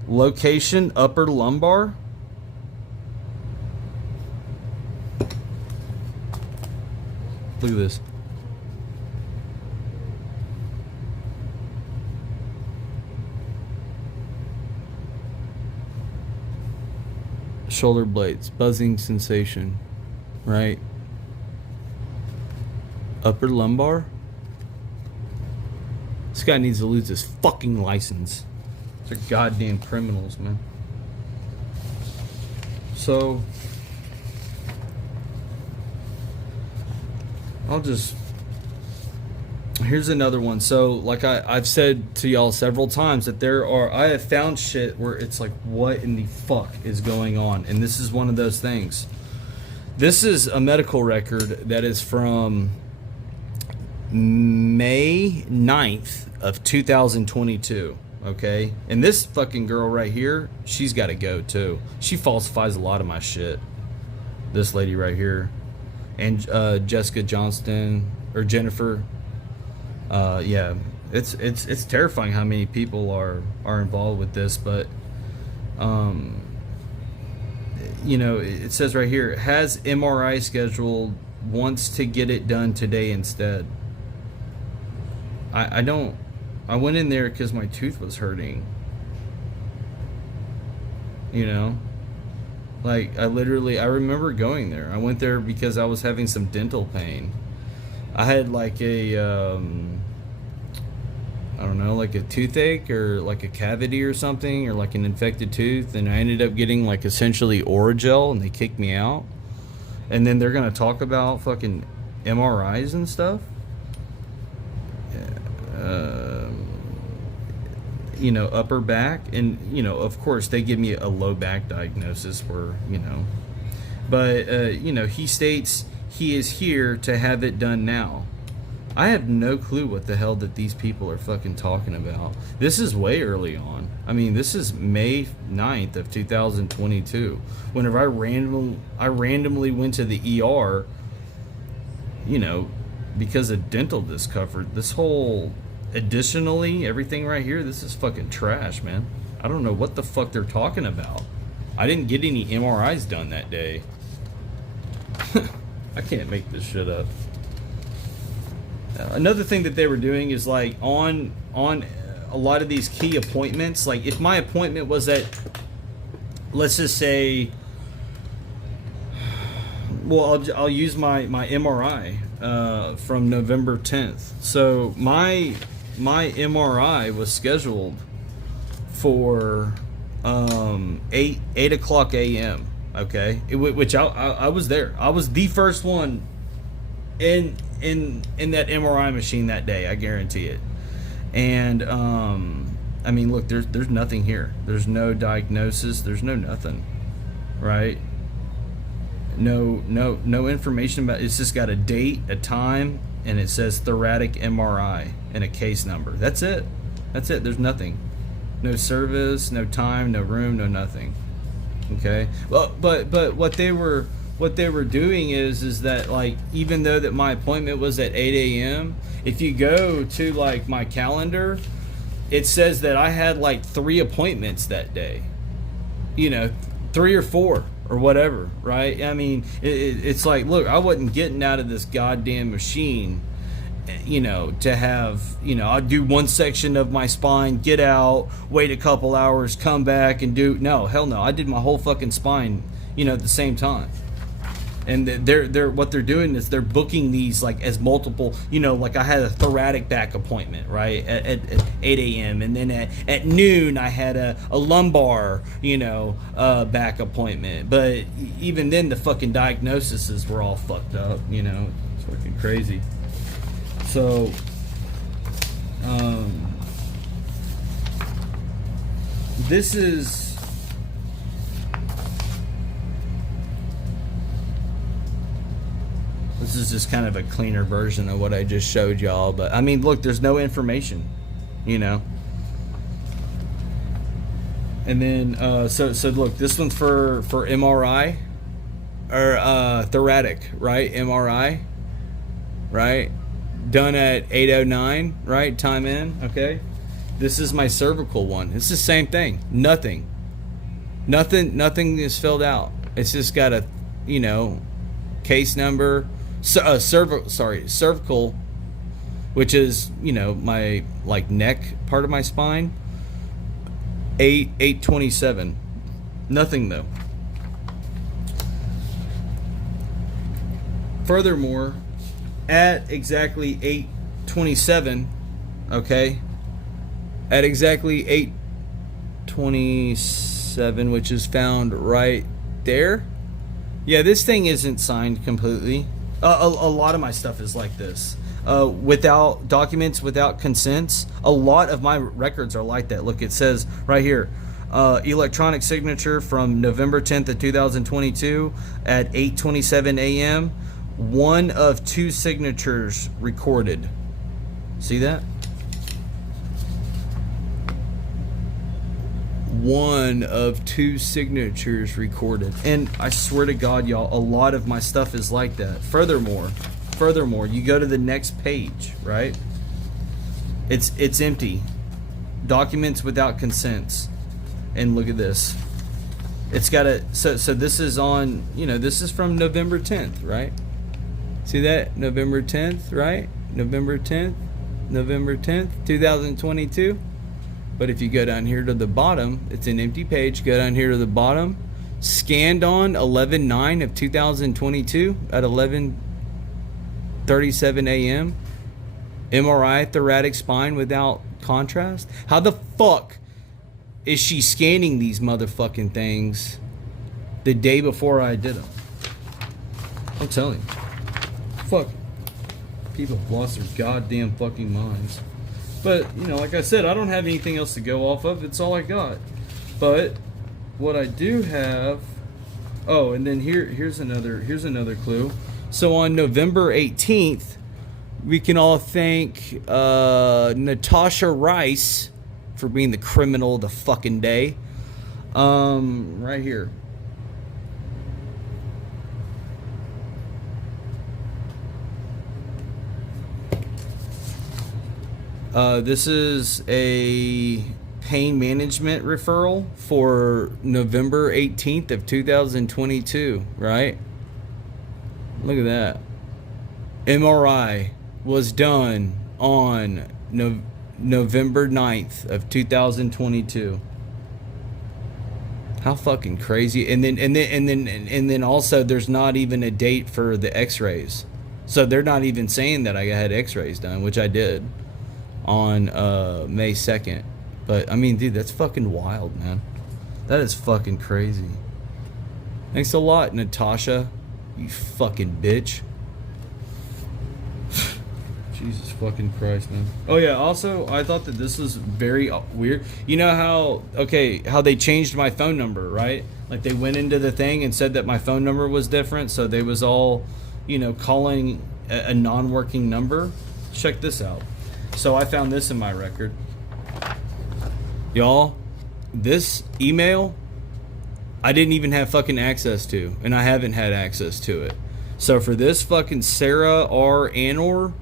Location, upper lumbar. Look at this. Shoulder blades, buzzing sensation, right? Upper lumbar. This guy needs to lose his fucking license. They're goddamn criminals, man. So Here's another one. So, like I've said to y'all several times, that I have found shit where it's like, what in the fuck is going on? And this is one of those things. This is a medical record that is from May 9th of 2022. Okay? And this fucking girl right here, she's got to go too. She falsifies a lot of my shit. This lady right here. And Jessica Johnston, or Jennifer. Yeah, it's terrifying how many people are involved with this, but you know, it says right here, has MRI scheduled, wants to get it done today instead. I went in there because my tooth was hurting, you know, like I remember going there. I went there because I was having some dental pain. I had like a, I don't know, like a toothache or like a cavity or something, or like an infected tooth, and I ended up getting like essentially Oragel, and they kicked me out. And then they're gonna talk about fucking MRIs and stuff. You know, upper back, and you know, of course, they give me a low back diagnosis where, you know, but you know, he states he is here to have it done now. I have no clue what the hell that these people are fucking talking about. This is way early on. I mean, this is May 9th of 2022. Whenever I randomly went to the ER, you know, because of dental discomfort. This whole additionally, everything right here, this is fucking trash, man. I don't know what the fuck they're talking about. I didn't get any MRIs done that day. I can't make this shit up. Another thing that they were doing is like on a lot of these key appointments, like if my appointment was at, let's just say, well, I'll use my MRI from November 10th. So my MRI was scheduled for 8 o'clock a.m. Okay, which I was there. I was the first one in that MRI machine that day. I guarantee it. And I mean, look, there's nothing here. There's no diagnosis. There's no nothing, right? No information about it. It's just got a date, a time, and it says thoracic MRI and a case number. That's it. There's nothing. No service, no time, no room, no nothing. Okay. Well, but what they were doing is that, like, even though that my appointment was at 8 a.m., if you go to like my calendar, it says that I had like 3 appointments that day. You know, 3 or 4 or whatever, right? I mean, it's like, look, I wasn't getting out of this goddamn machine, you know, to have, you know, I'd do one section of my spine, get out, wait a couple hours, come back and do, no, hell no. I did my whole fucking spine, you know, at the same time. And they're what they're doing is they're booking these like as multiple, you know, like I had a thoracic back appointment, right, at 8 a.m. and then at noon I had a lumbar, you know, back appointment. But even then the fucking diagnoses were all fucked up, you know. It's fucking crazy. So this is just kind of a cleaner version of what I just showed y'all. But I mean, look, there's no information, you know. And then so look, this one's for MRI or thoracic, right? MRI, right? Done at 8:09, right? Time in, okay. This is my cervical one. It's the same thing. Nothing is filled out. It's just got a, you know, case number. Cervical, which is, you know, my like neck part of my spine. 8/27. Nothing though. Furthermore, at exactly 8:27, okay, at exactly 8:27, which is found right there. Yeah, this thing isn't signed completely. A lot of my stuff is like this. without documents, without consents. A lot of my records are like that. Look, it says right here, electronic signature from November 10th of 2022 at 8:27 a.m. One of two signatures recorded. See that? One of two signatures recorded. And I swear to God, y'all, a lot of my stuff is like that. Furthermore, you go to the next page, right? It's empty. Documents without consents. And look at this. It's got a, so this is on, you know, this is from November 10th, right? See that? November 10th, right? November 10th, 2022. But if you go down here to the bottom, it's an empty page. Go down here to the bottom. Scanned on 11/9 of 2022 at 11:37 a.m. MRI thoracic spine without contrast. How the fuck is she scanning these motherfucking things the day before I did them? I'm telling you. Fuck. People have lost their goddamn fucking minds. But, you know, like I said, I don't have anything else to go off of. It's all I got. But what I do have... Oh, and then here's another clue. So on November 18th, we can all thank Natasha Rice for being the criminal of the fucking day. Right here. This is a pain management referral for November 18th of 2022, right? Look at that. MRI was done on November 9th of 2022. How fucking crazy. And then also there's not even a date for the x-rays. So they're not even saying that I had x-rays done, which I did on May 2nd. But I mean, dude, that's fucking wild, man. That is fucking crazy. Thanks a lot, Natasha, you fucking bitch. Jesus fucking Christ, man. Oh yeah, also I thought that this was very weird. You know how they changed my phone number, right? Like they went into the thing and said that my phone number was different, so they was all, you know, calling a non-working number. Check this out. So I found this in my record. Y'all, this email, I didn't even have fucking access to, and I haven't had access to it. So for this fucking Sarah R. Anor,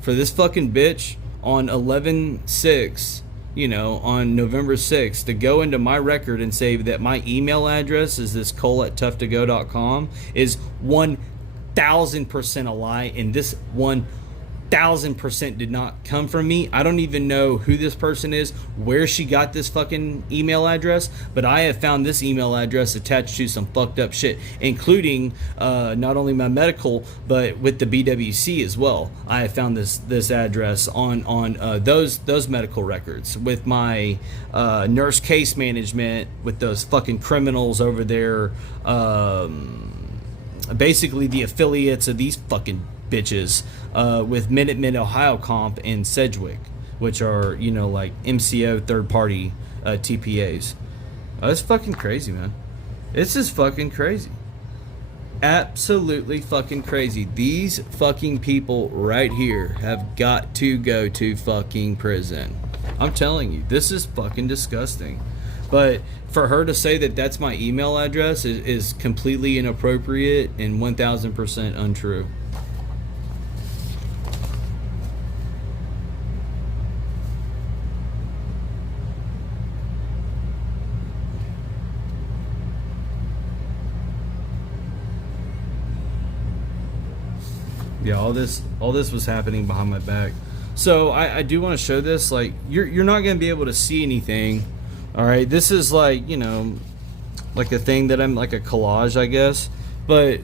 for this fucking bitch on 11/6, you know, on November 6th, to go into my record and say that my email address is this cole@toughtogo.com is 1,000% a lie, and this 1,000% did not come from me. I don't even know who this person is, where she got this fucking email address, but I have found this email address attached to some fucked up shit, including not only my medical, but with the BWC as well. I have found this address on those medical records with my nurse case management with those fucking criminals over there, basically the affiliates of these fucking bitches, with Minutemen Ohio Comp and Sedgwick, which are, you know, like MCO third-party TPAs. That's fucking crazy, man. It's just fucking crazy. Absolutely fucking crazy. These fucking people right here have got to go to fucking prison. I'm telling you, this is fucking disgusting. But for her to say that that's my email address is completely inappropriate and 1,000% untrue. Yeah, all this was happening behind my back. So I do want to show this. Like, you're not going to be able to see anything. All right, this is like, you know, like a thing that I'm like a collage, I guess. But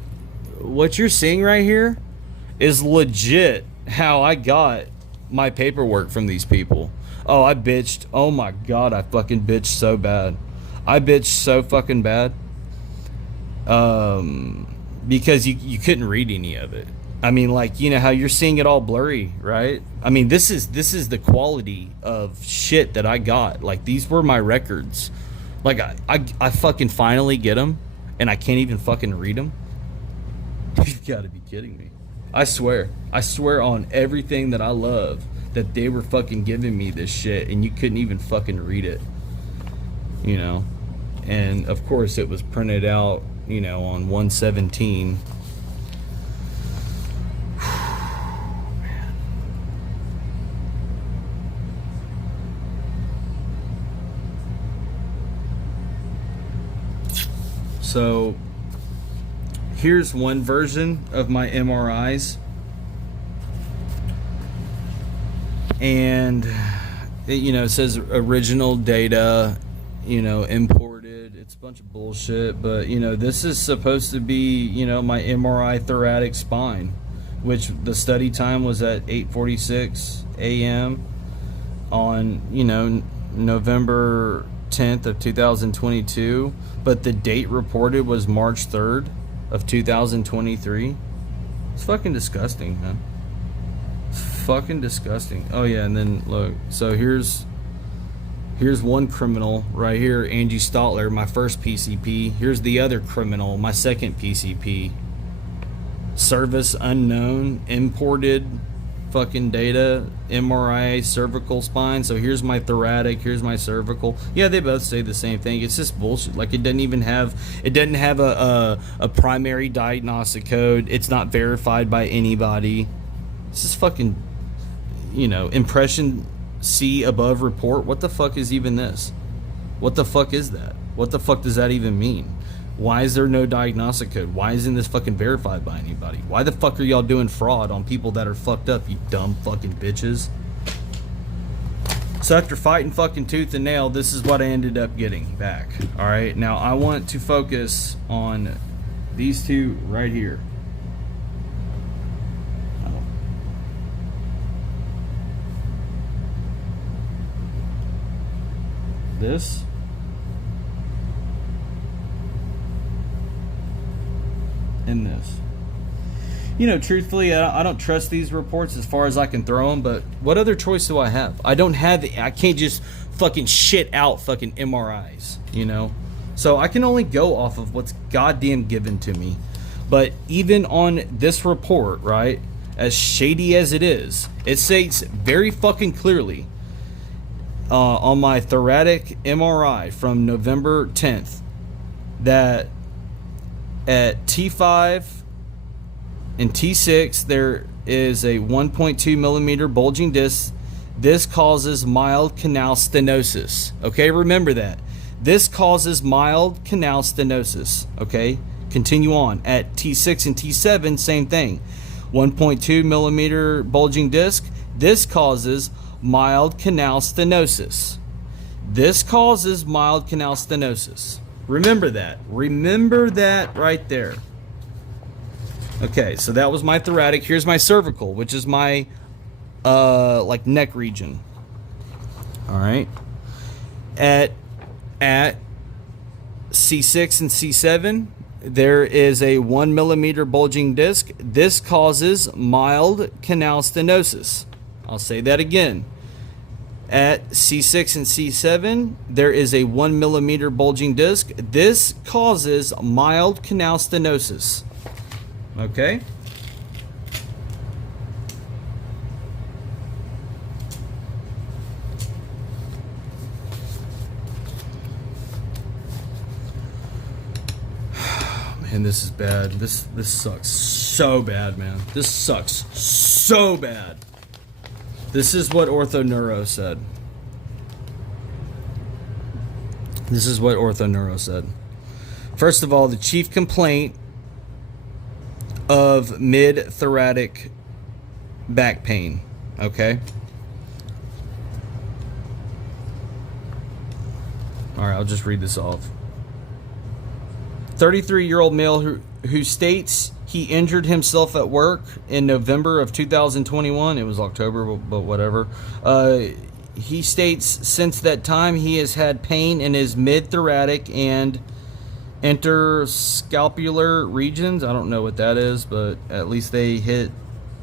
what you're seeing right here is legit how I got my paperwork from these people. Oh, I bitched. Oh my God, I fucking bitched so bad. I bitched so fucking bad. Because you couldn't read any of it. I mean, like, you know how you're seeing it all blurry, right? I mean, this is the quality of shit that I got. Like, these were my records. Like, I fucking finally get them, and I can't even fucking read them. You've got to be kidding me. I swear on everything that I love that they were fucking giving me this shit, and you couldn't even fucking read it, you know. And of course it was printed out, you know, on 117. So here's one version of my MRIs, and it, you know, it says original data, you know, imported. It's a bunch of bullshit, but you know, this is supposed to be, you know, my MRI thoracic spine, which the study time was at 8:46 a.m. on, you know, November 10th of 2022, but the date reported was March 3rd of 2023. It's fucking disgusting, man. It's fucking disgusting. Oh yeah, and then look, so here's one criminal right here, Angie Stotler, my first PCP. Here's the other criminal, my second PCP. Service unknown, imported fucking data, MRI cervical spine. So here's my thoracic, here's my cervical. Yeah, they both say the same thing. It's just bullshit. Like, it doesn't have a primary diagnostic code. It's not verified by anybody. This is fucking, you know, impression C above report. What the fuck is even this? What the fuck is that? What the fuck does that even mean? Why is there no diagnostic code? Why isn't this fucking verified by anybody? Why the fuck are y'all doing fraud on people that are fucked up, you dumb fucking bitches? So after fighting fucking tooth and nail, this is what I ended up getting back. Alright, now I want to focus on these two right here. This and this. You know, truthfully, I don't trust these reports as far as I can throw them, but what other choice do I have? I can't just fucking shit out fucking MRIs, you know? So I can only go off of what's goddamn given to me. But even on this report, right, as shady as it is, it states very fucking clearly on my thoracic MRI from November 10th that at T5 and T6 there is a 1.2 millimeter bulging disc. This causes mild canal stenosis. Okay, remember that. This causes mild canal stenosis. Okay, continue on. At T6 and T7, same thing. 1.2 millimeter bulging disc. This causes mild canal stenosis. This causes mild canal stenosis. Remember that. Remember that right there. Okay, so that was my thoracic. Here's my cervical, which is my like neck region. All right. At C6 and C7, there is a 1 millimeter bulging disc. This causes mild canal stenosis. I'll say that again. At C6 and C7, there is a 1 millimeter bulging disc. This causes mild canal stenosis. Okay? Man, this is bad. This sucks so bad, man. This sucks so bad. This is what OrthoNeuro said. This is what OrthoNeuro said. First of all, the chief complaint of mid-thoracic back pain. Okay? Alright, I'll just read this off. 33-year-old male who states he injured himself at work in November of 2021. It was October, but whatever. He states since that time he has had pain in his mid-thoracic and interscalpular regions. I don't know what that is, but at least they hit,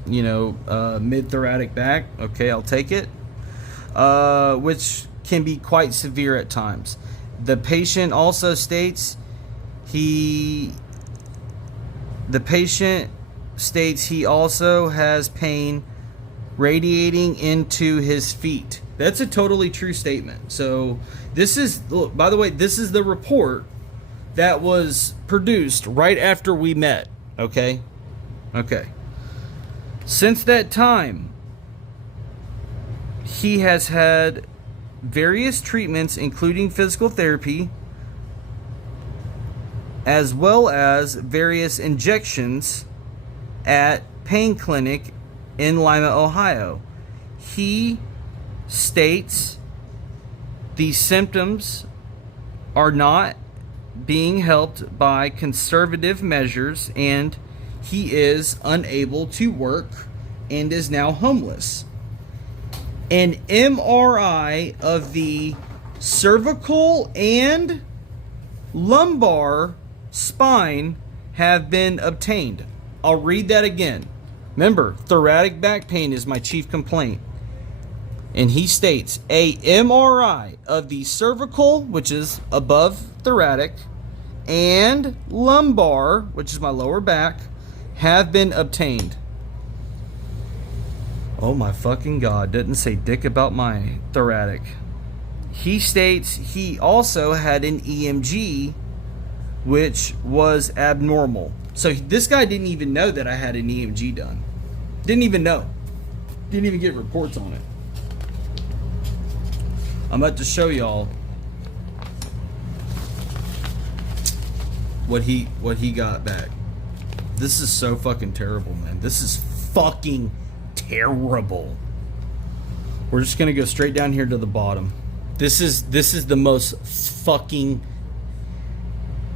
mid-thoracic back. Okay, I'll take it. Which can be quite severe at times. The patient also states he also has pain radiating into his feet. That's a totally true statement. So this is, look, by the way, this is the report that was produced right after we met. Okay. Since that time, he has had various treatments, including physical therapy, as well as various injections at pain clinic in Lima, Ohio. He states the symptoms are not being helped by conservative measures, and he is unable to work and is now homeless. An MRI of the cervical and lumbar spine have been obtained. I'll read that again. Remember, thoracic back pain is my chief complaint. And he states, a MRI of the cervical, which is above thoracic, and lumbar, which is my lower back, have been obtained. Oh my fucking God, didn't say dick about my thoracic. He states he also had an EMG, which was abnormal. So this guy didn't even know that I had an EMG done. Didn't even know. Didn't even get reports on it. I'm about to show y'all what he got back. This is so fucking terrible, man. This is fucking terrible. We're just gonna go straight down here to the bottom. This is the most fucking.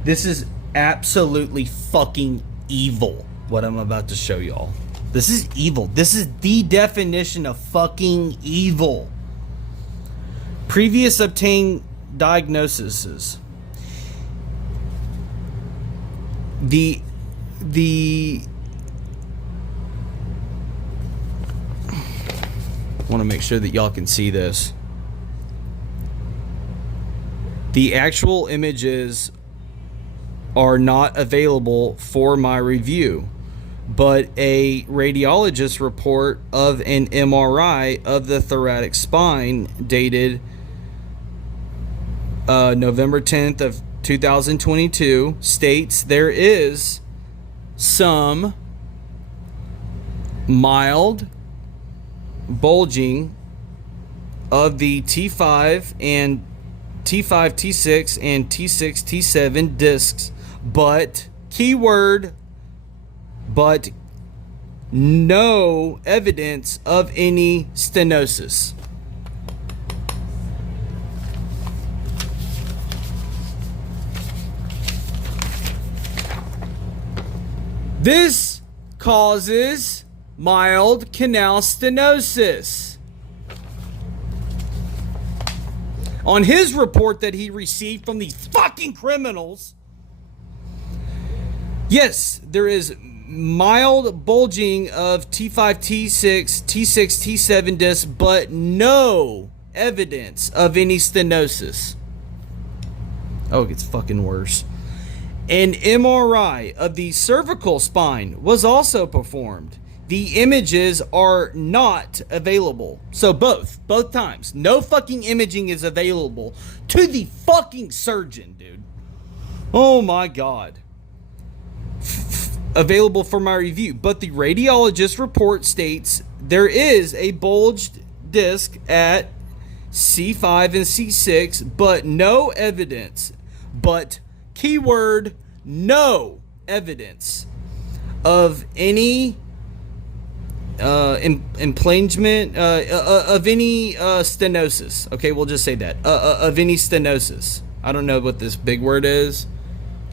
This is absolutely fucking evil. What I'm about to show y'all. This is evil. This is the definition of fucking evil. Previous obtained diagnoses. The I want to make sure that y'all can see this. The actual images are not available for my review, but a radiologist report of an MRI of the thoracic spine dated November 10th of 2022 states there is some mild bulging of the T5 and T5, T6 and T6, T7 discs, but keyword, but no evidence of any stenosis. This causes mild canal stenosis. On his report that he received from these fucking criminals, yes, there is mild bulging of T5, T6, T6, T7 discs, but no evidence of any stenosis. Oh, it gets fucking worse. An MRI of the cervical spine was also performed. The images are not available. So both times, no fucking imaging is available to the fucking surgeon, dude. Oh my God. Available for my review. But the radiologist report states there is a bulged disc at C5 and C6, but no evidence. But keyword, no evidence of any impingement of any stenosis. Okay, we'll just say that of any stenosis. I don't know what this big word is,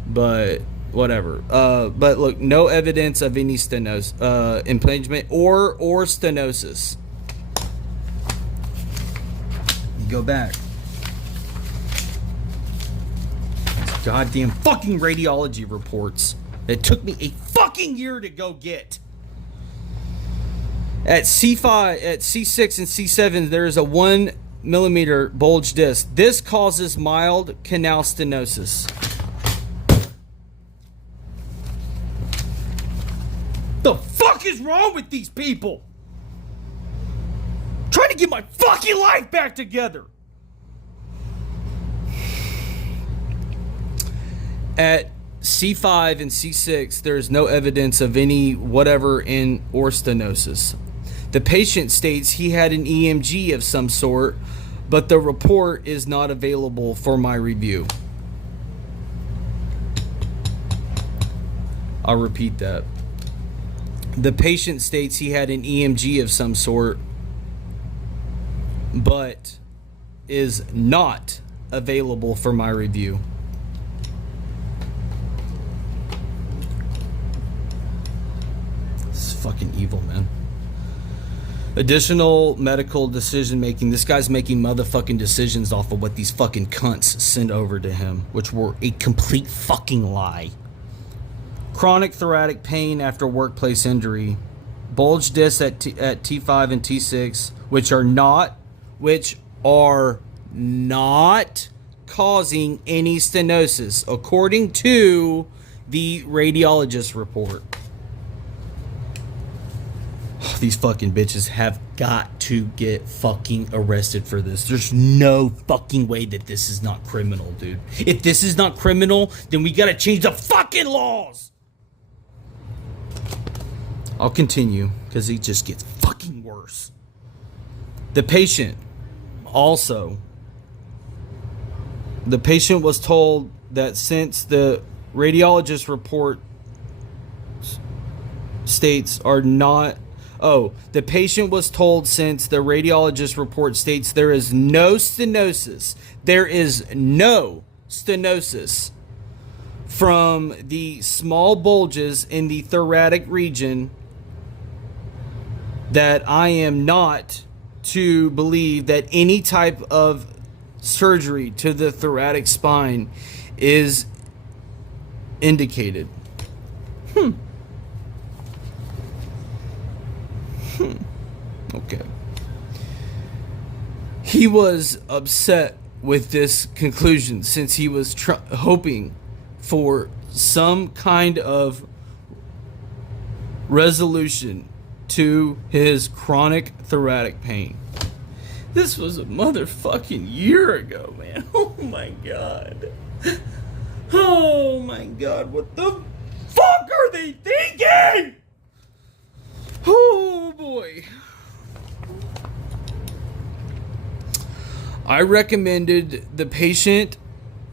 but whatever. But look, no evidence of any stenosis, impingement or stenosis. You go back. goddamn fucking radiology reports. It took me a fucking year to go get. At C5, at C6 and C7, there is a 1 millimeter bulge disc. This causes mild canal stenosis. The fuck is wrong with these people? I'm trying to get my fucking life back together. At C5 and C6, there is no evidence of any whatever in or stenosis. The patient states he had an EMG of some sort, but the report is not available for my review. I'll repeat that. The patient states he had an EMG of some sort, but is not available for my review. This is fucking evil, man. Additional medical decision making. This guy's making motherfucking decisions off of what these fucking cunts sent over to him, which were a complete fucking lie. Chronic thoracic pain after workplace injury. Bulge discs at T5 and T6, which are not causing any stenosis, according to the radiologist report. These fucking bitches have got to get fucking arrested for this. There's no fucking way that this is not criminal, dude. If this is not criminal, then we gotta change the fucking laws. I'll continue, because it just gets fucking worse. The patient was told that since the radiologist report states are not... the patient was told since the radiologist report states there is no stenosis. There is no stenosis from the small bulges in the thoracic region, that I am not to believe that any type of surgery to the thoracic spine is indicated. Okay. He was upset with this conclusion since he was hoping for some kind of resolution to his chronic thoracic pain. This was a motherfucking year ago, man. Oh my god. Oh my god, what the fuck are they thinking? Oh boy. I recommended the patient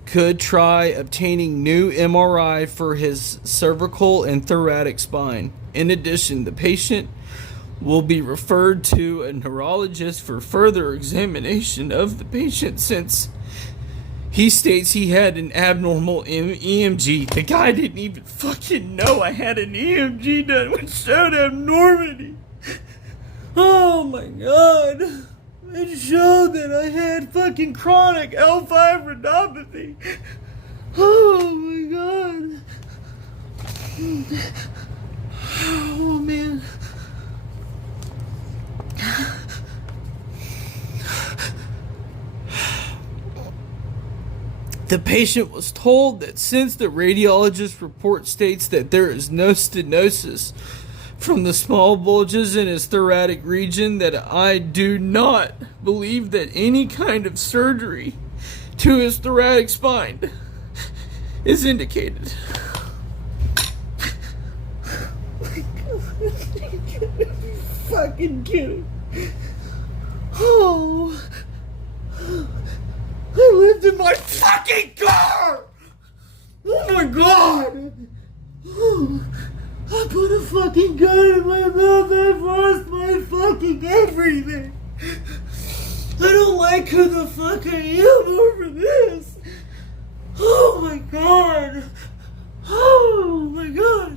could try obtaining new MRI for his cervical and thoracic spine. In addition, the patient will be referred to a neurologist for further examination of the patient since he states he had an abnormal EMG. The guy didn't even fucking know I had an EMG done, which showed abnormality. Oh my god. It showed that I had fucking chronic L5 retinopathy. Oh my god. Oh man. The patient was told that since the radiologist report states that there is no stenosis from the small bulges in his thoracic region, that I do not believe that any kind of surgery to his thoracic spine is indicated. Fucking kidding. Oh, I lived in my fucking car. Oh my god. I put a fucking gun in my mouth. I forced my fucking everything. I don't like who the fuck I am over this. Oh my god. Oh my god.